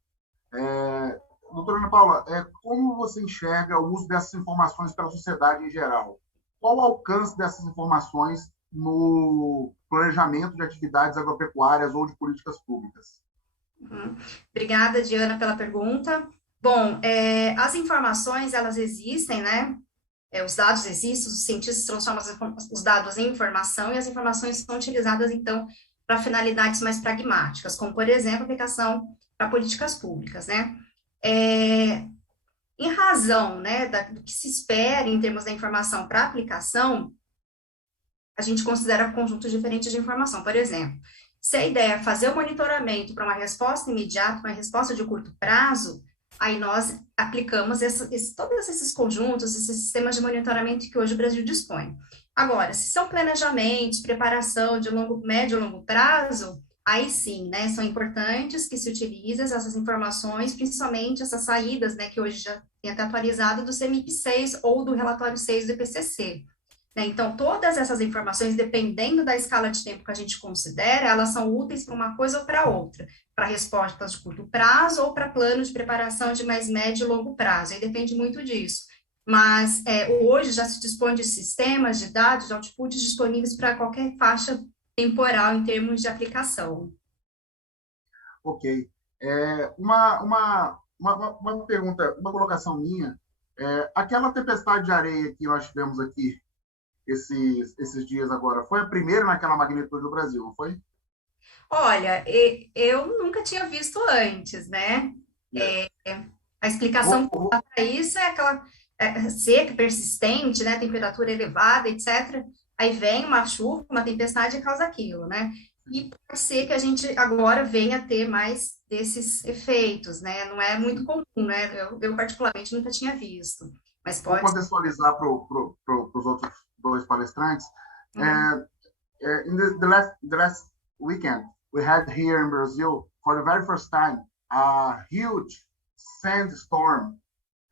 Doutora Ana Paula, como você enxerga o uso dessas informações pela sociedade em geral? Qual o alcance dessas informações no planejamento de atividades agropecuárias ou de políticas públicas? Obrigada, Diana, pela pergunta. Bom, as informações, elas existem, né? Os dados existem, os cientistas transformam os dados em informação e as informações são utilizadas, então, para finalidades mais pragmáticas, como, por exemplo, aplicação para políticas públicas, né? Em razão, né, do que se espera em termos da informação para aplicação, a gente considera conjuntos diferentes de informação. Por exemplo, se a ideia é fazer o monitoramento para uma resposta imediata, uma resposta de curto prazo, aí nós aplicamos todos esses conjuntos, esses sistemas de monitoramento que hoje o Brasil dispõe. Agora, se são planejamentos, preparação de médio e longo prazo, aí sim, né, são importantes que se utilizem essas informações, principalmente essas saídas, né, que hoje já tem até atualizado do CMIP 6 ou do relatório 6 do IPCC. Então, todas essas informações, dependendo da escala de tempo que a gente considera, elas são úteis para uma coisa ou para outra, para respostas de curto prazo ou para planos de preparação de mais médio e longo prazo, aí depende muito disso. Mas hoje já se dispõe de sistemas de dados, de outputs disponíveis para qualquer faixa temporal em termos de aplicação. Ok. Uma pergunta, uma colocação minha, aquela tempestade de areia que nós tivemos aqui esses dias agora, foi a primeira naquela magnitude do Brasil, não foi? Olha, eu nunca tinha visto antes, né? A explicação para isso é aquela seca persistente, né? Temperatura elevada, etc. Aí vem uma chuva, uma tempestade e causa aquilo, né? E pode ser que a gente agora venha a ter mais desses efeitos, né? Não é muito comum, né? Eu particularmente nunca tinha visto, mas pode. Vou contextualizar para os outros dois palestrantes. In the last weekend, we had here in Brazil, for the very first time, a huge sandstorm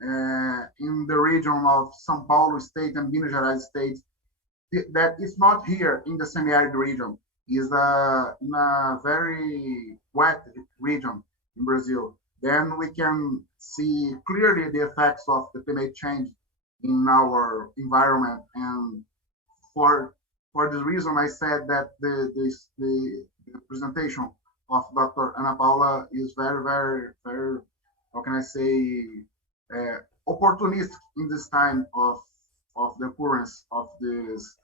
in the region of São Paulo state and Minas Gerais state. That is not here in the semi-arid region. Is in a very wet region in Brazil. Then we can see clearly the effects of the climate change in our environment. And for this reason, I said that the presentation of Dr. Ana Paula is very, very, very, how can I say, opportunistic in this time of the occurrence of this,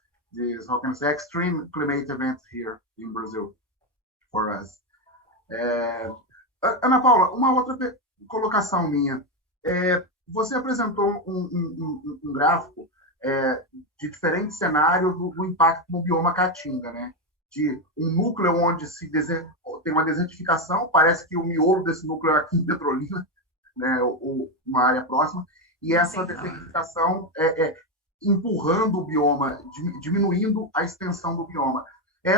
how can I say, extreme climate event here in Brazil for us. Ana Paula, uma outra colocação minha. Você apresentou um gráfico de diferentes cenários do impacto no bioma caatinga, né? De um núcleo onde tem uma desertificação, parece que o miolo desse núcleo é aqui em Petrolina, né? Ou uma área próxima, e essa desertificação empurrando o bioma, diminuindo a extensão do bioma.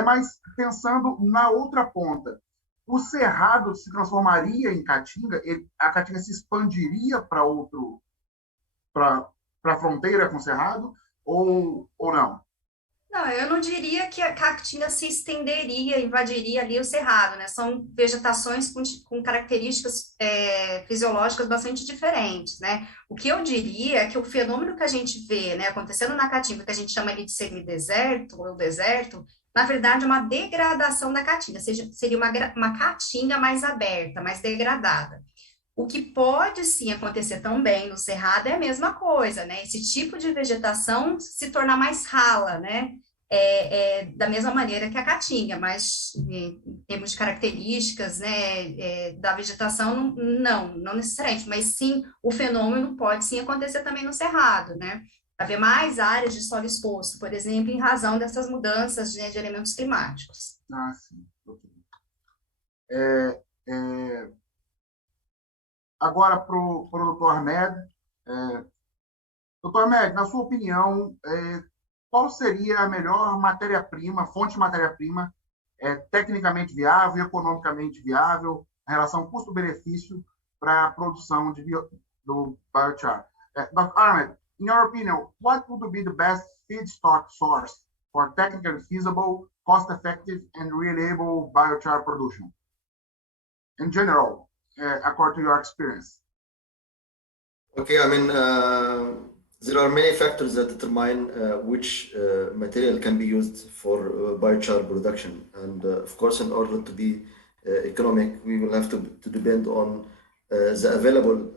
Mas pensando na outra ponta, o cerrado se transformaria em caatinga, a caatinga se expandiria para a fronteira com o cerrado, ou não? Não, eu não diria que a caatinga se estenderia, invadiria ali o cerrado, né? São vegetações com características fisiológicas bastante diferentes, né? O que eu diria é que o fenômeno que a gente vê, né, acontecendo na caatinga, que a gente chama ali de semideserto ou deserto, na verdade é uma degradação da caatinga, seria uma caatinga mais aberta, mais degradada. O que pode sim acontecer também no cerrado é a mesma coisa, né? Esse tipo de vegetação se tornar mais rala, né? Da mesma maneira que a caatinga, mas em termos de características, né, da vegetação, não necessariamente, mas sim o fenômeno pode sim acontecer também no cerrado, né? Haver mais áreas de solo exposto, por exemplo, em razão dessas mudanças, né, de elementos climáticos. Sim. Agora, para o Dr. Ahmed. Dr. Ahmed, na sua opinião, qual seria a melhor matéria-prima, fonte de matéria-prima, tecnicamente viável, economicamente viável, em relação custo-benefício para a produção do biochar? Dr. Ahmed, in your opinion, what would be the best feedstock source for technically feasible, cost-effective, and reliable biochar production? In general, according to your experience. Okay, I mean, there are many factors that determine which material can be used for biochar production. And of course, in order to be economic, we will have to depend on the available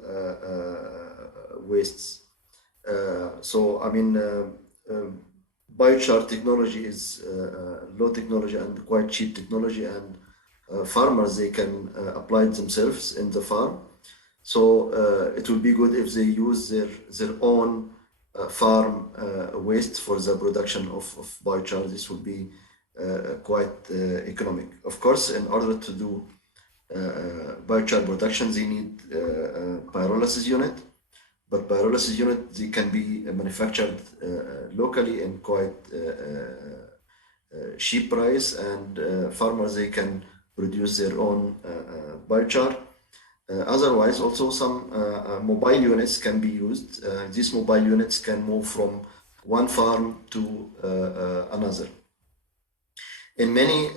wastes. So, I mean, biochar technology is low technology and quite cheap technology, and farmers, they can apply it themselves in the farm. So it will be good if they use their own farm waste for the production of biochar. This will be quite economic. Of course, in order to do biochar production, they need pyrolysis unit. But pyrolysis unit, they can be manufactured locally in quite cheap price, and farmers, they can produce their own biochar. Otherwise, also some mobile units can be used. These mobile units can move from one farm to another. In many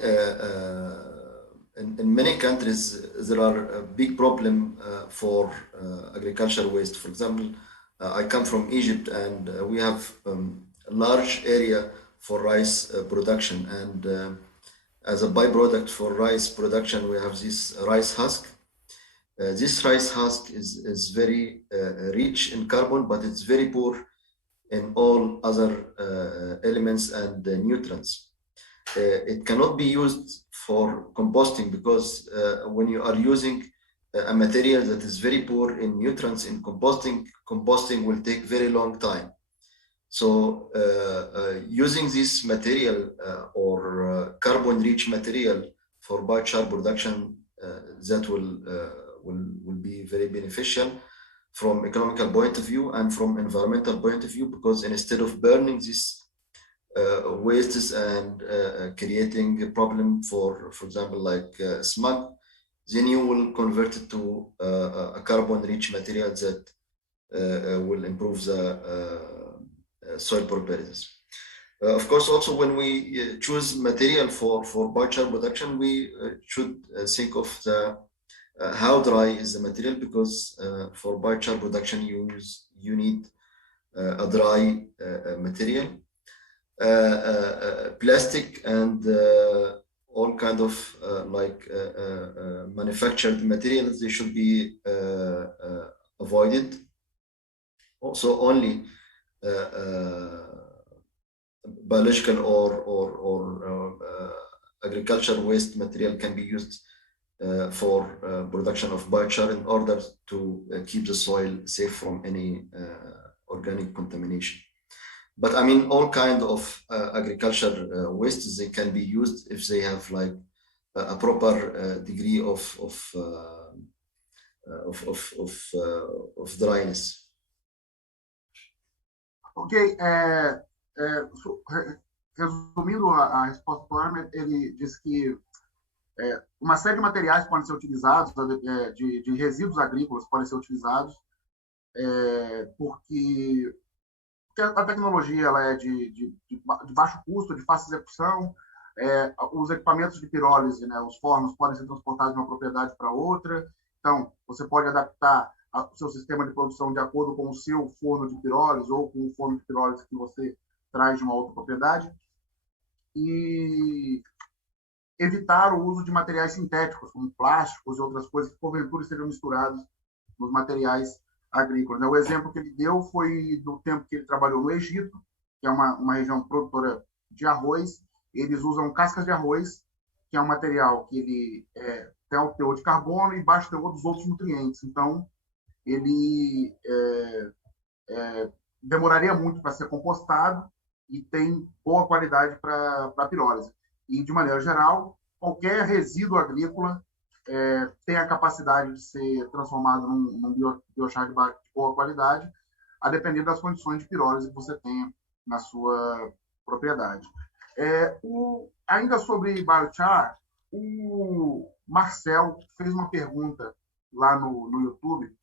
countries, there are a big problem for agricultural waste. For example, I come from Egypt, and we have a large area for rice production. And as a byproduct for rice production, we have this rice husk. This rice husk is very rich in carbon, but it's very poor in all other elements and nutrients. It cannot be used for composting, because when you are using a material that is very poor in nutrients in composting will take very long time. So using this material or carbon-rich material for biochar production, that will be very beneficial from economical point of view and from environmental point of view, because instead of burning this wastes and creating a problem for example, like smog, then you will convert it to a carbon-rich material that will improve the soil properties. Of course, also when we choose material for biochar production, we should think of the how dry is the material, because for biochar production you need a dry material. Plastic and all kind of manufactured materials, they should be avoided. Also, only biological or agricultural waste material can be used for production of biochar in order to keep the soil safe from any organic contamination. But I mean, all kind of agriculture wastes, they can be used if they have like a proper degree of dryness. Ok, resumindo a resposta do Armin, ele disse que uma série de materiais podem ser utilizados, de resíduos agrícolas podem ser utilizados, porque a tecnologia ela é de baixo custo, de fácil execução, os equipamentos de pirólise, né, os fornos podem ser transportados de uma propriedade para outra, então você pode adaptar o seu sistema de produção de acordo com o seu forno de pirólise ou com o forno de pirólise que você traz de uma outra propriedade, e evitar o uso de materiais sintéticos, como plásticos e outras coisas que porventura sejam misturados nos materiais agrícolas. O exemplo que ele deu foi do tempo que ele trabalhou no Egito, que é uma região produtora de arroz. Eles usam cascas de arroz, que é um material que ele tem o teor de carbono e baixo teor dos outros nutrientes. Então, ele demoraria muito para ser compostado e tem boa qualidade para a pirólise. E, de maneira geral, qualquer resíduo agrícola tem a capacidade de ser transformado num biochar de boa qualidade, a depender das condições de pirólise que você tenha na sua propriedade. Ainda sobre biochar, o Marcel fez uma pergunta lá no YouTube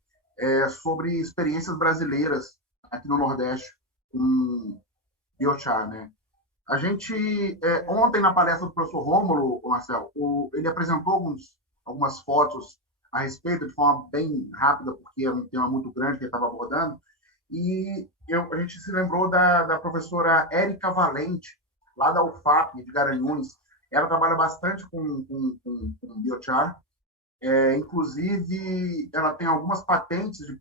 sobre experiências brasileiras aqui no Nordeste com biochar, né? A gente, ontem na palestra do professor Rômulo, Marcel, ele apresentou algumas fotos a respeito, de forma bem rápida, porque era um tema muito grande que ele estava abordando, e a gente se lembrou da professora Érica Valente, lá da UFAP, de Garanhuns. Ela trabalha bastante com biochar, inclusive ela tem algumas patentes de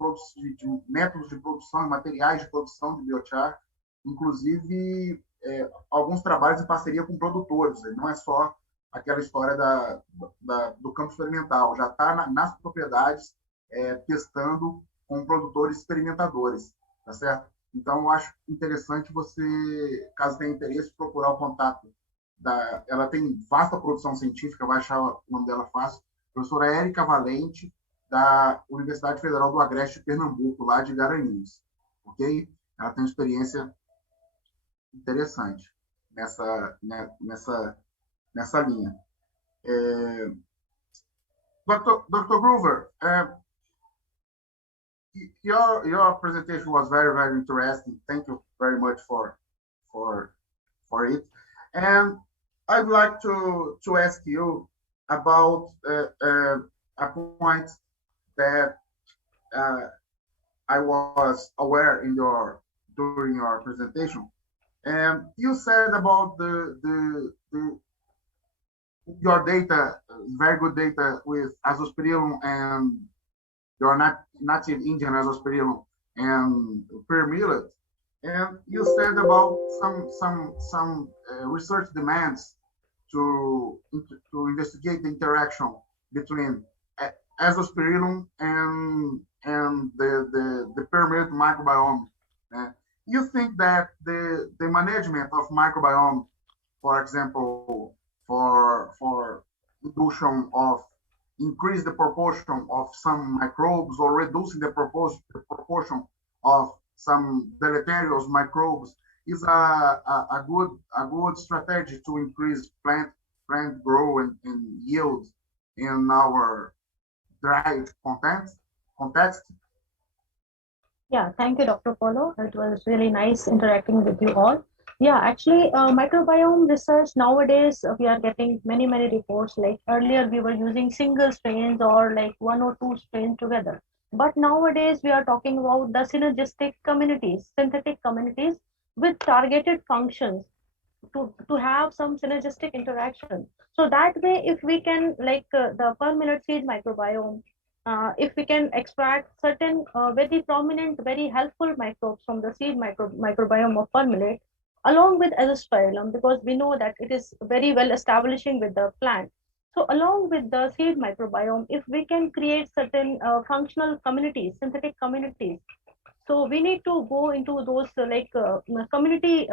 métodos de produção, materiais de produção de biochar, inclusive alguns trabalhos em parceria com produtores, não é só aquela história do campo experimental, já está nas propriedades testando com produtores experimentadores, tá certo? Então, eu acho interessante você, caso tenha interesse, procurar o contato. Ela tem vasta produção científica, vai achar o nome dela fácil, professora Érica Valente, da Universidade Federal do Agreste de Pernambuco, lá de Garanhuns, ok? Ela tem uma experiência interessante nessa linha. Dr. Groover, your presentation was very, very interesting. Thank you very much for it. And I'd like to ask you about a point that I was aware during your presentation. And you said about your data, very good data with Azospirillum and your native Indian Azospirillum and pear millet. And you said about some research demands to investigate the interaction between Azospirillum and the pear millet microbiome. You think that the management of microbiome, for example, for induction of increase the proportion of some microbes or reducing the proportion of some deleterious microbes, is a good strategy to increase plant growth and yield in our dry context. Yeah, thank you, Dr. Polo. It was really nice interacting with you all. Yeah, actually, microbiome research nowadays, we are getting many, many reports. Like earlier, we were using single strains or like one or two strains together. But nowadays, we are talking about the synergistic communities, synthetic communities with targeted functions to have some synergistic interaction. So that way, if we can, like the per millet seed microbiome, if we can extract certain very prominent, very helpful microbes from the seed microbiome of per millet, along with azospirillum, because we know that it is very well establishing with the plant. So along with the seed microbiome, if we can create certain functional communities, synthetic communities, so we need to go into those community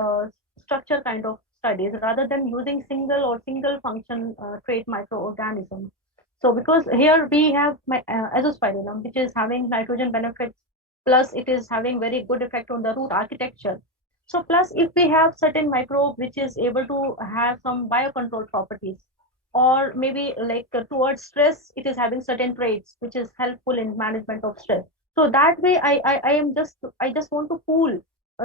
structure kind of studies rather than using single or single function trait microorganisms. So because here we have azospirillum, which is having nitrogen benefits, plus it is having very good effect on the root architecture. So plus if we have certain microbe which is able to have some biocontrol properties, or maybe like towards stress, it is having certain traits which is helpful in management of stress. So that way I just want to pool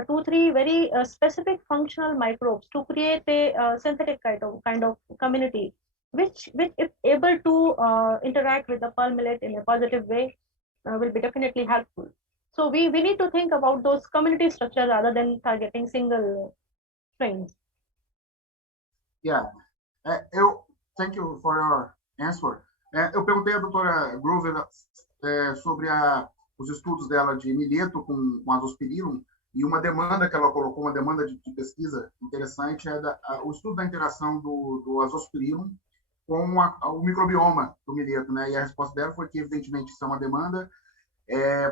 two three very specific functional microbes to create a synthetic kind of community which if able to interact with the pearl millet in a positive way will be definitely helpful. So we need to think about those community structures rather than targeting single strains. Yeah. Thank you for your answer. Eu perguntei à doutora Groover sobre os estudos dela de milheto com azospirillum, e uma demanda que ela colocou, uma demanda de pesquisa interessante, é o estudo da interação do azospirillum com o microbioma do milheto, né? E a resposta dela foi que, evidentemente, isso é uma demanda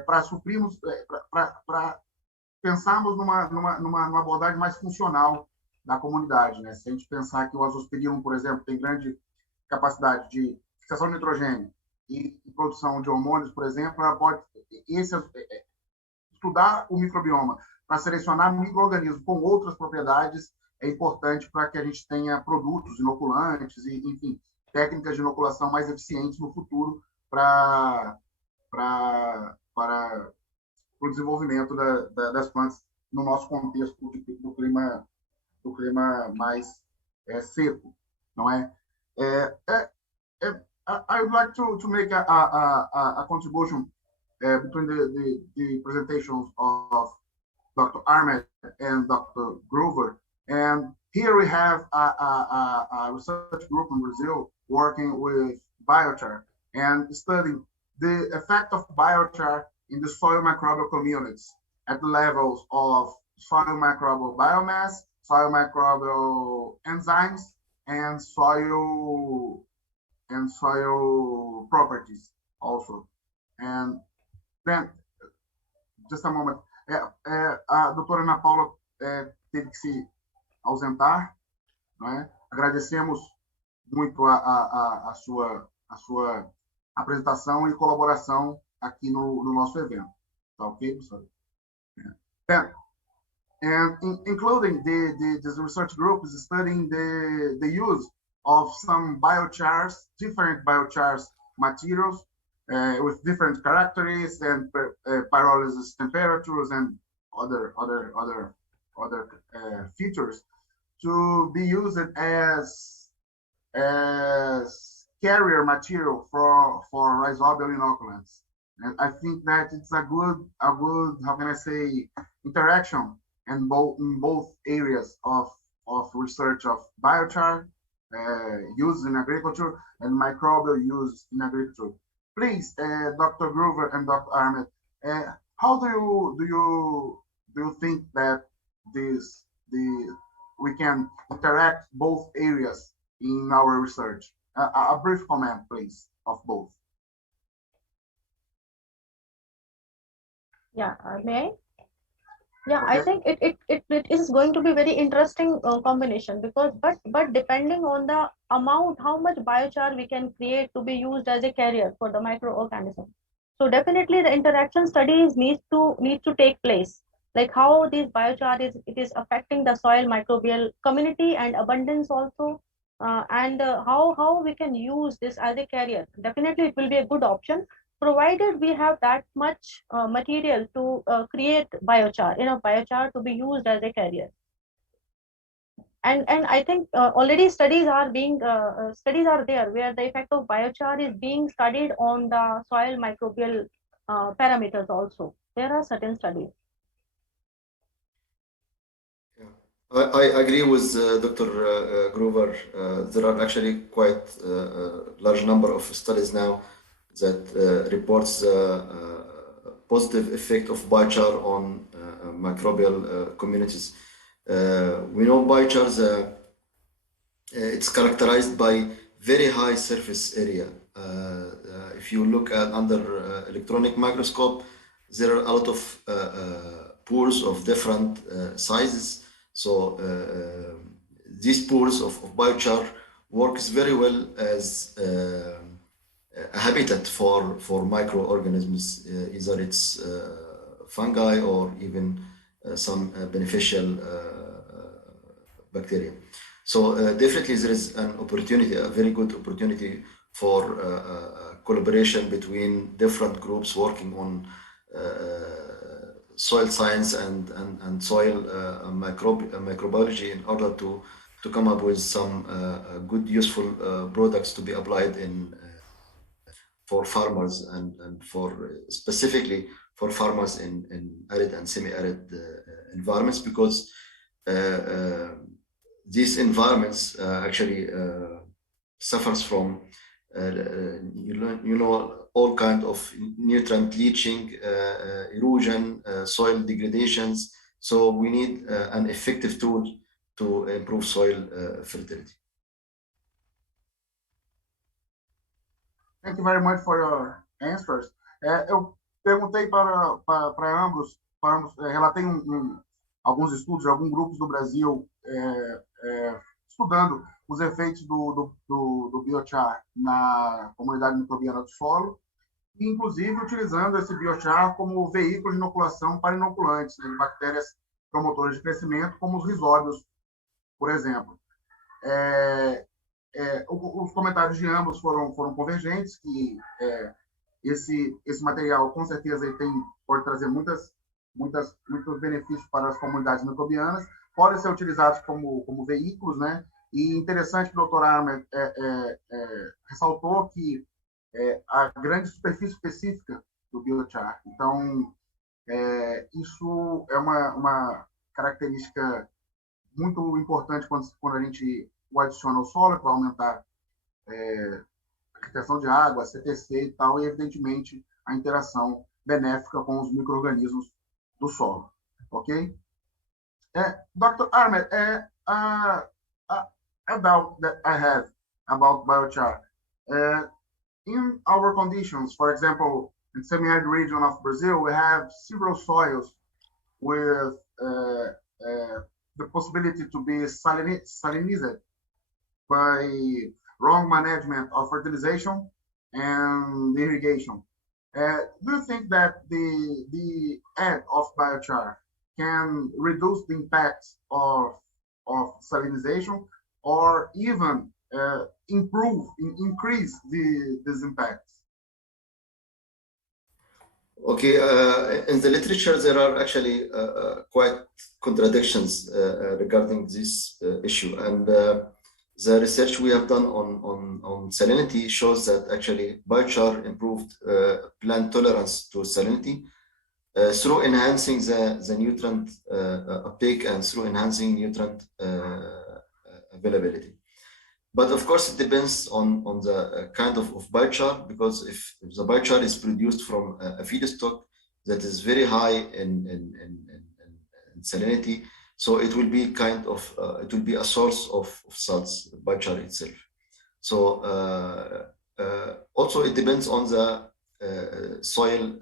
para suprirmos, para pensarmos numa abordagem mais funcional da comunidade, né? Se a gente pensar que o azospirillum, por exemplo, tem grande capacidade de fixação de nitrogênio e produção de hormônios, por exemplo, ela pode estudar o microbioma para selecionar micro-organismos com outras propriedades é importante para que a gente tenha produtos inoculantes e, enfim, técnicas de inoculação mais eficientes no futuro para o desenvolvimento das plantas no nosso contexto do clima mais seco, não é? I would like to make a contribution between the presentations of Dr. Ahmed and Dr. Groover. And here we have a research group in Brazil working with biochar and studying the effect of biochar in the soil microbial communities at the levels of soil microbial biomass, soil microbial enzymes, and soil properties also. And then, just a moment, a doutora Ana Paula teve que se ausentar, não é? Agradecemos muito a sua apresentação e colaboração aqui no nosso evento. Tá ok, professor? And including this research group is studying the use of some biochars, different biochars materials with different characteristics and pyrolysis temperatures and other features to be used as carrier material for rhizobial inoculants. And I think that it's a good how can I say interaction in both areas of research of biochar used in agriculture and microbial use in agriculture. Please, Dr. Groover and Dr. Ahmed, how do you think that we can interact both areas in our research? A brief comment, please, of both. Yeah, may I? Yeah, okay. I think it is going to be very interesting combination because but depending on the amount, how much biochar we can create to be used as a carrier for the microorganism. So definitely the interaction studies need to take place. like how this biochar is affecting the soil microbial community and abundance also, and how we can use this as a carrier. Definitely, it will be a good option provided we have that much material to create biochar, biochar to be used as a carrier. And I think already studies are there where the effect of biochar is being studied on the soil microbial parameters also. There are certain studies. I agree with Dr. Grover. There are actually quite large number of studies now that reports the positive effect of biochar on microbial communities. We know biochar it's characterized by very high surface area. If you look at under electronic microscope, there are a lot of pores of different sizes. So these pores of biochar works very well as a habitat for microorganisms, either it's fungi or even some beneficial bacteria. So definitely there is an opportunity, a very good opportunity for collaboration between different groups working on soil science and soil microbiology in order to come up with some good useful products to be applied in for farmers and for specifically for farmers in arid and semi-arid environments, because these environments actually suffers from all kind of nutrient leaching, erosion, soil degradations. So we need an effective tool to improve soil fertility. Thank you very much for your answers. Eu perguntei para ambos, relatei alguns estudos de alguns grupos do Brasil estudando os efeitos do biochar na comunidade microbiana do solo, e inclusive utilizando esse biochar como veículo de inoculação para inoculantes, né, de bactérias promotoras de crescimento, como os risóbios, por exemplo. Os comentários de ambos foram convergentes, que esse material, com certeza, pode trazer muitos benefícios para as comunidades microbianas, podem ser utilizados como veículos, né? E interessante que o Dr. Ahmed ressaltou que a grande superfície específica do biochar. Então, isso é uma característica muito importante quando a gente o adiciona ao solo, que vai aumentar a retenção de água, CTC e tal, e, evidentemente, a interação benéfica com os micro-organismos do solo. Ok? Dr. Ahmed, a doubt that I have about biochar. In our conditions, for example, in the semi-arid region of Brazil, we have several soils with the possibility to be salinized by wrong management of fertilization and irrigation. Do you think that the add of biochar can reduce the impacts of salinization, or even increase these impacts? Okay, in the literature there are actually quite contradictions regarding this issue, and the research we have done on salinity shows that actually biochar improved plant tolerance to salinity through enhancing the nutrient uptake and through enhancing nutrient availability. But of course, it depends on the kind of biochar, because if the biochar is produced from a feedstock that is very high in salinity, so it will be it will be a source of salts, biochar itself. So also it depends on the soil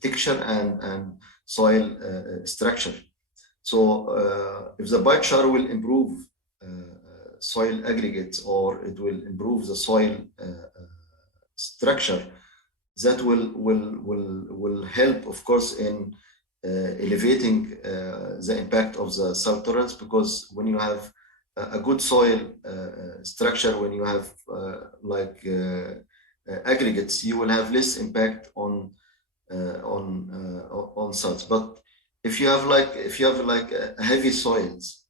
texture and soil structure. So if the biochar will improve soil aggregates, or it will improve the soil structure, that will help, of course, in elevating the impact of the salt tolerance, because when you have a good soil structure, when you have aggregates, you will have less impact on salts. But if you have heavy soils,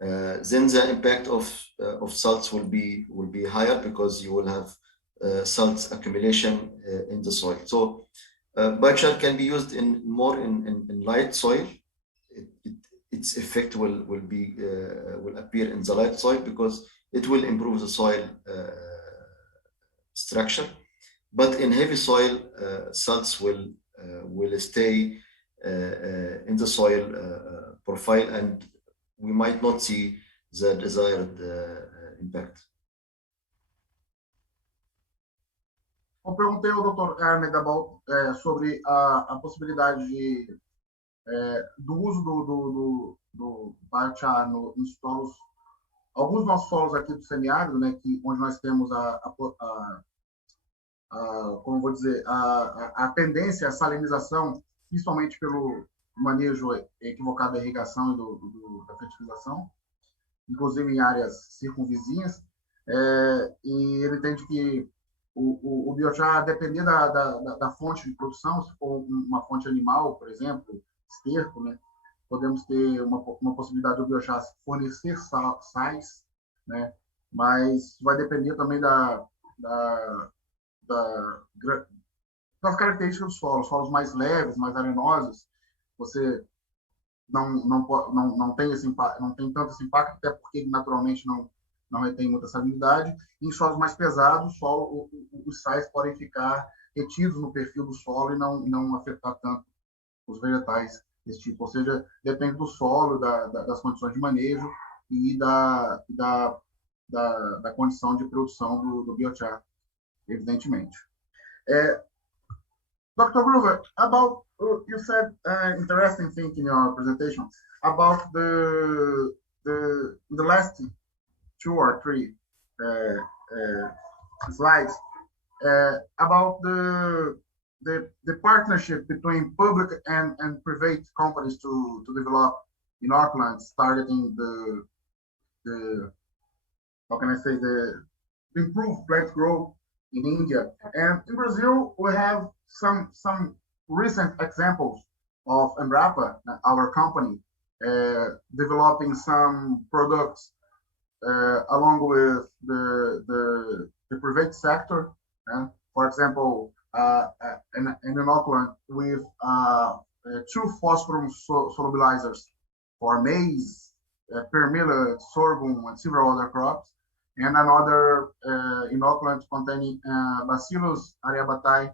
then the impact of salts will be higher, because you will have salts accumulation in the soil. So biochar can be used more in light soil. Its effect will appear in the light soil, because it will improve the soil structure. But in heavy soil, salts will stay in the soil profile, and we might not see the desired impact. Eu perguntei ao Dr. Ahmed sobre a possibilidade do uso do biochar em solos, alguns nossos solos aqui do semiárido, né, onde nós temos como vou dizer, a tendência à salinização, principalmente pelo manejo equivocado da irrigação e da fertilização, inclusive em áreas circunvizinhas, e ele entende que o biochar, depender da fonte de produção, se for uma fonte animal, por exemplo, esterco, né, podemos ter uma possibilidade do biochar fornecer sais, né, mas vai depender também das características do solo. Solos mais leves, mais arenosos, você não tem tanto esse impacto, até porque naturalmente não retém muita salinidade. Em solos mais pesados, os sais podem ficar retidos no perfil do solo e não afetar tanto os vegetais desse tipo. Ou seja, depende do solo, das condições de manejo e da condição de produção do biochar, evidentemente. Dr. Gruver, you said interesting thing in your presentation about the last 2 or 3 slides about the partnership between public and private companies to develop inoculants targeting the how can I say, the improved plant growth in India. And in Brazil, we have some recent examples of Embrapa, our company, developing some products along with the private sector. For example, an inoculant with 2 phosphorus solubilizers for maize, millet, sorghum, and several other crops, and another inoculant containing Bacillus aryabhatae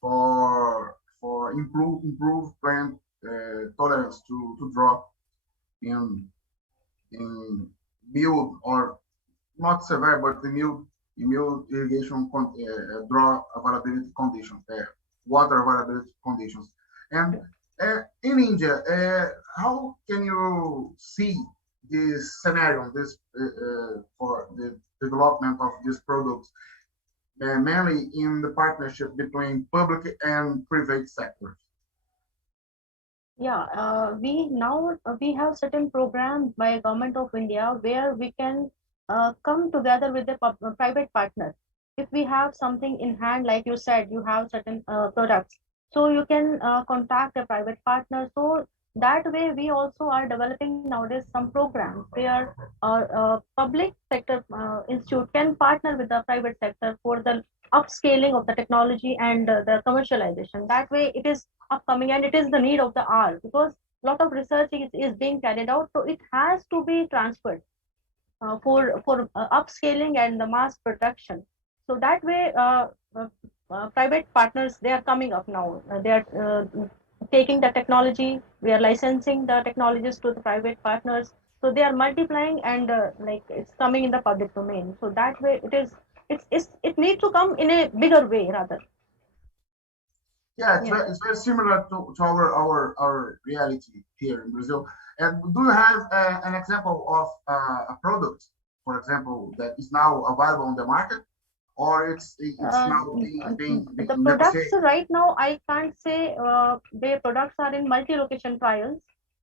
for improved plant tolerance to drought in mild, or not severe, but the mild irrigation drought availability conditions, water availability conditions. And in India, how can you see this scenario, for the development of these products, mainly in the partnership between public and private sectors? Yeah, we have certain programs by Government of India where we can come together with the private partner. If we have something in hand, like you said, you have certain products, so you can contact a private partner. So that way, we also are developing nowadays some programs where public sector institute can partner with the private sector for the upscaling of the technology and the commercialization. That way, it is upcoming, and it is the need of the hour, because a lot of research is being carried out, so it has to be transferred for upscaling and the mass production. So that way, private partners, they are coming up now. They are taking the technology. We are licensing the technologies to the private partners. So they are multiplying, and like it's coming in the public domain. So that way, it needs to come in a bigger way rather. Yeah, it's very similar to our reality here in Brazil. And do you have an example of a product, for example, that is now available on the market, or it's now being the products right now, I can't say their products are in multi-location trials.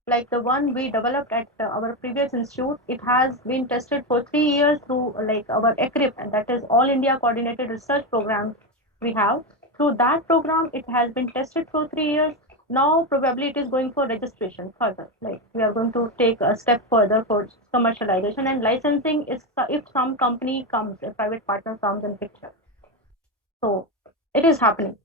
Like the one we developed at our previous institute, it has been tested for 3 years through like our ACRIP, and that is All India Coordinated Research Program we have. Through that program, it has been tested for 3 years. Now probably it is going for registration further. Like we are going to take a step further for commercialization, and licensing is if some company comes, a private partner comes in picture. So it is happening.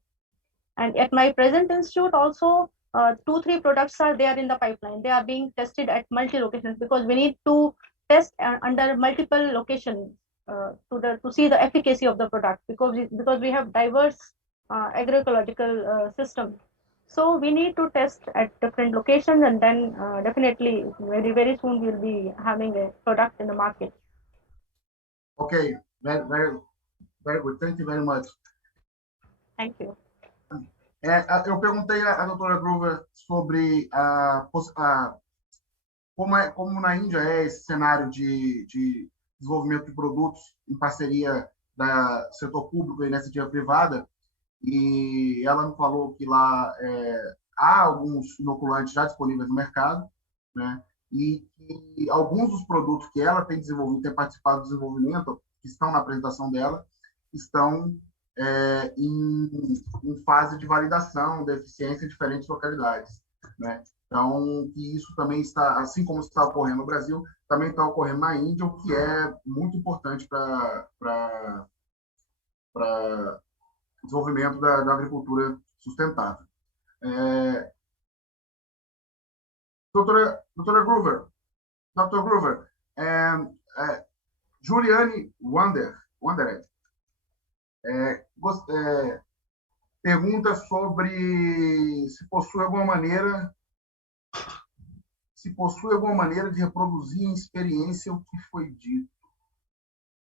And at my present institute also, 2-3 products are there in the pipeline. They are being tested at multi-locations because we need to test under multiple locations to see the efficacy of the product, because we have diverse agroecological systems. So we need to test at different locations, and then definitely very soon we'll be having a product in the market. Okay, very good. Thank you very much. Thank you. Eu perguntei à doutora Gruver sobre como na Índia é esse cenário de desenvolvimento de produtos em parceria da setor público e iniciativa privada, e ela me falou que lá há alguns inoculantes já disponíveis no mercado, né? E alguns dos produtos que ela tem desenvolvido, tem participado do desenvolvimento, que estão na apresentação dela, estão em fase de validação da eficiência em diferentes localidades, né? Então, isso também está, assim como está ocorrendo no Brasil, também está ocorrendo na Índia, o que é muito importante para o desenvolvimento da agricultura sustentável. Doutora Gruver, Dr. Gruver, Juliane Wanderer, pergunta sobre se possui alguma maneira de reproduzir em experiência o que foi dito.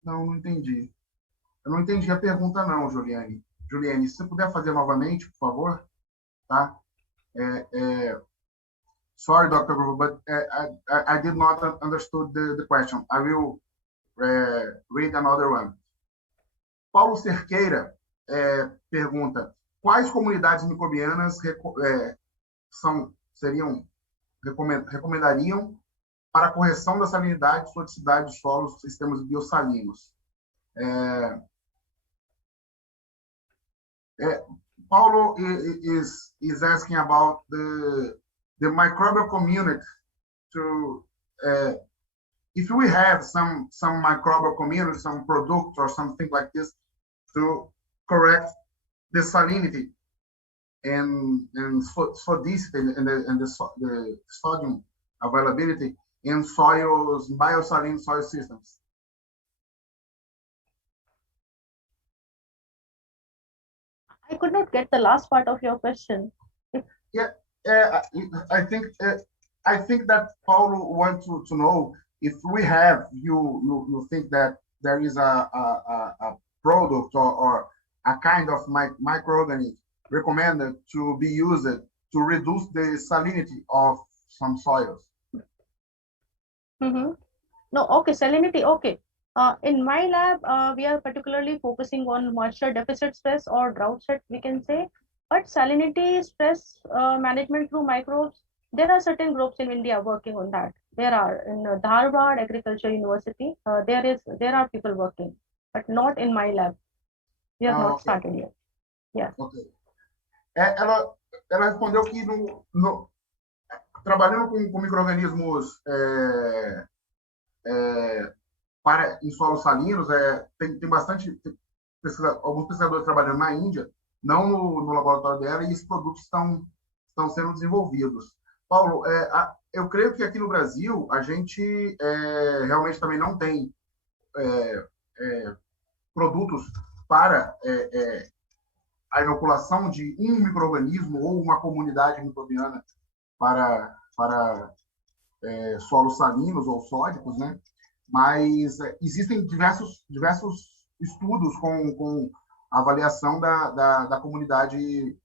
Não entendi. Eu não entendi a pergunta não, Juliane. Juliane, se você puder fazer novamente, por favor, tá? Sorry, Dr. Gruver, but I did not understood the question. I will read another one. Paulo Cerqueira pergunta: quais comunidades microbianas recomendariam para a correção da salinidade e fluidicidade dos solos dos sistemas biosalinos? Paulo is asking about the microbial community to if we have some microbial community, some product or something like this to correct the salinity and sodicity and the sodium availability in soils, biosaline soil systems. I could not get the last part of your question. I think that Paulo wants to know if we have, you think that there is a product or a kind of microorganism recommended to be used to reduce the salinity of some soils? Mm-hmm. No, okay, salinity, okay. In my lab, we are particularly focusing on moisture deficit stress or drought stress, we can say. But salinity stress management through microbes, there are certain groups in India working on that. There are in Dharwad Agriculture University. There are people working, but not in my lab. We have not started yet. Yeah. Okay. Ela respondeu que trabalhando com micro-organismos em solos salinos, tem bastante alguns pesquisadores trabalhando na Índia, não no laboratório dela, e esses produtos estão sendo desenvolvidos. Paulo, eu creio que aqui no Brasil a gente realmente também não tem produtos para a inoculação de um micro-organismo ou uma comunidade microbiana para solos salinos ou sódicos, né? Mas existem diversos estudos com avaliação da comunidade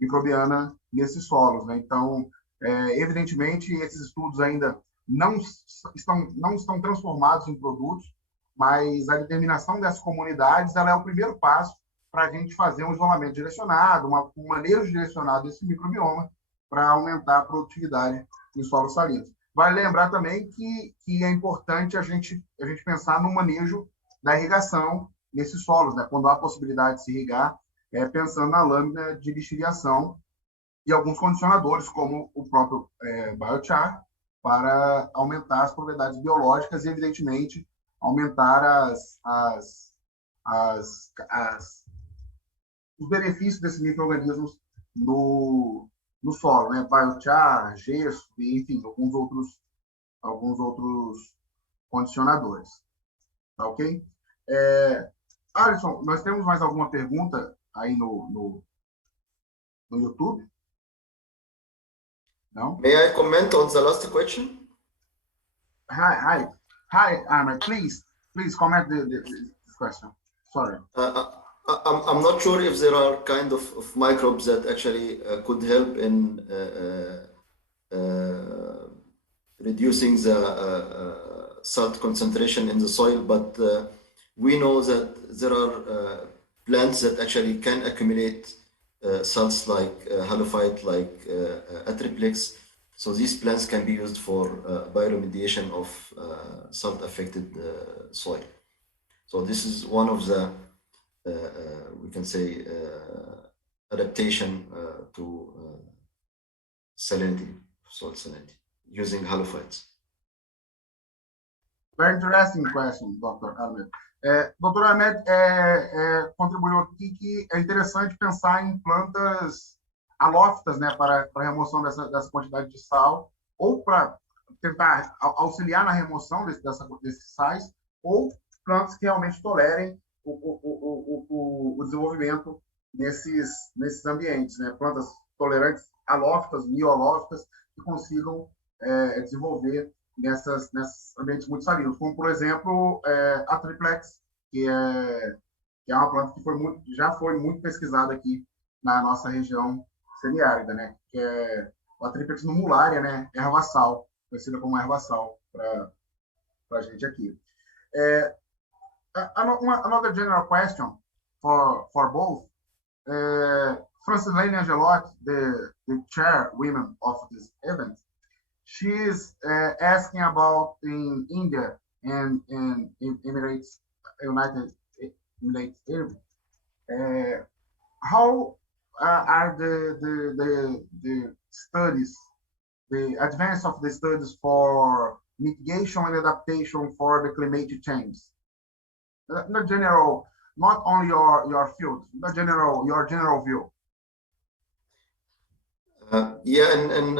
microbiana nesses solos, né? Então, evidentemente, esses estudos ainda não estão transformados em produtos, mas a determinação dessas comunidades ela é o primeiro passo para a gente fazer um isolamento direcionado, um manejo direcionado desse microbioma para aumentar a produtividade em solos salinos. Vale lembrar também que é importante a gente pensar no manejo da irrigação nesses solos, né? Quando há possibilidade de se irrigar, pensando na lâmina de lixiviação e alguns condicionadores, como o próprio Biochar, para aumentar as propriedades biológicas e, evidentemente, aumentar os benefícios desses micro-organismos no solo, né? Biochar, gesso e, enfim, alguns outros condicionadores. Tá ok? Alisson, nós temos mais alguma pergunta aí no YouTube? Não? May I comment on the last question? Hi, Ahmed. Please comment this question. Sorry. I'm not sure if there are kind of microbes that actually could help in reducing the salt concentration in the soil, but we know that there are plants that actually can accumulate salts like halophyte, like atriplex. So these plants can be used for bioremediation of salt-affected soil. So this is one of the, we can say, adaptation to salinity, soil salinity, using halophytes. Very interesting question, Dr. Ahmed. Dr. Ahmed contribuiu aqui que é interessante pensar em plantas halófitas, né, para a remoção dessa quantidade de sal, ou para tentar auxiliar na remoção desses sais, ou plantas que realmente tolerem o desenvolvimento nesses ambientes, né? Plantas tolerantes halófitas, miohalófitas, que consigam desenvolver nesses ambientes muito salinos, como, por exemplo, a triplex, que é uma planta que já foi muito pesquisada aqui na nossa região semiárida, né? Que é a triplex numularia, né? Erva-sal, conhecida como erva-sal para a gente aqui. Another general question for both. Francis Lane Angelotti, the chairwoman of this event, she's asking about in India and in United Emirates, how are the studies, the advance of the studies for mitigation and adaptation for the climate change? In general, not only your field, your general view. And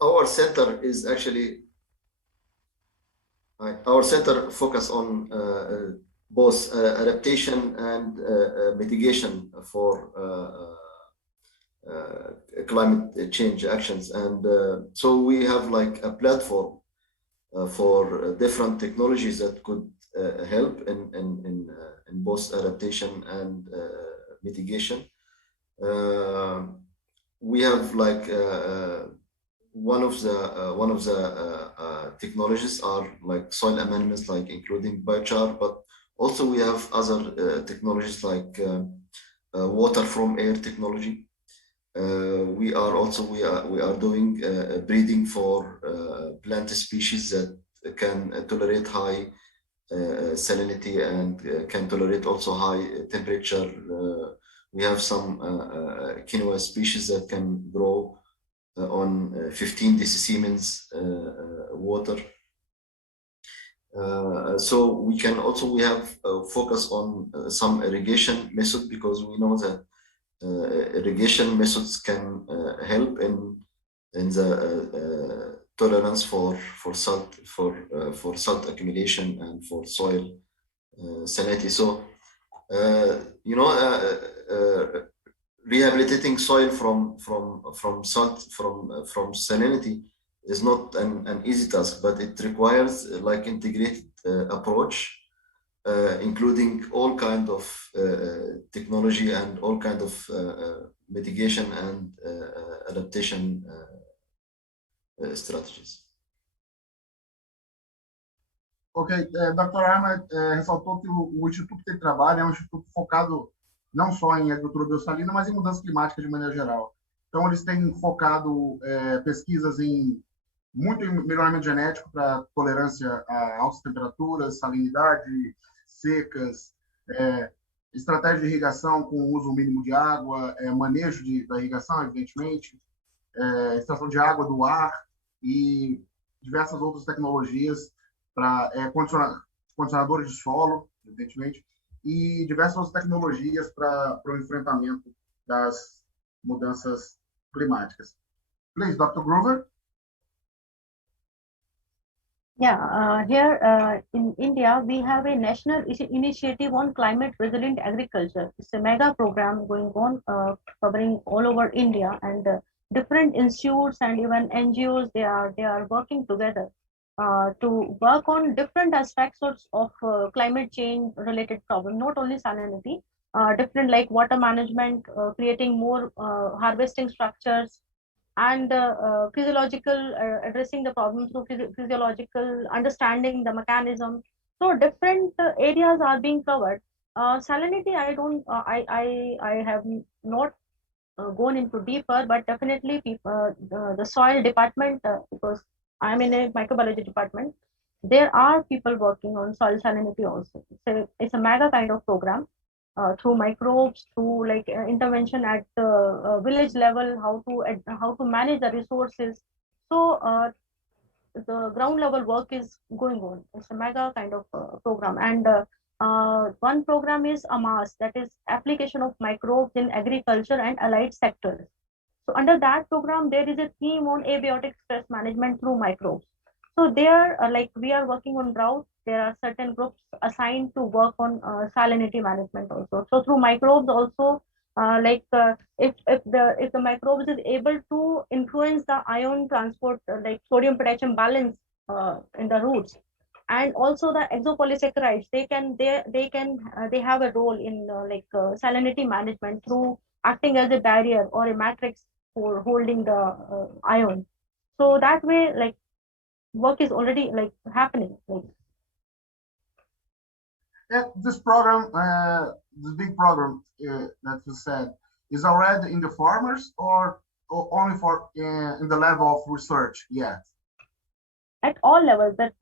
our center is actually our center focus on both adaptation and mitigation for climate change actions, and so we have like a platform for different technologies that could help in both adaptation and mitigation. We have like one of the technologies are like soil amendments, like including biochar, but also we have other technologies like water from air technology. We are doing breeding for plant species that can tolerate high salinity and can tolerate also high temperature. We have some quinoa species that can grow on 15 decisiemens water. So we have focus on some irrigation method, because we know that irrigation methods can help in the tolerance for salt accumulation and for soil salinity. So rehabilitating soil from salinity is not an easy task, but it requires like integrated approach, including all kind of technology and all kind of mitigation and adaptation strategies. Ok, Dr. Arma ressaltou que o instituto que ele trabalha é um instituto focado não só em agricultura biossalina, mas em mudanças climáticas de maneira geral. Então, eles têm focado pesquisas muito em melhoramento genético para tolerância a altas temperaturas, salinidade, secas, estratégia de irrigação com uso mínimo de água, manejo da irrigação, evidentemente, extração de água do ar e diversas outras tecnologias para condicionadores de solo, evidentemente, e diversas outras tecnologias para o enfrentamento das mudanças climáticas. Please, Dr. Grover. Yeah, here in India, we have a national initiative on climate resilient agriculture. It's a mega program going on, covering all over India, and different institutes and even NGOs, they are working together to work on different aspects of climate change related problem, not only salinity, different like water management, creating more harvesting structures, and physiological, addressing the problem through physiological understanding the mechanism. So different areas are being covered. Salinity, I don't I have not gone into deeper, but definitely the soil department, because I'm in a microbiology department, there are people working on soil salinity also. So it's a mega kind of program, through microbes, through like intervention at the village level, how to manage the resources. So the ground level work is going on. It's a mega kind of program. And one program is AMAS, that is application of microbes in agriculture and allied sectors. So under that program, there is a theme on abiotic stress management through microbes. So there, like we are working on drought, there are certain groups assigned to work on salinity management also. So through microbes also, if the microbes is able to influence the ion transport, like sodium potassium balance in the roots, and also the exopolysaccharides, they have a role in salinity management through acting as a barrier or a matrix for holding the ion. So that way, like work is already like happening. This program, this big program that you said, is already in the farmers or only for in the level of research yet? At all levels, that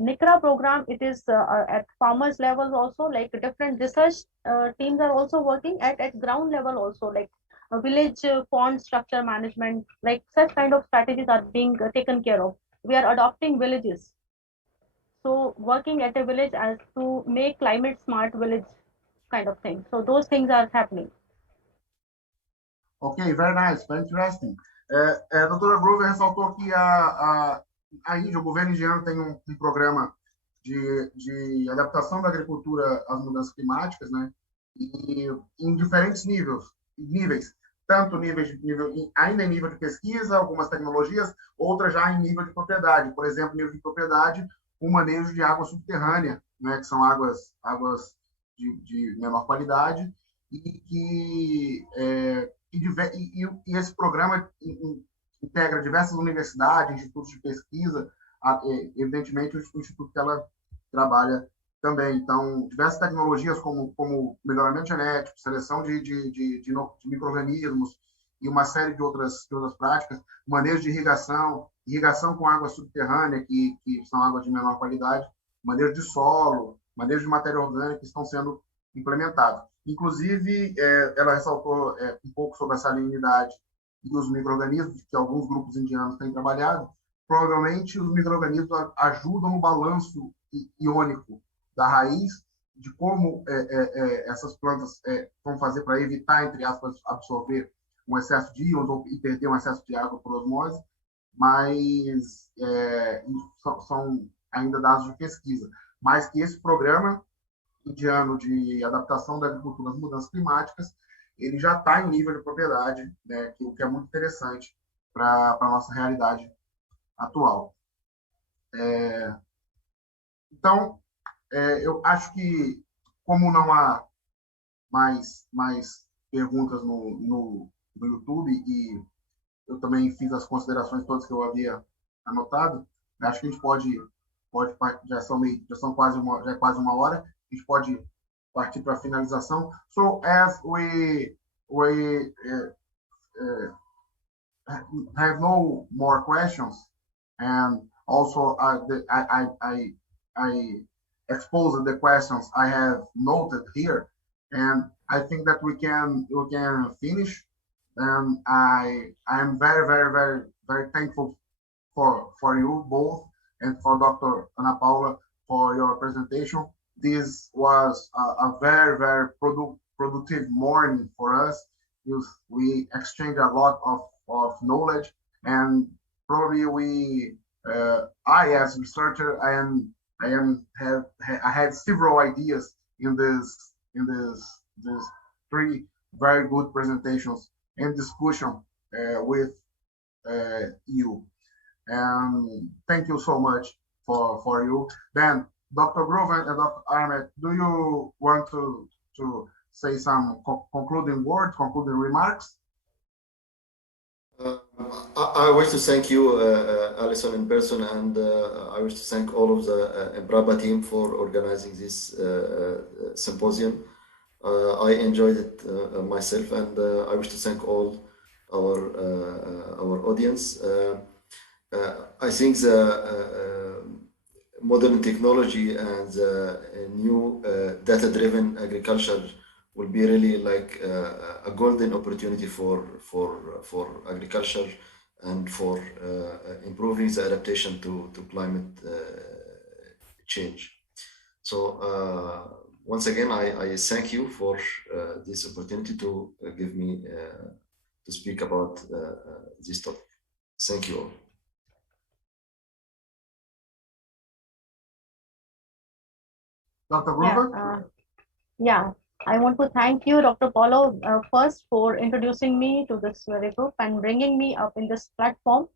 NICRA program, it is at farmers levels also, like different research teams are also working at ground level also, like village pond structure management, like such kind of strategies are being taken care of. We are adopting villages, so working at a village as to make climate smart village kind of thing. So those things are happening. Ok, very nice, very interesting. A doutora Grover ressaltou que a Índia, o governo indiano tem um programa de adaptação da agricultura às mudanças climáticas, né? E em diferentes níveis, tanto ainda em nível de pesquisa, algumas tecnologias, outras já em nível de propriedade. Por exemplo, nível de propriedade, o manejo de água subterrânea, né? Que são águas de menor qualidade e esse programa integra diversas universidades, institutos de pesquisa, evidentemente o instituto que ela trabalha também. Então, diversas tecnologias como melhoramento genético, seleção de micro-organismos e uma série de outras práticas, manejo de irrigação com água subterrânea, que são águas de menor qualidade, manejo de solo, manejo de matéria orgânica, estão sendo implementados. Inclusive, ela ressaltou um pouco sobre a salinidade e os micro-organismos que alguns grupos indianos têm trabalhado. Provavelmente, os micro-organismos ajudam no balanço iônico da raiz, de como essas plantas vão fazer para evitar, entre aspas, absorver um excesso de íons e perder um excesso de água por osmose, mas são ainda dados de pesquisa. Mas que esse programa indiano de adaptação da agricultura às mudanças climáticas, ele já está em nível de propriedade, né, o que é muito interessante para a nossa realidade atual. Então, eu acho que, como não há mais perguntas no YouTube, e eu também fiz as considerações todas que eu havia anotado, acho que a gente pode já são quase uma hora, a gente pode partir para a finalização. So as we have no more questions, and also I exposed the questions I have noted here, and I think that we can finish. And I am very thankful for you both and for Dr. Ana Paula for your presentation. This was a very productive morning for us. We exchanged a lot of knowledge, and probably I, as researcher, I had several ideas in this three very good presentations and discussion with you. And thank you so much for you. Then, Dr. Groven and Dr. Ahmed, do you want to say some concluding words, concluding remarks? I wish to thank you, Alison, in person, and I wish to thank all of the Embrapa team for organizing this symposium. I enjoyed it myself, and I wish to thank all our audience. I think the modern technology and the new data-driven agriculture will be really like a golden opportunity for agriculture and for improving the adaptation to climate change. So once again, I thank you for this opportunity to give me to speak about this topic. Thank you all. Dr. Gruber? Yeah, I want to thank you, Dr. Paulo, first for introducing me to this very group and bringing me up in this platform.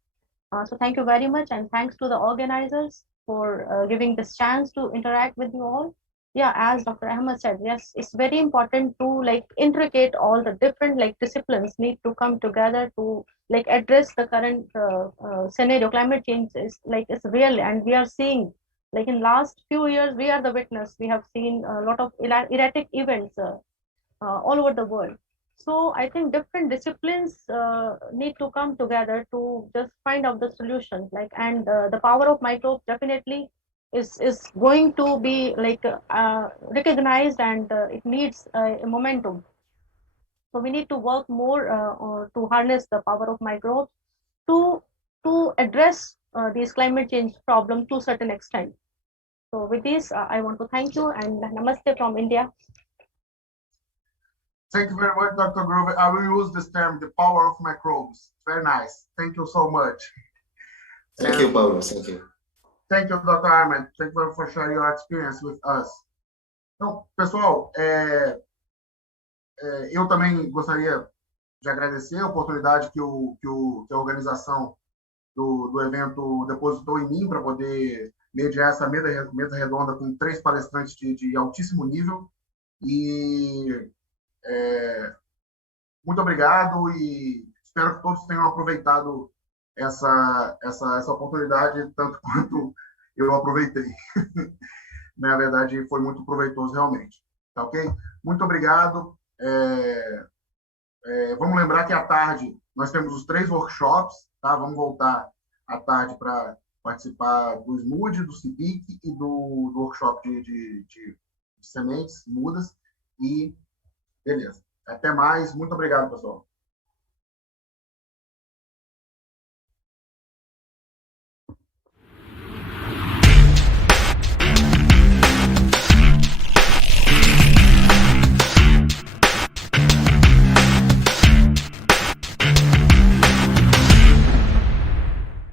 So thank you very much, and thanks to the organizers for giving this chance to interact with you all. Yeah, as Dr. Ahmed said, yes, it's very important to like intricate all the different like disciplines need to come together to like address the current scenario. Climate change is like it's real, and we are seeing like in last few years we are the witness. We have seen a lot of erratic events all over the world. So I think different disciplines need to come together to just find out the solutions. Like, and the power of microbes definitely is going to be like recognized, and it needs a momentum. So we need to work more to harness the power of microbes to address these climate change problems to a certain extent. So with this, I want to thank you, and namaste from India. Thank you very much, Dr. Grover. I will use this term, the power of microbes. Very nice. Thank you so much. Thank you, Paulo. Thank you. Thank you, Dr. Ahmed. Thank you for sharing your experience with us. Então, pessoal, eu também gostaria de agradecer a oportunidade que a organização do evento depositou em mim para poder mediar essa mesa redonda com 3 palestrantes de altíssimo nível. E muito obrigado, e espero que todos tenham aproveitado essa oportunidade tanto quanto eu aproveitei. Na verdade, foi muito proveitoso realmente. Tá ok? Muito obrigado. Vamos lembrar que à tarde nós temos os 3 workshops, tá? Vamos voltar à tarde para participar do SMUD, do CIPIC e do workshop de sementes mudas. E beleza. Até mais. Muito obrigado, pessoal.